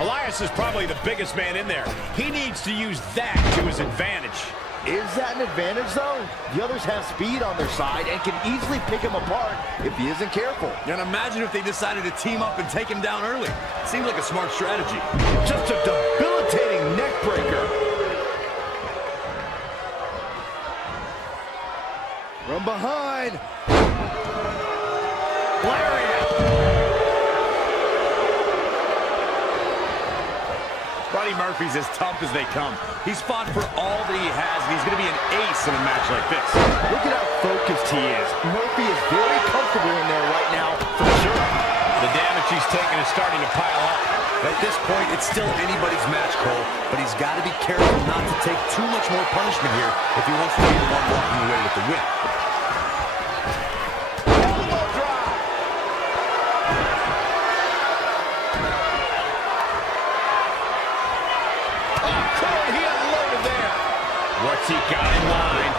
Elias is probably the biggest man in there. He needs to use that to his advantage. Is that an advantage, though? The others have speed on their side and can easily pick him apart if he isn't careful. And imagine if they decided to team up and take him down early. Seems like a smart strategy. Just a debilitating neck breaker. From behind. Buddy Murphy's as tough as they come. He's fought for all that he has, and he's going to be an ace in a match like this. Look at how focused he is. Murphy is very comfortable in there right now, for sure. The damage he's taken is starting to pile up. At this point, it's still anybody's match, Cole, but he's got to be careful not to take too much more punishment here if he wants to be the one walking away with the win. What's he got in mind?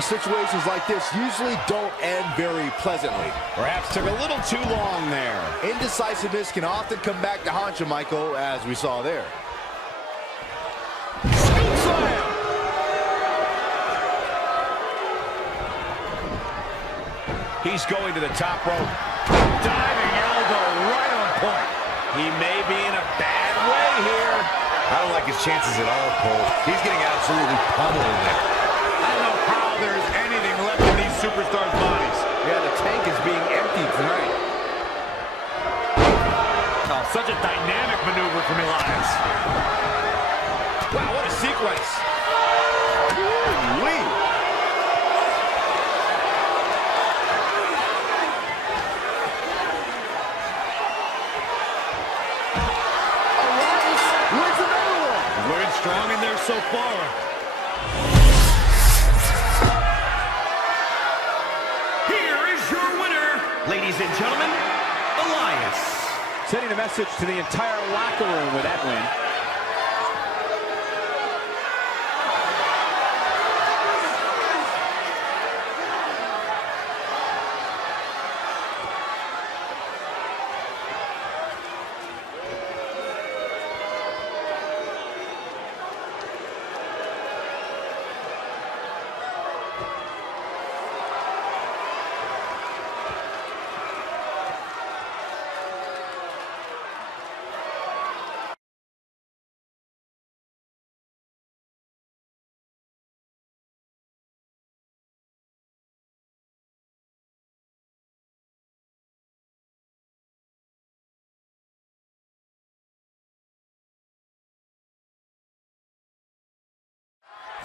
Situations like this usually don't end very pleasantly. Perhaps took a little too long there. Indecisiveness can often come back to haunt you, Michael, as we saw there. Slam! He's going to the top rope. Diving elbow right on point. He may be in a bad way here. I don't like his chances at all, Cole. He's getting absolutely pummeled in there. I don't know how there's anything left in these superstars' bodies. Yeah, the tank is being emptied tonight. Oh, such a dynamic maneuver from Elias. Wow, what a sequence. Wee. Looking strong in there so far. Here is your winner, ladies and gentlemen, Elias. Sending a message to the entire locker room with that win.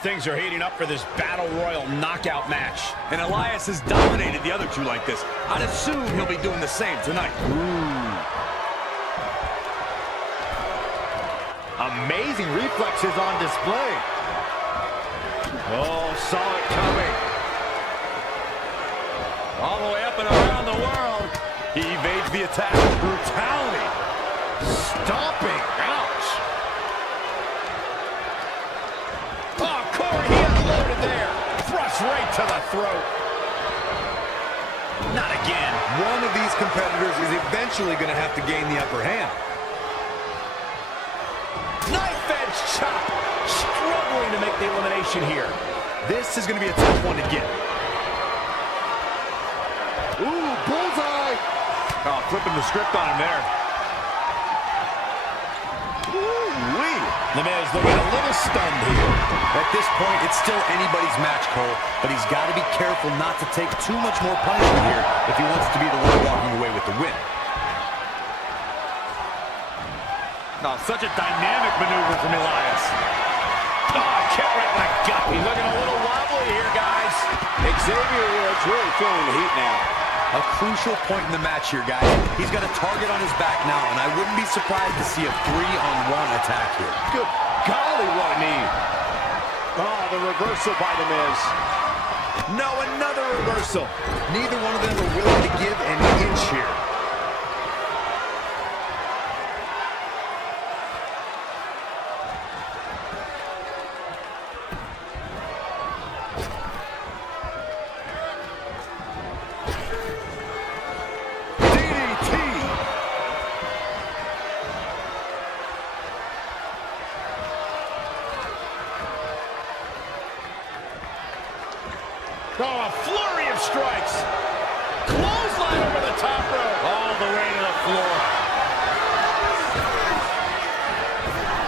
Things are heating up for this Battle Royal knockout match. And Elias has dominated the other two like this. I'd assume he'll be doing the same tonight. Amazing reflexes on display. Oh, saw it coming. All the way up and around the world. He evades the attack. Brutality. Stomping. Ouch. Oh, Corey, he unloaded there. Thrust right to the throat. Not again. One of these competitors is eventually going to have to gain the upper hand. Knife edge chop. Struggling to make the elimination here. This is going to be a tough one to get. Ooh, bullseye. Oh, flipping the script on him there. Ooh-wee. The Miz looking a little stunned here. At this point, it's still anybody's match, Cole, but he's got to be careful not to take too much more punishment here if he wants to be the one walking away with the win. Oh, such a dynamic maneuver from Elias. Oh, kick right in the gut. He's looking a little wobbly here, guys. Xavier Woods really feeling the heat now. A crucial point in the match here, guys. He's got a target on his back now, and I wouldn't be surprised to see a 3-on-1 attack here. Good golly, what a knee. Oh, the reversal by the Miz. No, another reversal. Neither one of them are willing to give an inch here. Oh, a flurry of strikes. Clothesline over the top rope. All the way to the floor.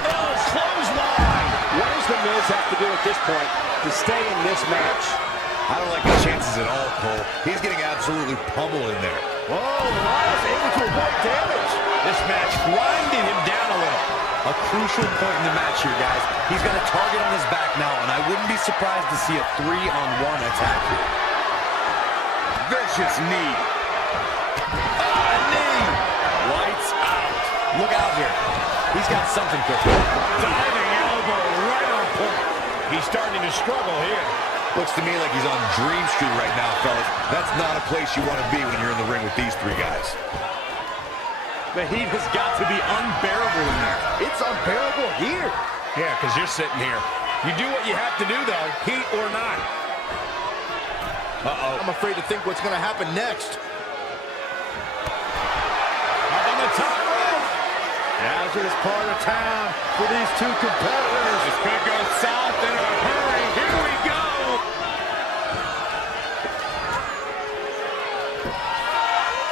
Oh, clothesline. What does the Miz have to do at this point to stay in this match? I don't like his chances at all, Cole. He's getting absolutely pummeled in there. Oh, Elias able to avoid damage. This match grinding him down a little. A crucial point in the match here, guys. He's got a target on his back now, and I wouldn't be surprised to see a 3-on-1 attack here. Vicious knee. Knee. Lights out. Look out here. He's got something cooking. Diving elbow right on point. He's starting to struggle here. Looks to me like he's on Dream Street right now, fellas. That's not a place you want to be when you're in the ring with these three guys. The heat has got to be unbearable in there. It's unbearable here. Yeah, because you're sitting here. You do what you have to do, though, heat or not. Uh-oh. I'm afraid to think what's going to happen next. Up on the top rope. Hazardous part of town for these two competitors. This could go south in a hurry. Here we go.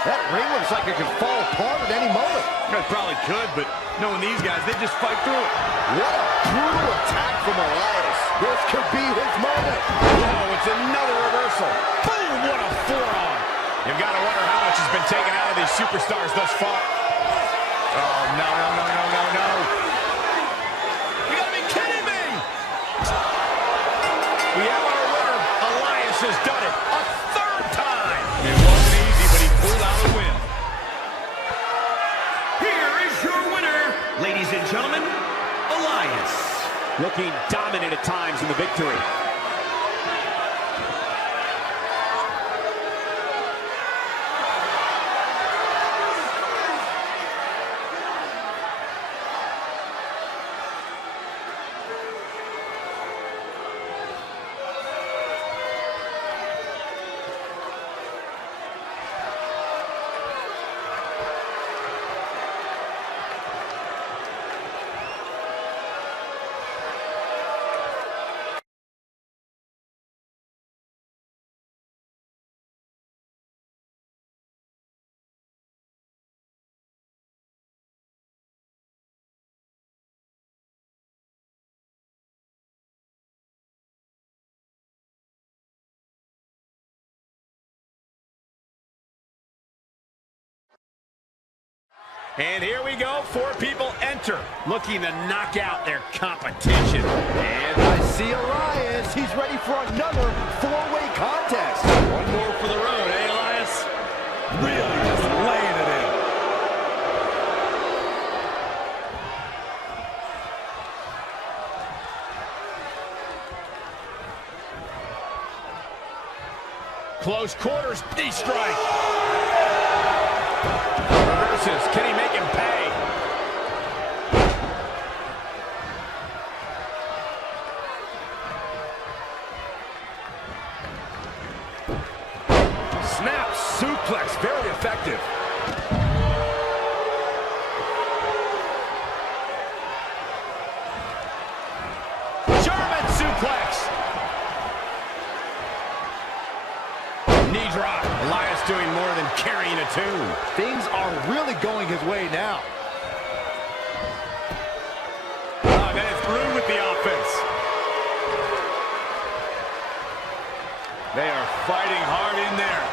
That ring looks like it could fall apart at any moment. It probably could, but knowing these guys, they just fight through it. What a brutal attack from Elias. This could be his moment. Oh, it's another reversal. Boom, what a forearm. You've got to wonder how much has been taken out of these superstars thus far. Oh, no, no, no, no, no, no. You gotta be kidding me! We have our winner. Elias has done it a third time. It wasn't easy, but he pulled out a win. Here is your winner, ladies and gentlemen, Elias. Looking dominant at times in the victory. And here we go. 4 people enter, looking to knock out their competition. And I see Elias. He's ready for another 4-way contest. One more for the road, eh, Elias? Really just laying it in. Close quarters, knee strike. Reverses, can he make him pay? Snap suplex, very effective. German suplex. Knee drop. Elias doing more than carrying a tune. Things are really going his way now. Oh, then it's through with the offense. They are fighting hard in there.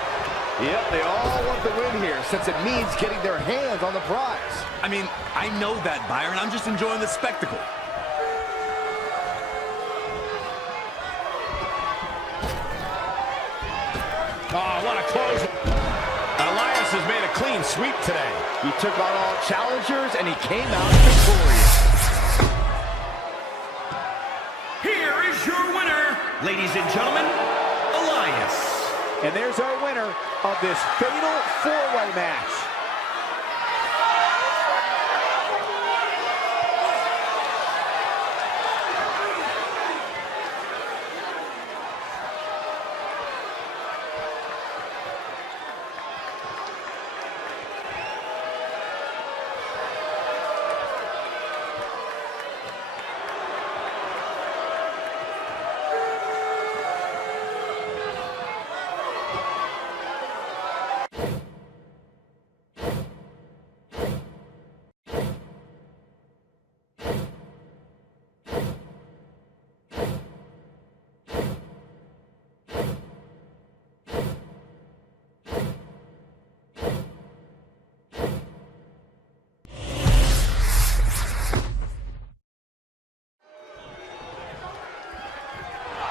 Yep, they all want the win here since it means getting their hands on the prize. I mean, I know that, Byron. I'm just enjoying the spectacle. Oh, what a close. Elias has made a clean sweep today. He took on all challengers, and he came out victorious. Here is your winner, ladies and gentlemen, Elias. And there's our winner of this fatal 4-way match.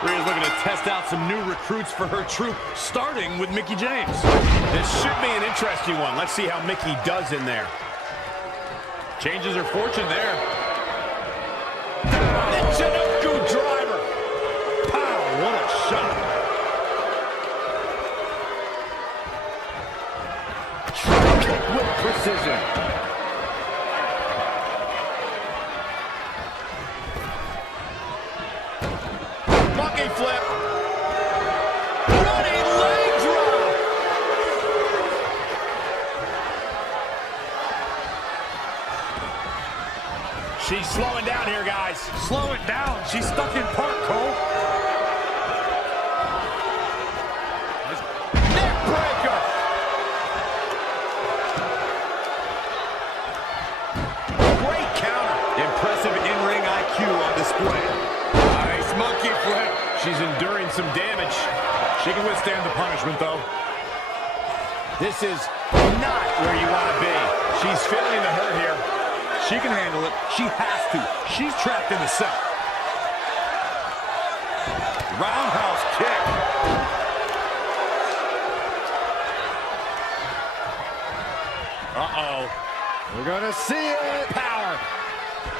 Rhea's looking to test out some new recruits for her troop, starting with Mickie James. This should be an interesting one. Let's see how Mickie does in there. Changes her fortune there. The Chinook driver. Pow, what a shot. Kick with precision. Monkey flip. Running leg drop. She's slowing down here, guys. Slow it down. She's stuck in park, Cole. Neck breaker. some damage. She can withstand the punishment, though. This is not where you want to be. She's feeling the hurt here. She can handle it. She has to. She's trapped in the cell. Roundhouse kick. Uh-oh. We're gonna see it. Power.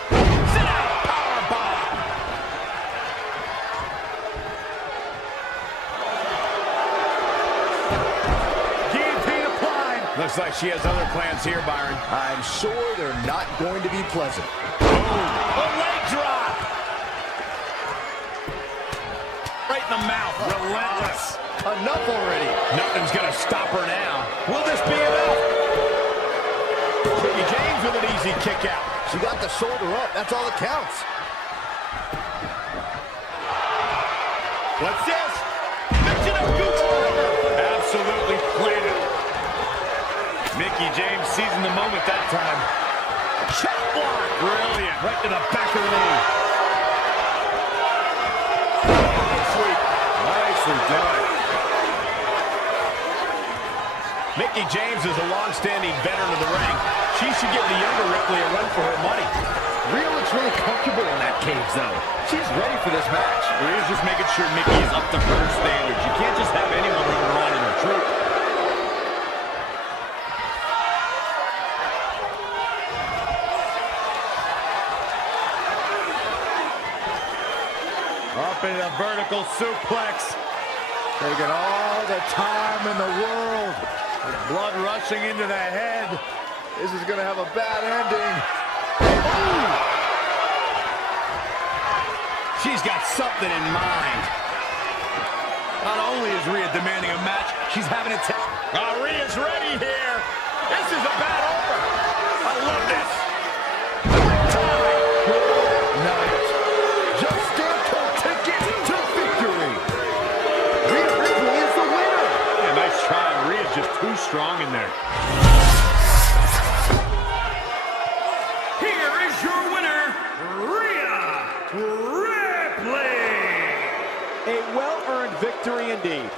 Sit out. Power bomb. Guillotine applied. Looks like she has other plans here, Byron. I'm sure they're not going to be pleasant. A leg drop. Right in the mouth. Relentless. Enough already. Nothing's going to stop her now. Will this be enough? Mickey James with an easy kick out. She got the shoulder up. That's all that counts. What's this? Mixing up Gooch over. Absolutely planted. Mickey James seizing the moment that time. Chop block. Brilliant. Right to the back of the knee. Nicely done. Mickey James is a long-standing veteran of the ring. She should give the younger Ripley a run for her money. Rhea looks really comfortable in that cage, though. She's ready for this match. Rhea's just making sure Mickey is up to her standards. You can't just have anyone run around in her troop. Up in a vertical suplex. Taking all the time in the world. Blood rushing into the head. This is going to have a bad ending. She's got something in mind. Not only is Rhea demanding a match, she's having it. Rhea's ready here. This is a bad over. I love this. Night. Just stand tall to get to victory. Rhea Ripley is the winner. Yeah, nice try. Rhea's just too strong in there. Here is your winner, Rhea Ripley. A well-earned victory indeed.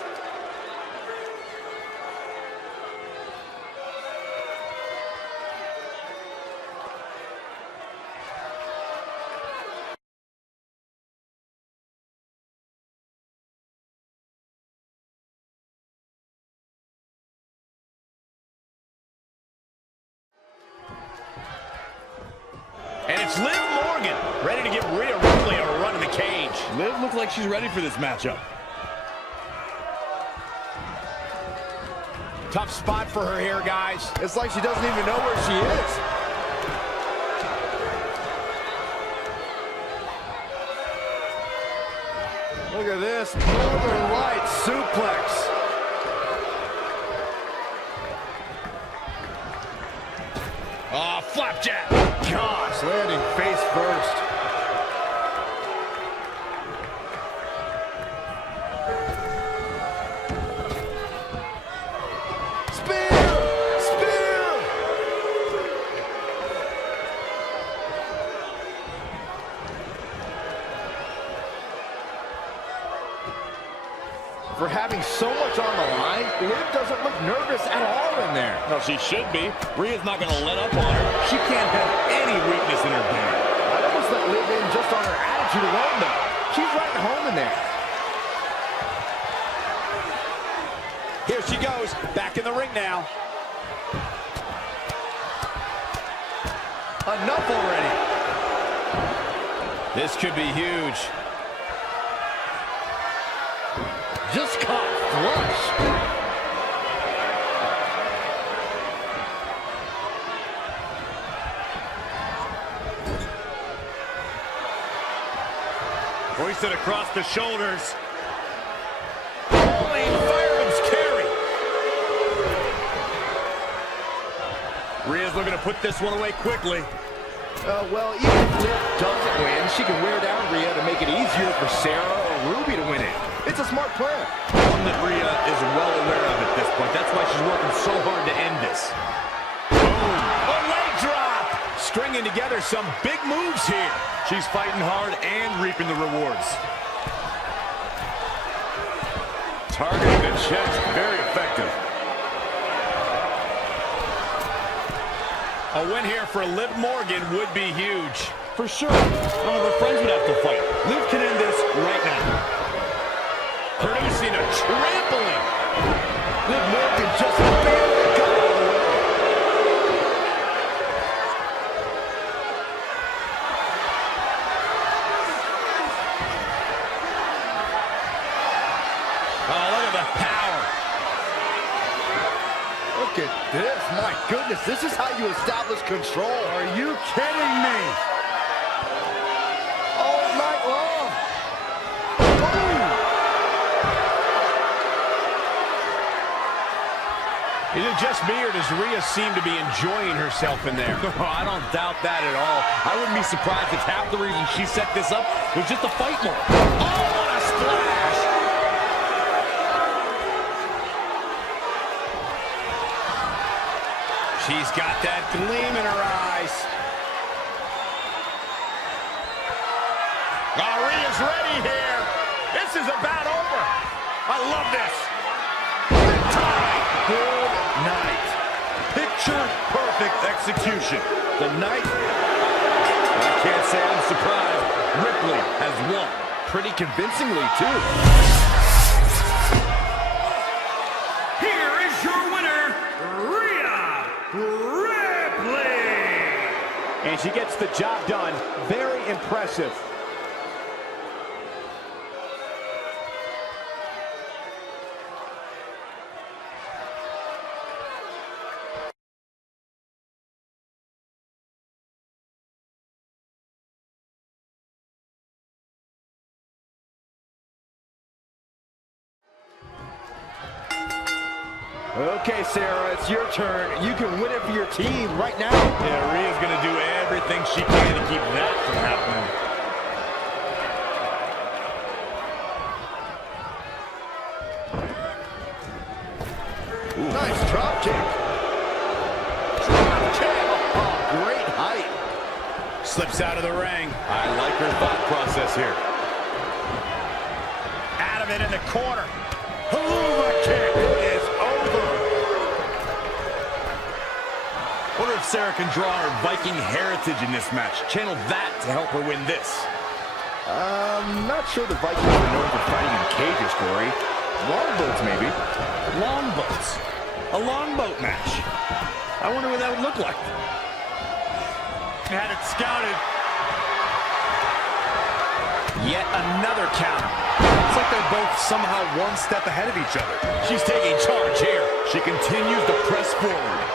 And it's Liv Morgan, ready to give Rhea Ripley a run in the cage. Liv looks like she's ready for this matchup. Tough spot for her here, guys. It's like she doesn't even know where she is. Look at this. Northern Light suplex. Oh, flapjack. Gosh, landing face first. Spear! Spear! For having so much on the line, Liv doesn't look nervous at all in there. No, she should be. Rhea's not going to let up on her. She can't have any weakness in her game. I'd almost let Liv in just on her attitude alone, though. She's right at home in there. Here she goes, back in the ring now. Enough already. This could be huge. Just caught flush. Hoisted across the shoulders. Holy fireman's carry. Rhea's looking to put this one away quickly. Well, even if Liv doesn't win, she can wear down Rhea to make it easier for Sarah or Ruby to win it. It's a smart plan. One that Rhea is well aware of at this point. That's why she's working so hard to end this. Boom. A leg drop. Stringing together some big moves here. She's fighting hard and reaping the rewards. Targeting the chest, very effective. A win here for Liv Morgan would be huge. For sure. None of her friends would have to fight. Liv can end this right now. Producing a trampling. Liv Morgan just barely got out of the way. Oh, look at the power. Look at this. My goodness, this is how you establish control. Are you kidding me? All night long. Is it just me, or does Rhea seem to be enjoying herself in there? I don't doubt that at all. I wouldn't be surprised if half the reason she set this up was just to fight more. Oh, what a splash! She's got that gleam in her eyes. Oh, Rhea's ready here. This is about over. I love this. Good night. Picture perfect execution. The night, I can't say I'm surprised. Ripley has won. Pretty convincingly, too. Here is your winner, Rhea Ripley. And she gets the job done. Very impressive. Okay, Sarah, it's your turn. You can win it for your team right now. Yeah, Rhea's going to do everything she can to keep that from happening. Ooh. Nice drop kick. Drop kick. Oh, great height. Slips out of the ring. I like her thought process here. Out of it in the corner. Haluva kick is over. Wonder if Sarah can draw her Viking heritage in this match. Channel that to help her win this. Not sure the Vikings are known for fighting in cages, Corey. Longboats, maybe. Longboats. A longboat match. I wonder what that would look like. Had it scouted. Yet another counter. It's like they're both somehow one step ahead of each other. She's taking charge here. She continues to press forward.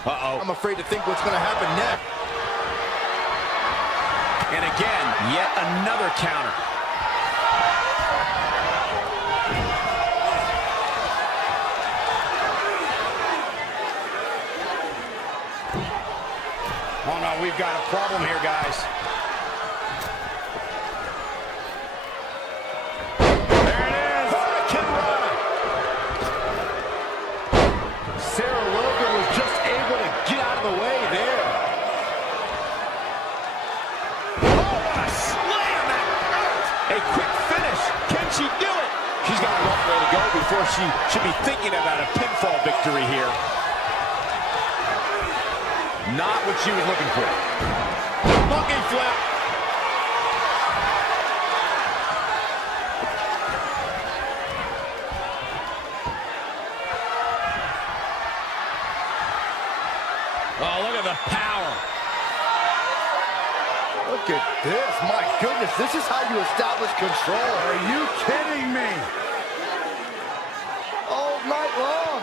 Uh-oh. I'm afraid to think what's going to happen next. And again, yet another counter. Oh no, we've got a problem here, guys. There it is. Hurricane Rana. Sarah Logan was just able to get out of the way there. Oh, what a slam that hurt. A quick finish. Can she do it? She's got a long way to go before she should be thinking about a pinfall victory here. Not what she was looking for. Monkey flip. Oh, look at the power. Look at this. My goodness, this is how you establish control. Are you kidding me? All night long.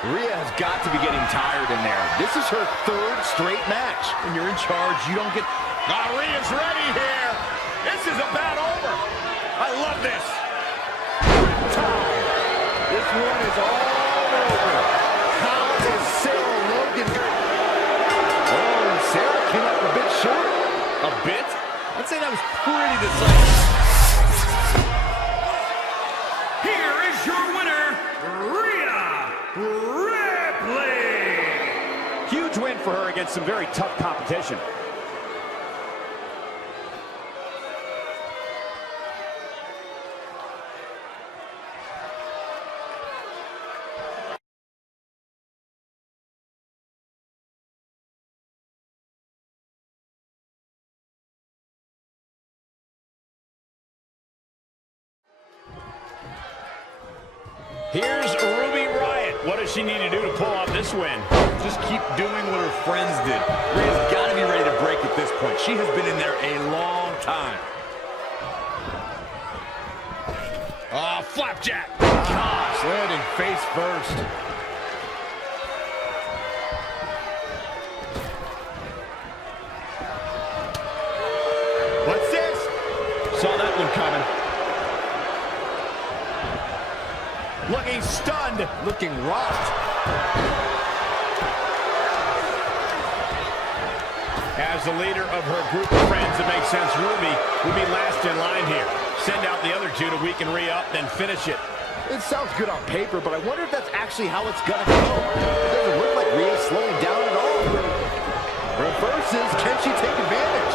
Rhea has got to be getting tired in there. This is her third straight match. When you're in charge, you don't get... Rhea's ready here. This is about over. I love this. This one is all over. How is Sarah Logan? Oh, Sarah came up a bit short. A bit? I'd say that was pretty decisive. Here is your winner, Rhea Ripley. for her against some very tough competition. Here's Ruby Riott. What does she need to do to pull off this win? Just keep doing what her friends did. Rhea's got to be ready to break at this point. She has been in there a long time. Flapjack. Gosh, landing face first. What's this? Saw that one coming. Looking stunned. Looking rocked. As the leader of her group of friends, it makes sense Ruby will be last in line here. Send out the other two to weaken Rhea up, then finish it. It sounds good on paper, but I wonder if that's actually how it's gonna go. It doesn't look like Rhea's slowing down at all. Reverses, can she take advantage?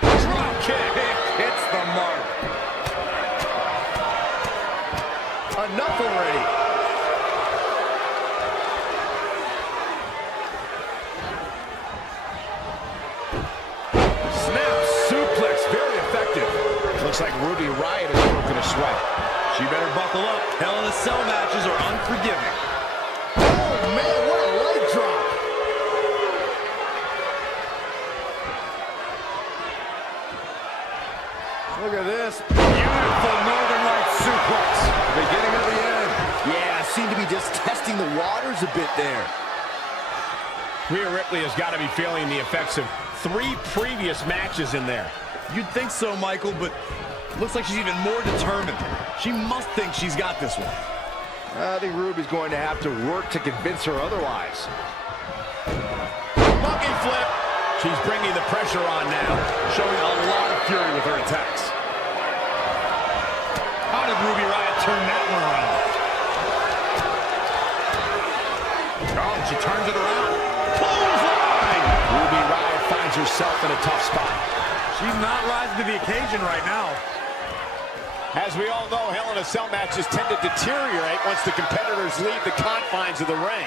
Drop kick. Hits the mark. Enough already. Snap suplex, very effective. Looks like Ruby Riott is working a sweat. She better buckle up. Hell in a Cell matches are unforgiving. Oh man, what a leg drop. Look at this. Beautiful Northern Lights suplex. Beginning of the end. Yeah, seemed to be just testing the waters a bit there. Rhea Ripley has got to be feeling the effects of 3 previous matches in there. You'd think so, Michael, but looks like she's even more determined. She must think she's got this one. I think Ruby's going to have to work to convince her otherwise. Monkey flip. She's bringing the pressure on now. Showing a lot of fury with her attacks. How did Ruby Riott turn that one around? Oh, and she turns it around. Clothesline! Ruby Riott finds herself in a tough spot. She's not rising to the occasion right now. As we all know, Hell in a Cell matches tend to deteriorate once the competitors leave the confines of the ring.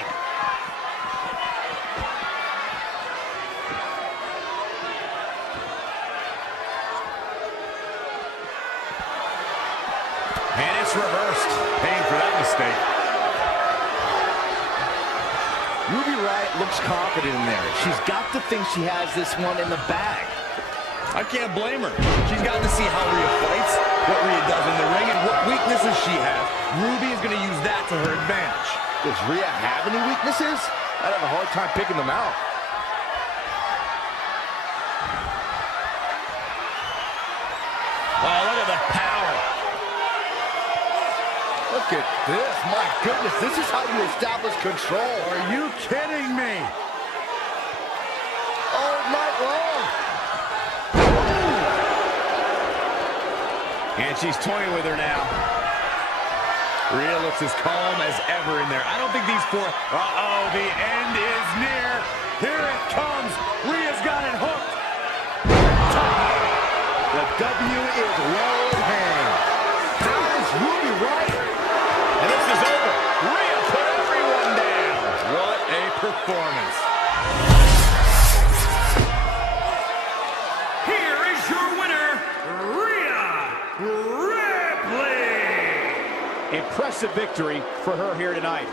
And it's reversed. Paying for that mistake. Ruby Riott looks confident in there. She's got to think she has this one in the bag. I can't blame her. She's gotten to see how Rhea fights, what Rhea does in the ring, and what weaknesses she has. Ruby is going to use that to her advantage. Does Rhea have any weaknesses? I'd have a hard time picking them out. Oh, look at the power. Look at this. My goodness, this is how you establish control. Are you kidding me? All night long. And she's toying with her now. Rhea looks as calm as ever in there. I don't think these four... Uh-oh, the end is near. Here it comes. Rhea's got it hooked. The W is well in hand. How is Ruby Riott? And this is over. Rhea put everyone down. What a performance. Here is your winner, Rhea Ripley. Impressive victory for her here tonight.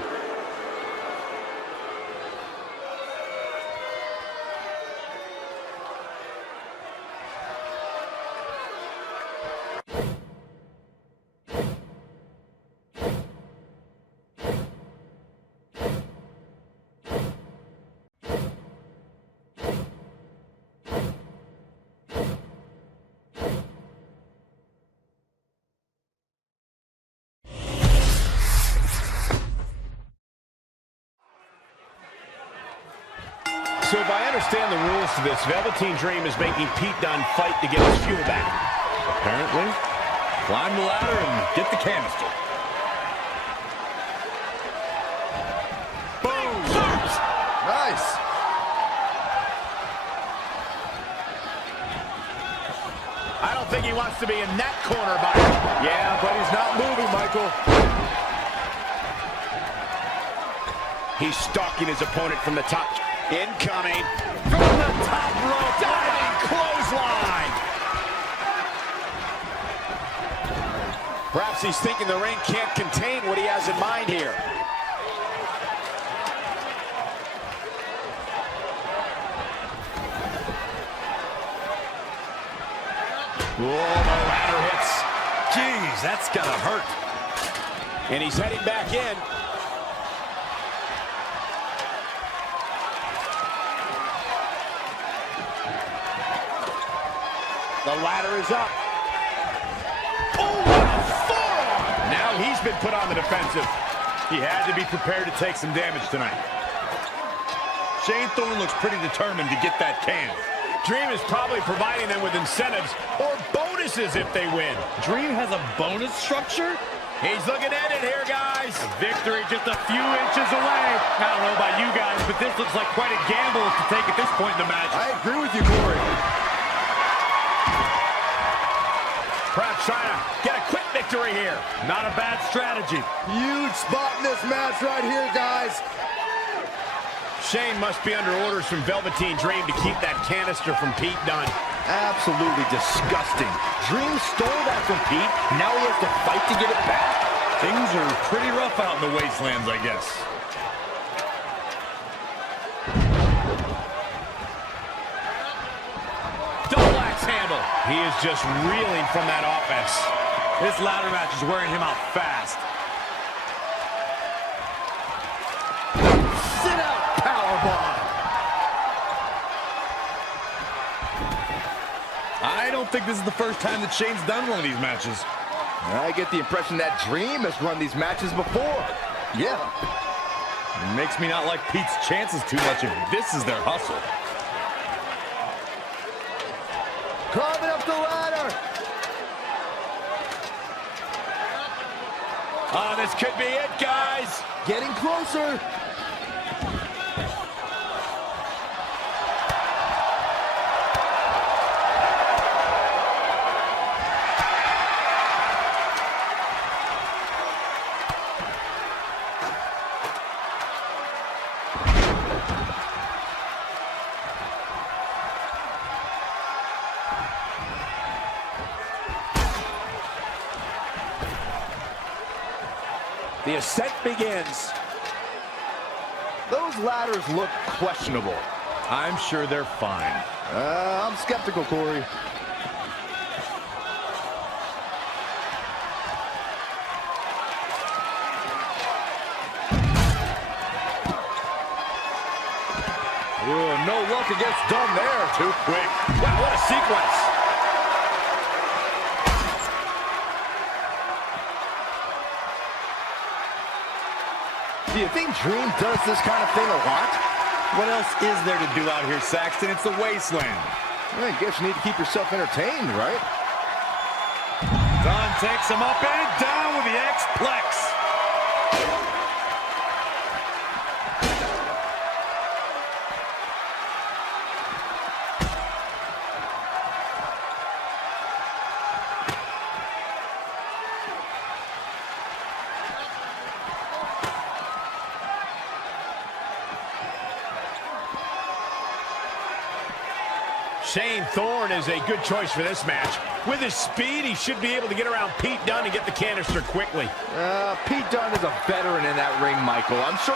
So if I understand the rules to this, Velveteen Dream is making Pete Dunne fight to get his fuel back. Apparently. Climb the ladder and get the canister. think he wants to be in that corner, Mike. Yeah, but he's not moving, Michael. He's stalking his opponent from the top. Incoming from the top rope. Diving clothesline. Perhaps he's thinking the ring can't contain what he has in mind here. Whoa, the ladder hits. Jeez, that's gotta hurt. And he's heading back in. The ladder is up. Oh, what a forearm! Now he's been put on the defensive. He had to be prepared to take some damage tonight. Shane Thorne looks pretty determined to get that can. Dream is probably providing them with incentives or bonuses if they win. Dream has a bonus structure? He's looking at it here, guys. Victory just a few inches away. I don't know about you guys, but this looks like quite a gamble to take at this point in the match. I agree with you, Corey. Perhaps trying to get a quick victory here. Not a bad strategy. Huge spot in this match right here, guys. Shane must be under orders from Velveteen Dream to keep that canister from Pete Dunne. Absolutely disgusting. Dream stole that from Pete. Now he has to fight to get it back. Things are pretty rough out in the Wastelands, I guess. Double axe handle. He is just reeling from that offense. This ladder match is wearing him out fast. Sit out powerbomb. I don't think this is the first time that Shane's done one of these matches. I get the impression that Dream has run these matches before. Yeah. Makes me not like Pete's chances too much if this is their hustle. Climbing up the ladder. Oh, this could be it, guys. Getting closer. The ascent begins. Those ladders look questionable. I'm sure they're fine. I'm skeptical, Corey. Ooh, no luck against Dunne there. Too quick. Wow, what a sequence. Do you think Dream does this kind of thing a lot? What else is there to do out here, Saxton? It's the Wasteland. I guess you need to keep yourself entertained, right? Dunne takes him up and down with the X-Plex. Shane Thorne is a good choice for this match. With his speed, he should be able to get around Pete Dunne and get the canister quickly. Pete Dunne is a veteran in that ring, Michael. I'm sure.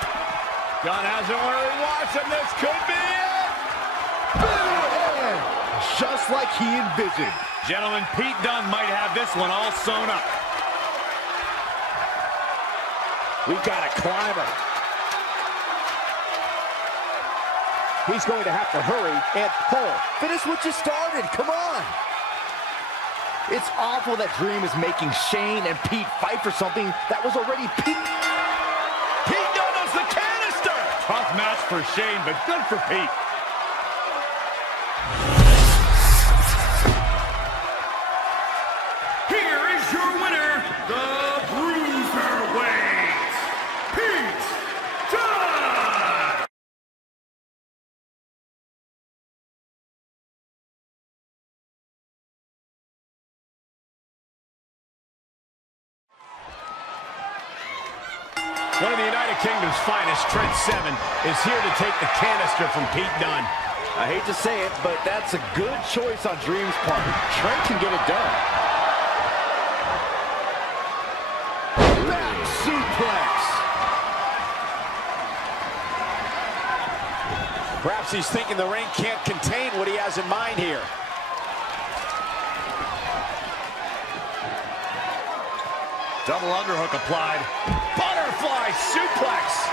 Dunne has it where he wants him. This could be it. And just like he envisioned. Gentlemen, Pete Dunne might have this one all sewn up. We've got a climber. He's going to have to hurry and pull. Finish what you started. Come on. It's awful that Dream is making Shane and Pete fight for something that was already Pete. Pete Dunne has the canister. Tough match for Shane, but good for Pete. United Kingdom's finest, Trent Seven, is here to take the canister from Pete Dunne. I hate to say it, but that's a good choice on Dream's part. Trent can get it done. Back suplex. Perhaps he's thinking the ring can't contain what he has in mind here. Double underhook applied. Butterfly suplex.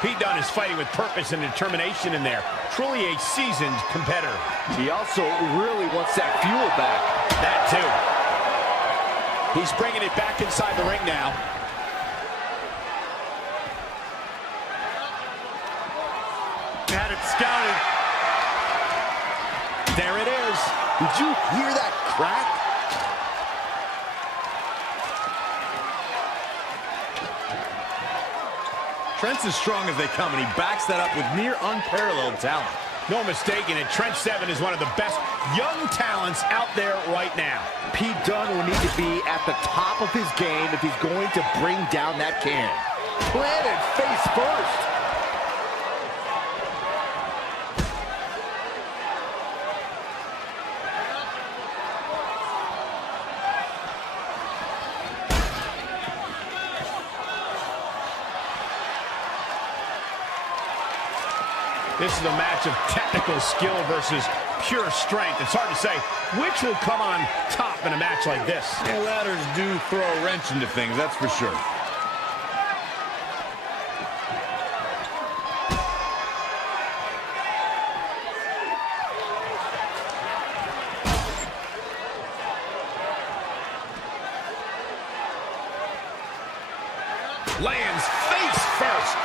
Pete Dunne is fighting with purpose and determination in there. Truly a seasoned competitor. He also really wants that fuel back. That too. He's bringing it back inside the ring now. Had it scouted. There it is. Did you hear that crack? Trent's as strong as they come, and he backs that up with near unparalleled talent. No mistaking it, Trent Seven is one of the best young talents out there right now. Pete Dunne will need to be at the top of his game if he's going to bring down that can. Planted face first. This is a match of technical skill versus pure strength. It's hard to say which will come on top in a match like this. Yeah, ladders do throw a wrench into things, that's for sure. Lands face first.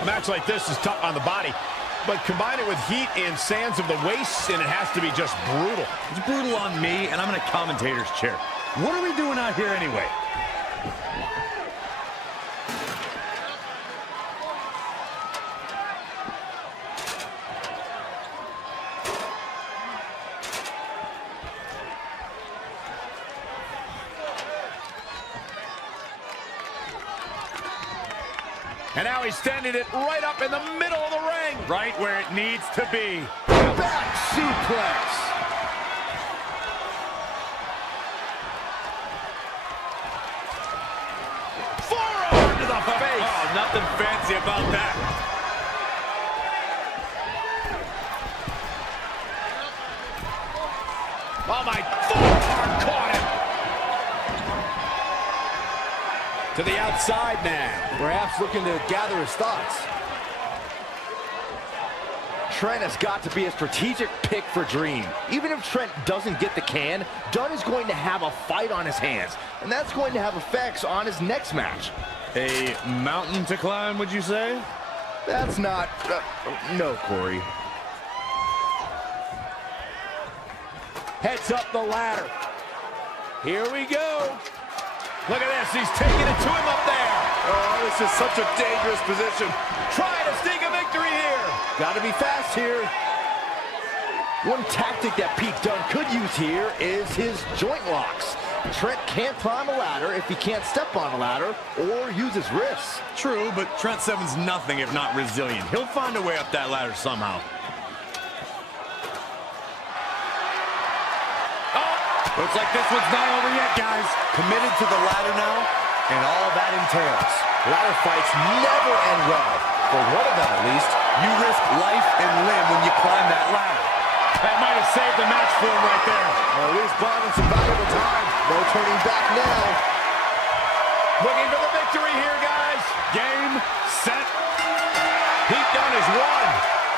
A match like this is tough on the body, but combine it with heat and sands of the waist, and it has to be just brutal. It's brutal on me, and I'm in a commentator's chair. What are we doing out here anyway? And now he's standing it right up in the middle of the ring. Right where it needs to be. Back suplex. Forearm to the face. Oh, nothing fancy about that. Oh, my forearm caught him. To the outside now. Perhaps looking to gather his thoughts. Trent has got to be a strategic pick for Dream. Even if Trent doesn't get the can, Dunne is going to have a fight on his hands, and that's going to have effects on his next match. A mountain to climb, would you say? That's not... no, Corey. Heads up the ladder. Here we go. Look at this, he's taking it to him up there. Oh, this is such a dangerous position. Trying to sneak a victory here. Got to be fast here. One tactic that Pete Dunne could use here is his joint locks. Trent can't climb a ladder if he can't step on a ladder or use his wrists. True, but Trent Seven's nothing if not resilient. He'll find a way up that ladder somehow. Looks like this one's not over yet, guys. Committed to the ladder now, and all that entails. Ladder fights never end well. For one of them, at least. You risk life and limb when you climb that ladder. That might have saved the match for him right there. Well, at least buying some valuable time. No turning back now. Looking for the victory here, guys. Game, set. Pete Dunne has won.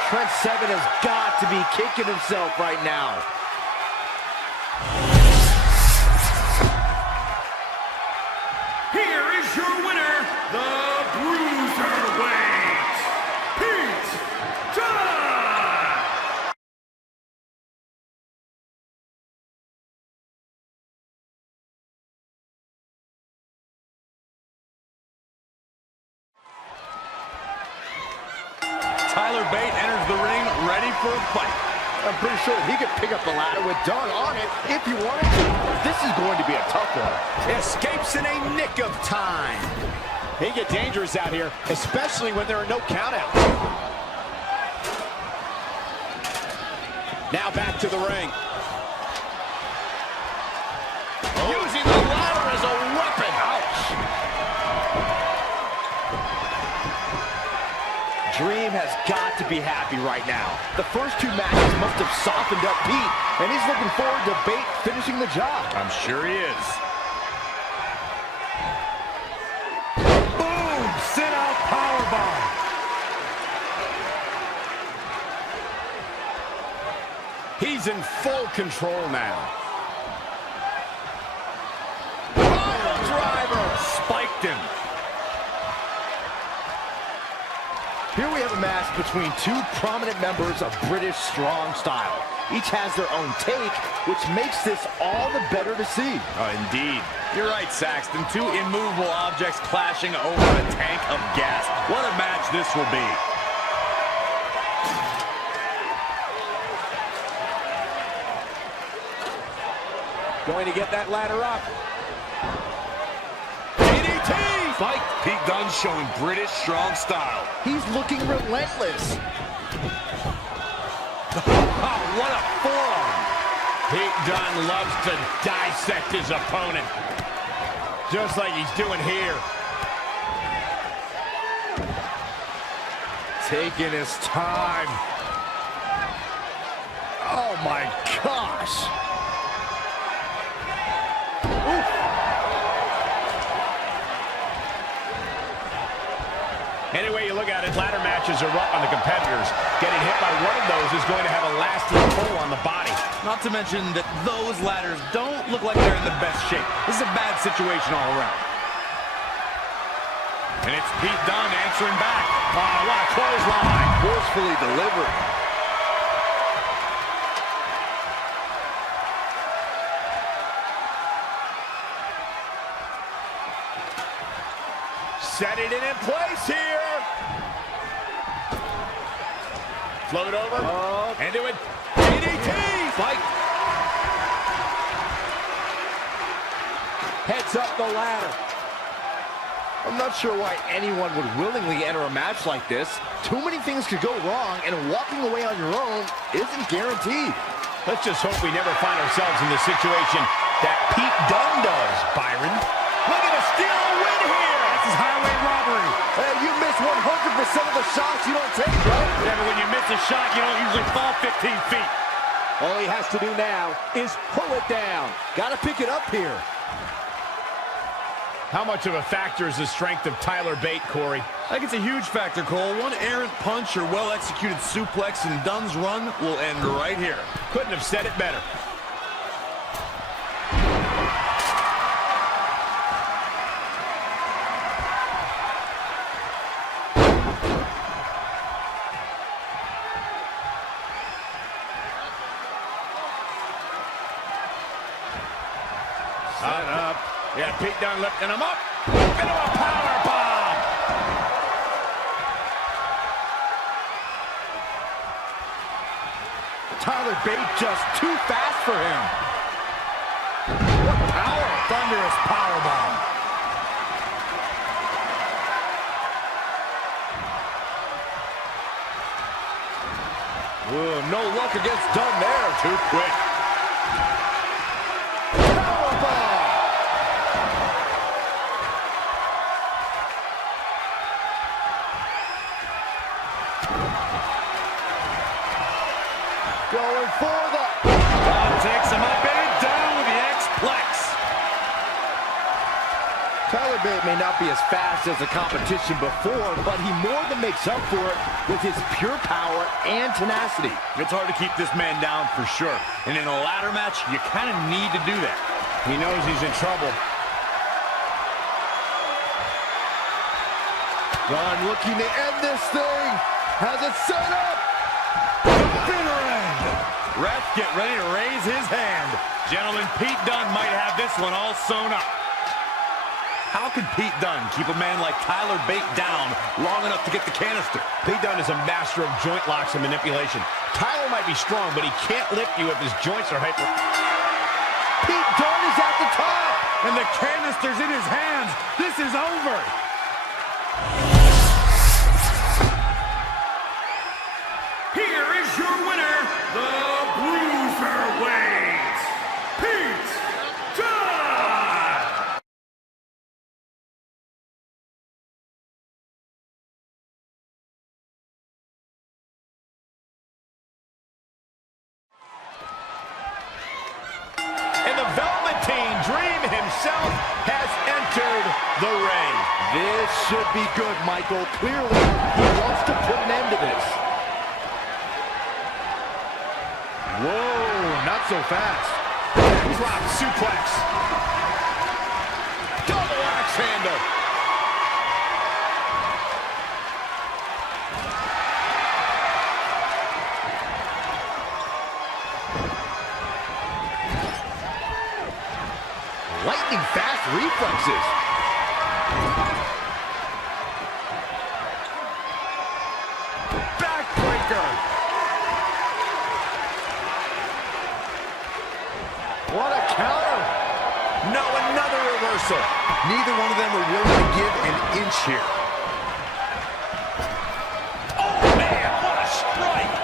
Trent Seven has got to be kicking himself right now. Here is your winner, the Bruiserweight, Pete Dunne! Tyler Bate enters the ring ready for a fight. I'm pretty sure he could pick up the ladder with Dunn on it if he wanted to. This is going to be a tough one. Escapes in a nick of time. He can get dangerous out here, especially when there are no countouts. Now back to the ring. Using the ladder as a weapon. Ouch. Dream has got to be happy right now. The first two matches must have softened up Pete, and he's looking forward to Bate finishing the job. I'm sure he is. Boom! Sit-out powerbomb. He's in full control now. Pile driver! Spiked him. Here we have a match between two prominent members of British strong style. Each has their own take, which makes this all the better to see. Oh, indeed. You're right, Saxton. Two immovable objects clashing over a tank of gas. What a match this will be. Going to get that ladder up. Fight. Pete Dunne showing British strong style. He's looking relentless. Oh, what a forearm. Pete Dunne loves to dissect his opponent. Just like he's doing here. Taking his time. Oh my gosh. Oof. Any way you look at it, ladder matches are rough on the competitors. Getting hit by one of those is going to have a lasting toll on the body. Not to mention that those ladders don't look like they're in the best shape. This is a bad situation all around. And it's Pete Dunne answering back. Oh, what a clothesline. Forcefully delivered. Setting it in place here. Float over. Into it. DDT. Fight. Heads up the ladder. I'm not sure why anyone would willingly enter a match like this. Too many things could go wrong, and walking away on your own isn't guaranteed. Let's just hope we never find ourselves in the situation that Pete Dunne does, Byron. Looking to steal a win here. This is highway robbery. Hey, you miss 100% of the shots you don't take, right? Yeah, but when you miss a shot, you don't usually fall 15 feet. All he has to do now is pull it down. Got to pick it up here. How much of a factor is the strength of Tyler Bate, Corey? I think it's a huge factor, Cole. One errant punch or well-executed suplex and Dunne's run will end right here. Couldn't have said it better. Set up. Yeah, Pete Dunne lifting him up. Into a power bomb. Tyler Bate just too fast for him. What power. Thunderous power bomb. Ooh, no luck against Dunne there. Too quick. Going for the... Dunne takes him up and down with the X-Plex. Tyler Bate may not be as fast as the competition before, but he more than makes up for it with his pure power and tenacity. It's hard to keep this man down for sure. And in a ladder match, you kind of need to do that. He knows he's in trouble. Dunne looking to end this thing. Has it set up. Bitter end. Ref, get ready to raise his hand. Gentlemen, Pete Dunne might have this one all sewn up. How can Pete Dunne keep a man like Tyler Bate down long enough to get the canister? Pete Dunne is a master of joint locks and manipulation. Tyler might be strong, but he can't lift you if his joints are hyper. Pete Dunne is at the top. And the canister's in his hands. This is over. Here is your winner, the Bruiserweight, Pete Dunne! And the Velveteen Dream himself has entered the ring. This should be good, Michael. Clearly, he wants to put an end to this. Whoa, not so fast. Drop suplex. Double axe handle. Lightning fast reflexes. Backbreaker. What a counter. No, another reversal. Neither one of them are willing to give an inch here. Oh, man, what a strike.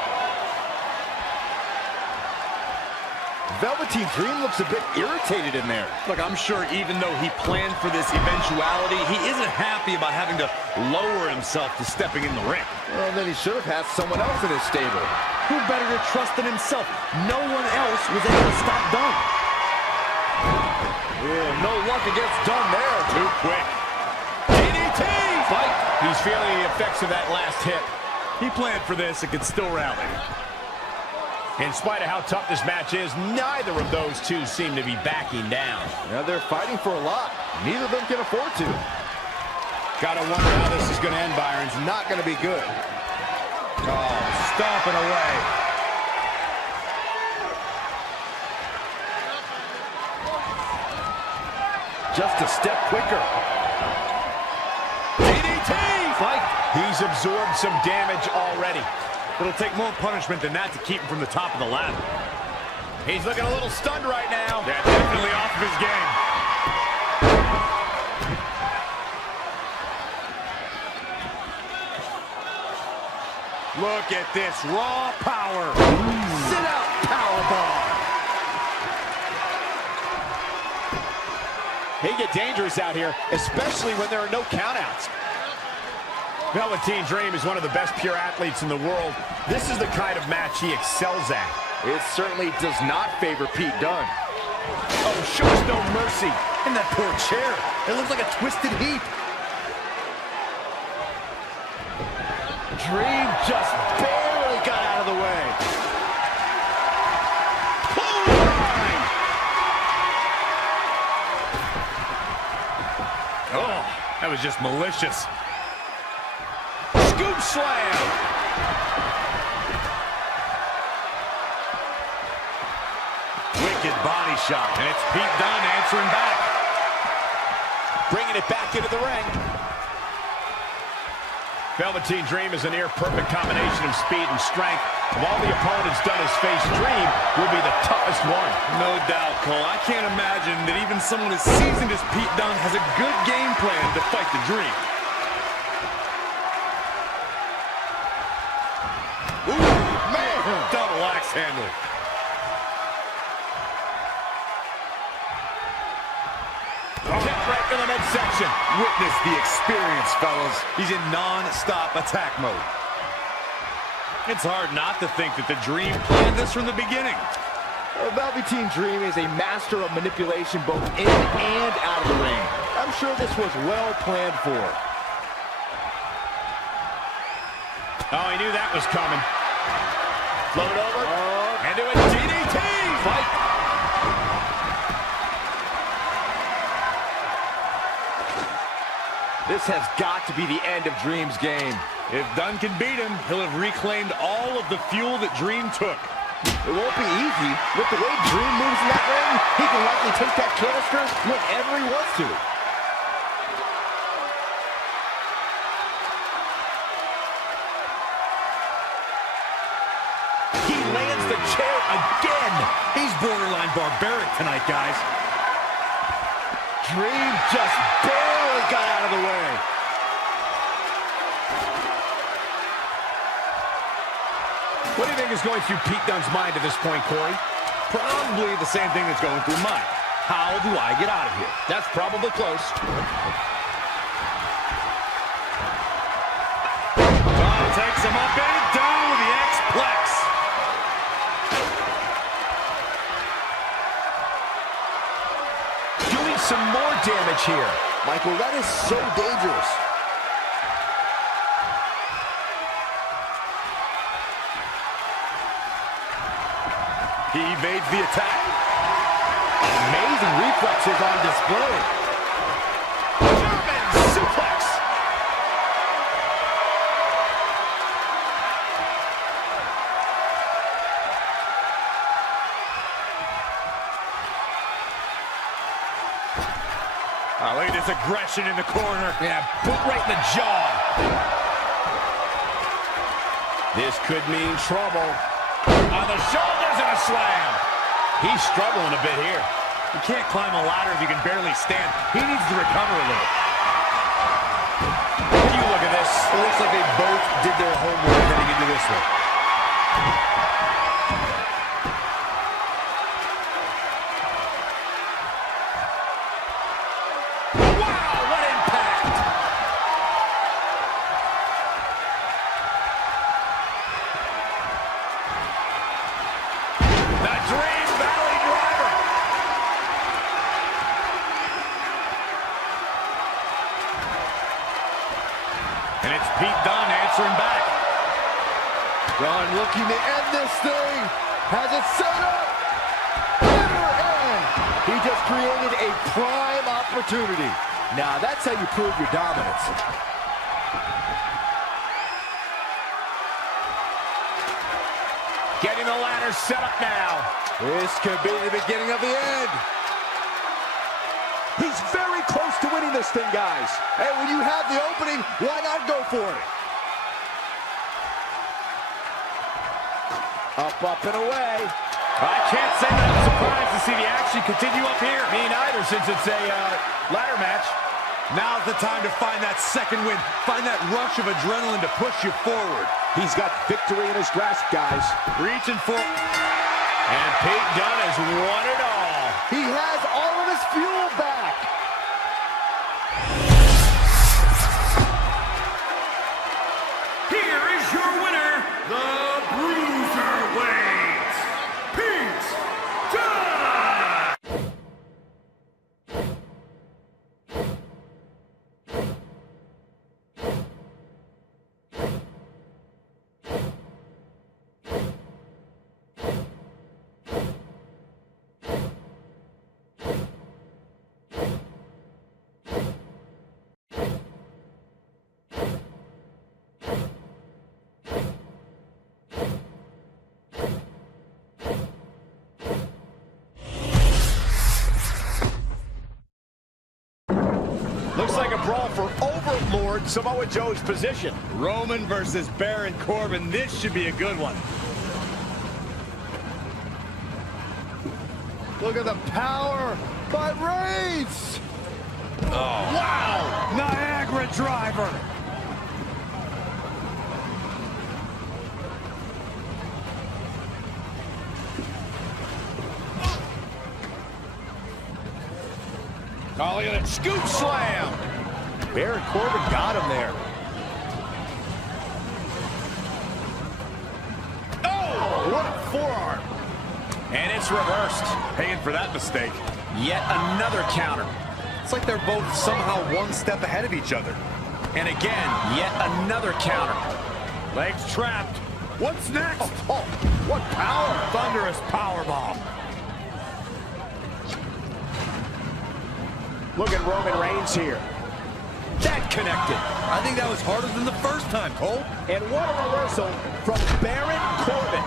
Velveteen Dream looks a bit irritated in there. Look, I'm sure even though he planned for this eventuality, he isn't happy about having to lower himself to stepping in the ring. Well, then he should have had someone else in his stable. Who better to trust than himself? No one else was able to stop Dunne. No luck against Dunne there. Too quick. DDT! Fight. He's feeling the effects of that last hit. He planned for this and could still rally. In spite of how tough this match is, neither of those two seem to be backing down. Now they're fighting for a lot. Neither of them can afford to. Gotta wonder how this is going to end, Byron. It's not going to be good. Oh, stomping away. Just a step quicker. DDT! Fight. He's absorbed some damage already. It'll take more punishment than that to keep him from the top of the ladder. He's looking a little stunned right now. Yeah, definitely off of his game. Look at this raw power. Sit out powerbomb. They get dangerous out here, especially when there are no countouts. Velveteen Dream is one of the best pure athletes in the world. This is the kind of match he excels at. It certainly does not favor Pete Dunne. Oh, shows no mercy. And that poor chair. It looks like a twisted heap. Dream just barely got out of the way. Clothesline! Oh, that was just malicious. Scoop slam! Wicked body shot, and it's Pete Dunne answering back. Bringing it back into the ring. Velveteen Dream is a near-perfect combination of speed and strength. Of all the opponents Dunne has faced, Dream will be the toughest one. No doubt, Cole. I can't imagine that even someone as seasoned as Pete Dunne has a good game plan to fight the Dream. Ooh, man! Double axe handle. Right in the midsection. Witness the experience, fellas. He's in non-stop attack mode. It's hard not to think that the Dream planned this from the beginning. Velveteen Dream is a master of manipulation both in and out of the ring. I'm sure this was well planned for. Oh, he knew that was coming. Float over. And do a DDT. Fight. This has got to be the end of Dream's game. If Dunne can beat him, he'll have reclaimed all of the fuel that Dream took. It won't be easy. With the way Dream moves in that ring, he can likely take that canister whenever he wants to. again. He's borderline barbaric tonight, guys. Dream just barely got out of the way. What do you think is going through Pete Dunne's mind at this point, Corey? Probably the same thing that's going through mine. How do I get out of here? That's probably close. Takes him up and down with the X-Plex. Doing some more damage here. Michael, that is so dangerous. He evades the attack. Amazing reflexes on display. German suplex. Oh, look at this aggression in the corner. Yeah, boot right in the jaw. This could mean trouble. On the shoulders and a slam. He's struggling a bit here. You can't climb a ladder if you can barely stand. He needs to recover a little. When you look at this, It looks like they both did their homework heading into this one. wow, what impact! The Dream Valley Driver. And it's Pete Dunne answering back. Dunne looking to end this thing. Has it set up. Bitter end. He just created a prime opportunity. Now, that's how you prove your dominance. Getting the ladder set up now. This could be the beginning of the end. He's very close to winning this thing, guys. Hey, when you have the opening, why not go for it? Up, and away. I can't say that I'm surprised to see the action continue up here. Me neither, since it's a ladder match. Now's the time to find that second win. Find that rush of adrenaline to push you forward. He's got victory in his grasp, guys. Reaching for... And Pete Dunne has won it all. He has all of his fuel back. Here is your winner, the Bruiserweight, Pete Dunne! Looks like a brawl for Overlord Samoa Joe's position. Roman versus Baron Corbin. This should be a good one. Look at the power by Reigns. Oh. Wow! Niagara driver. Oh, look at that scoop slam. Baron Corbin got him there. Oh, what a forearm. And it's reversed. Paying for that mistake. Yet another counter. It's like they're both somehow one step ahead of each other. And again, yet another counter. Legs trapped. What's next? Oh, what power. Thunderous powerbomb. Look at Roman Reigns here. That connected. I think that was harder than the first time, Cole. And what a reversal from Baron Corbin.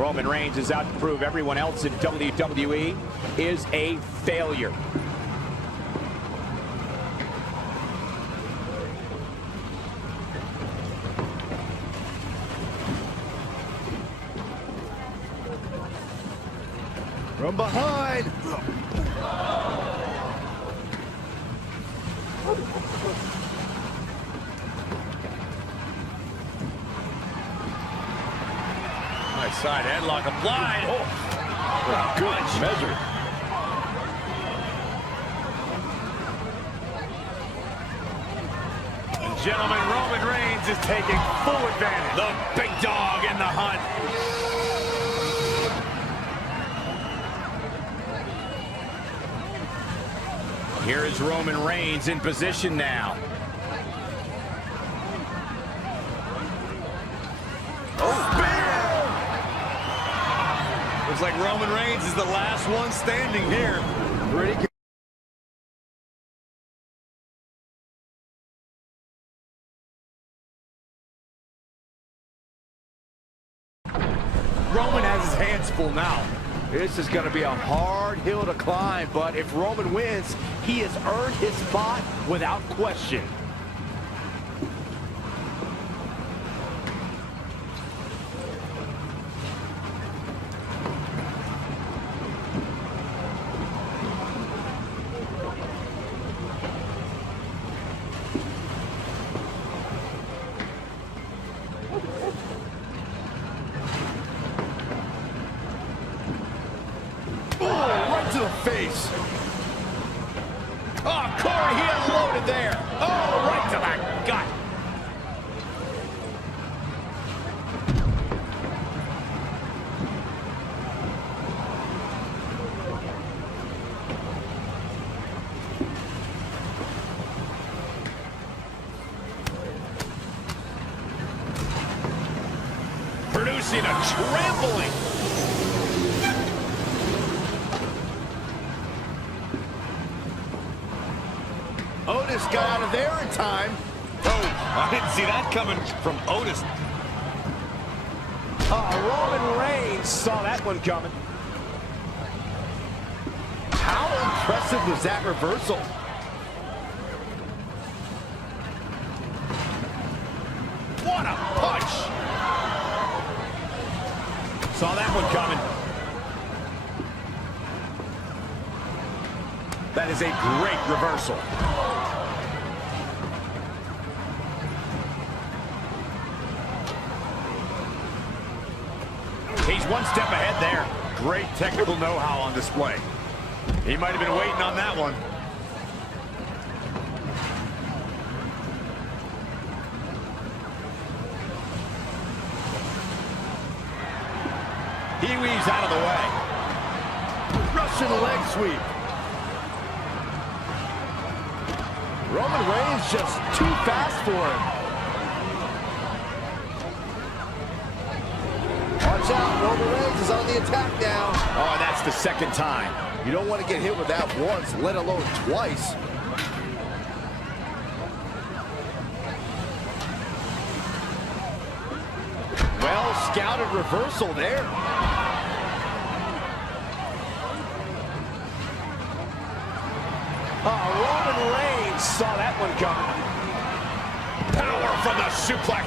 Roman Reigns is out to prove everyone else in WWE is a failure. From behind. Nice side headlock applied. Oh, good measure. And gentlemen, Roman Reigns is taking full advantage. The big dog in the hunt. Here is Roman Reigns in position now. Looks like Roman Reigns is the last one standing here. Pretty good. Roman has his hands full now. This is going to be a hard hill to climb, but if Roman wins, he has earned his spot without question. To the face. Oh, Corey, he unloaded there. Oh, right to the gut. Producing a trampling. Otis got out of there in time. Oh, I didn't see that coming from Otis. Roman Reigns saw that one coming. How impressive was that reversal? What a punch! Saw that one coming. That is a great reversal. He's one step ahead there. Great technical know-how on display. He might have been waiting on that one. He weaves out of the way. Russian leg sweep. Roman Reigns just too fast for him. Watch out, Roman Reigns is on the attack now. Oh, that's the second time. You don't want to get hit with that once, let alone twice. Well scouted reversal there. Roman Reigns saw that one coming. Power from the suplex.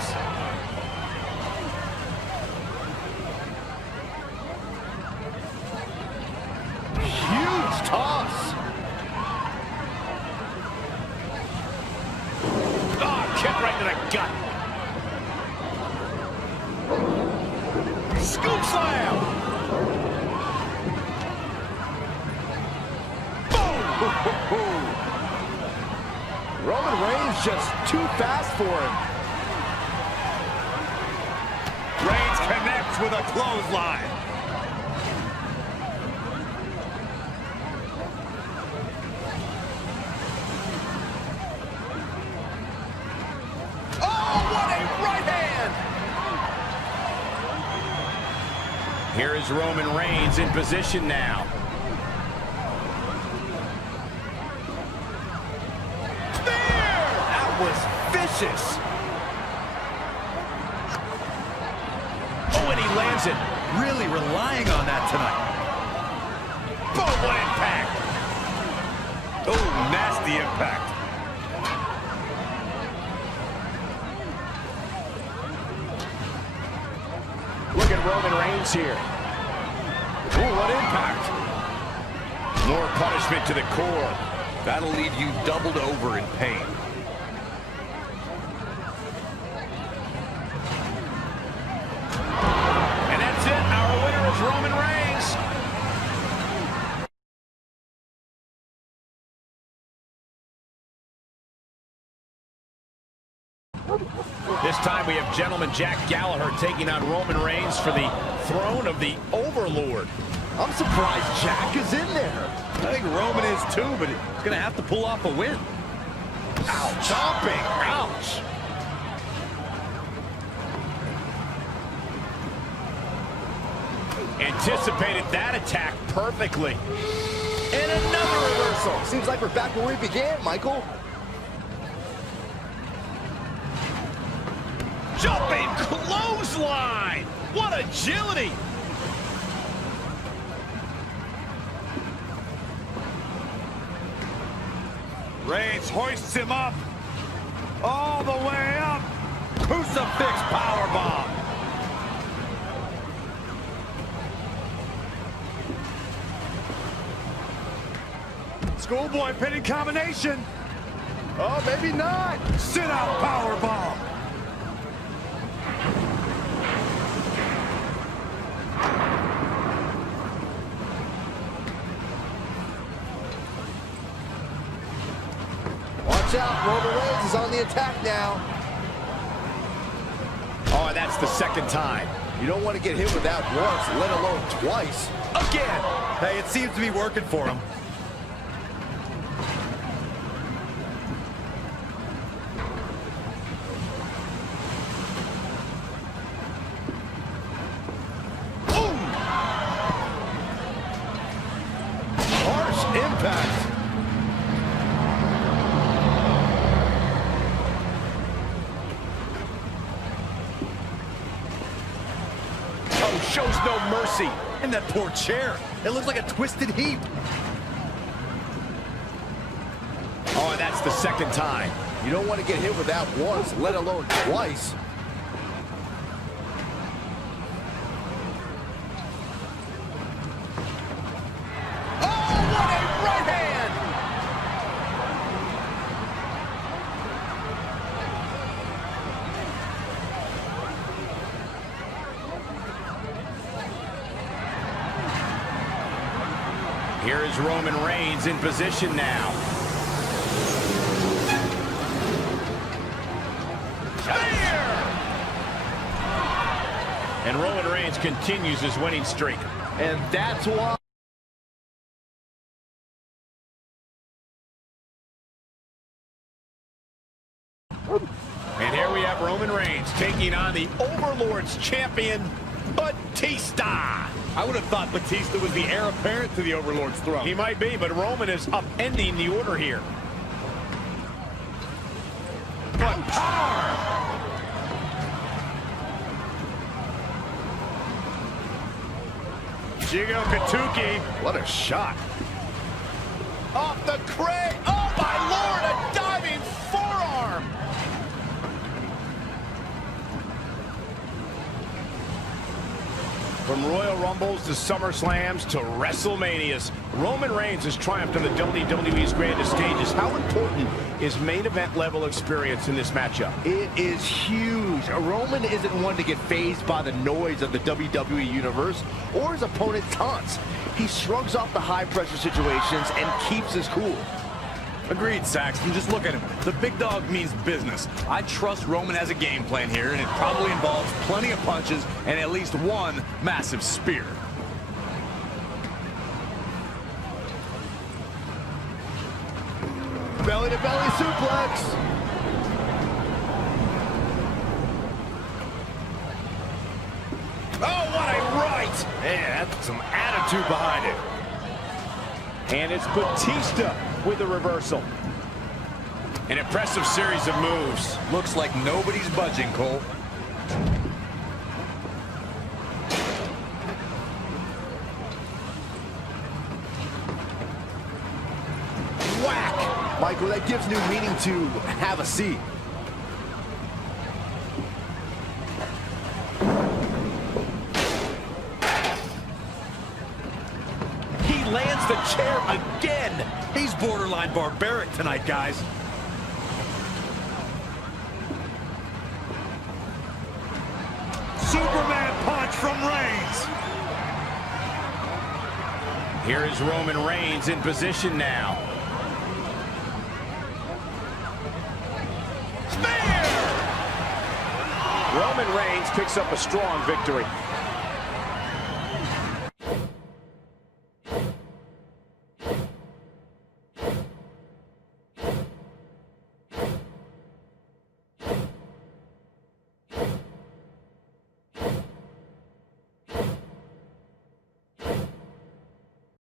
Huge toss. Oh, kick right to the gut. Scoop slam. Boom. Roman Reigns just too fast for him. Reigns connects with a clothesline. Here is Roman Reigns in position now. That was vicious. Oh, and he lands it. really relying on that tonight. Boom, what impact! Oh, nasty impact. Look at Roman Reigns here. Oh, what impact! More punishment to the core. That'll leave you doubled over in pain. And that's it. Our winner is Roman Reigns. This time we have gentleman Jack Gallagher taking on Roman Reigns for the throne of the Overlord. I'm surprised Jack is in there. I think Roman is too, but he's going to have to pull off a win. Ouch. Chomping. Ouch. Anticipated that attack perfectly. And another reversal. Seems like we're back where we began, Michael. Jumping clothesline. What agility. Reigns hoists him up. All the way up. Crucifix powerbomb. Schoolboy pinning combination. Oh, maybe not. Sit out powerbomb. Watch out, Roman Reigns is on the attack now. Oh, and that's the second time. You don't want to get hit with that once, let alone twice. Again. Hey, it seems to be working for him. Impact. Oh, shows no mercy. And that poor chair. It looks like a twisted heap. Oh, and that's the second time. You don't want to get hit with that once, let alone twice. Here is Roman Reigns in position now. Spear! And Roman Reigns continues his winning streak. And that's why. And here we have Roman Reigns taking on the Overlord's champion, Batista. I would have thought Batista was the heir apparent to the Overlord's throne. He might be, but Roman is upending the order here. What power! Jigo Katuki. What a shot. Off the crate. Oh, my Lord, a diving forearm. From Royal Rumbles to SummerSlams to WrestleManias, Roman Reigns has triumphed on the WWE's grandest stages. How important is main event level experience in this matchup? It is huge. Roman isn't one to get fazed by the noise of the WWE Universe or his opponent's taunts. He shrugs off the high-pressure situations and keeps his cool. Agreed, Saxton. Just look at him. The big dog means business. I trust Roman has a game plan here, and it probably involves plenty of punches and at least one massive spear. Belly-to-belly suplex. Oh, what a right! Man, that's some attitude behind it. And it's Batista with the reversal. An impressive series of moves. Looks like nobody's budging, Cole. Well, that gives new meaning to have a seat. He lands the chair again. He's borderline barbaric tonight, guys. Superman punch from Reigns. Here is Roman Reigns in position now. Spear! Roman Reigns picks up a strong victory.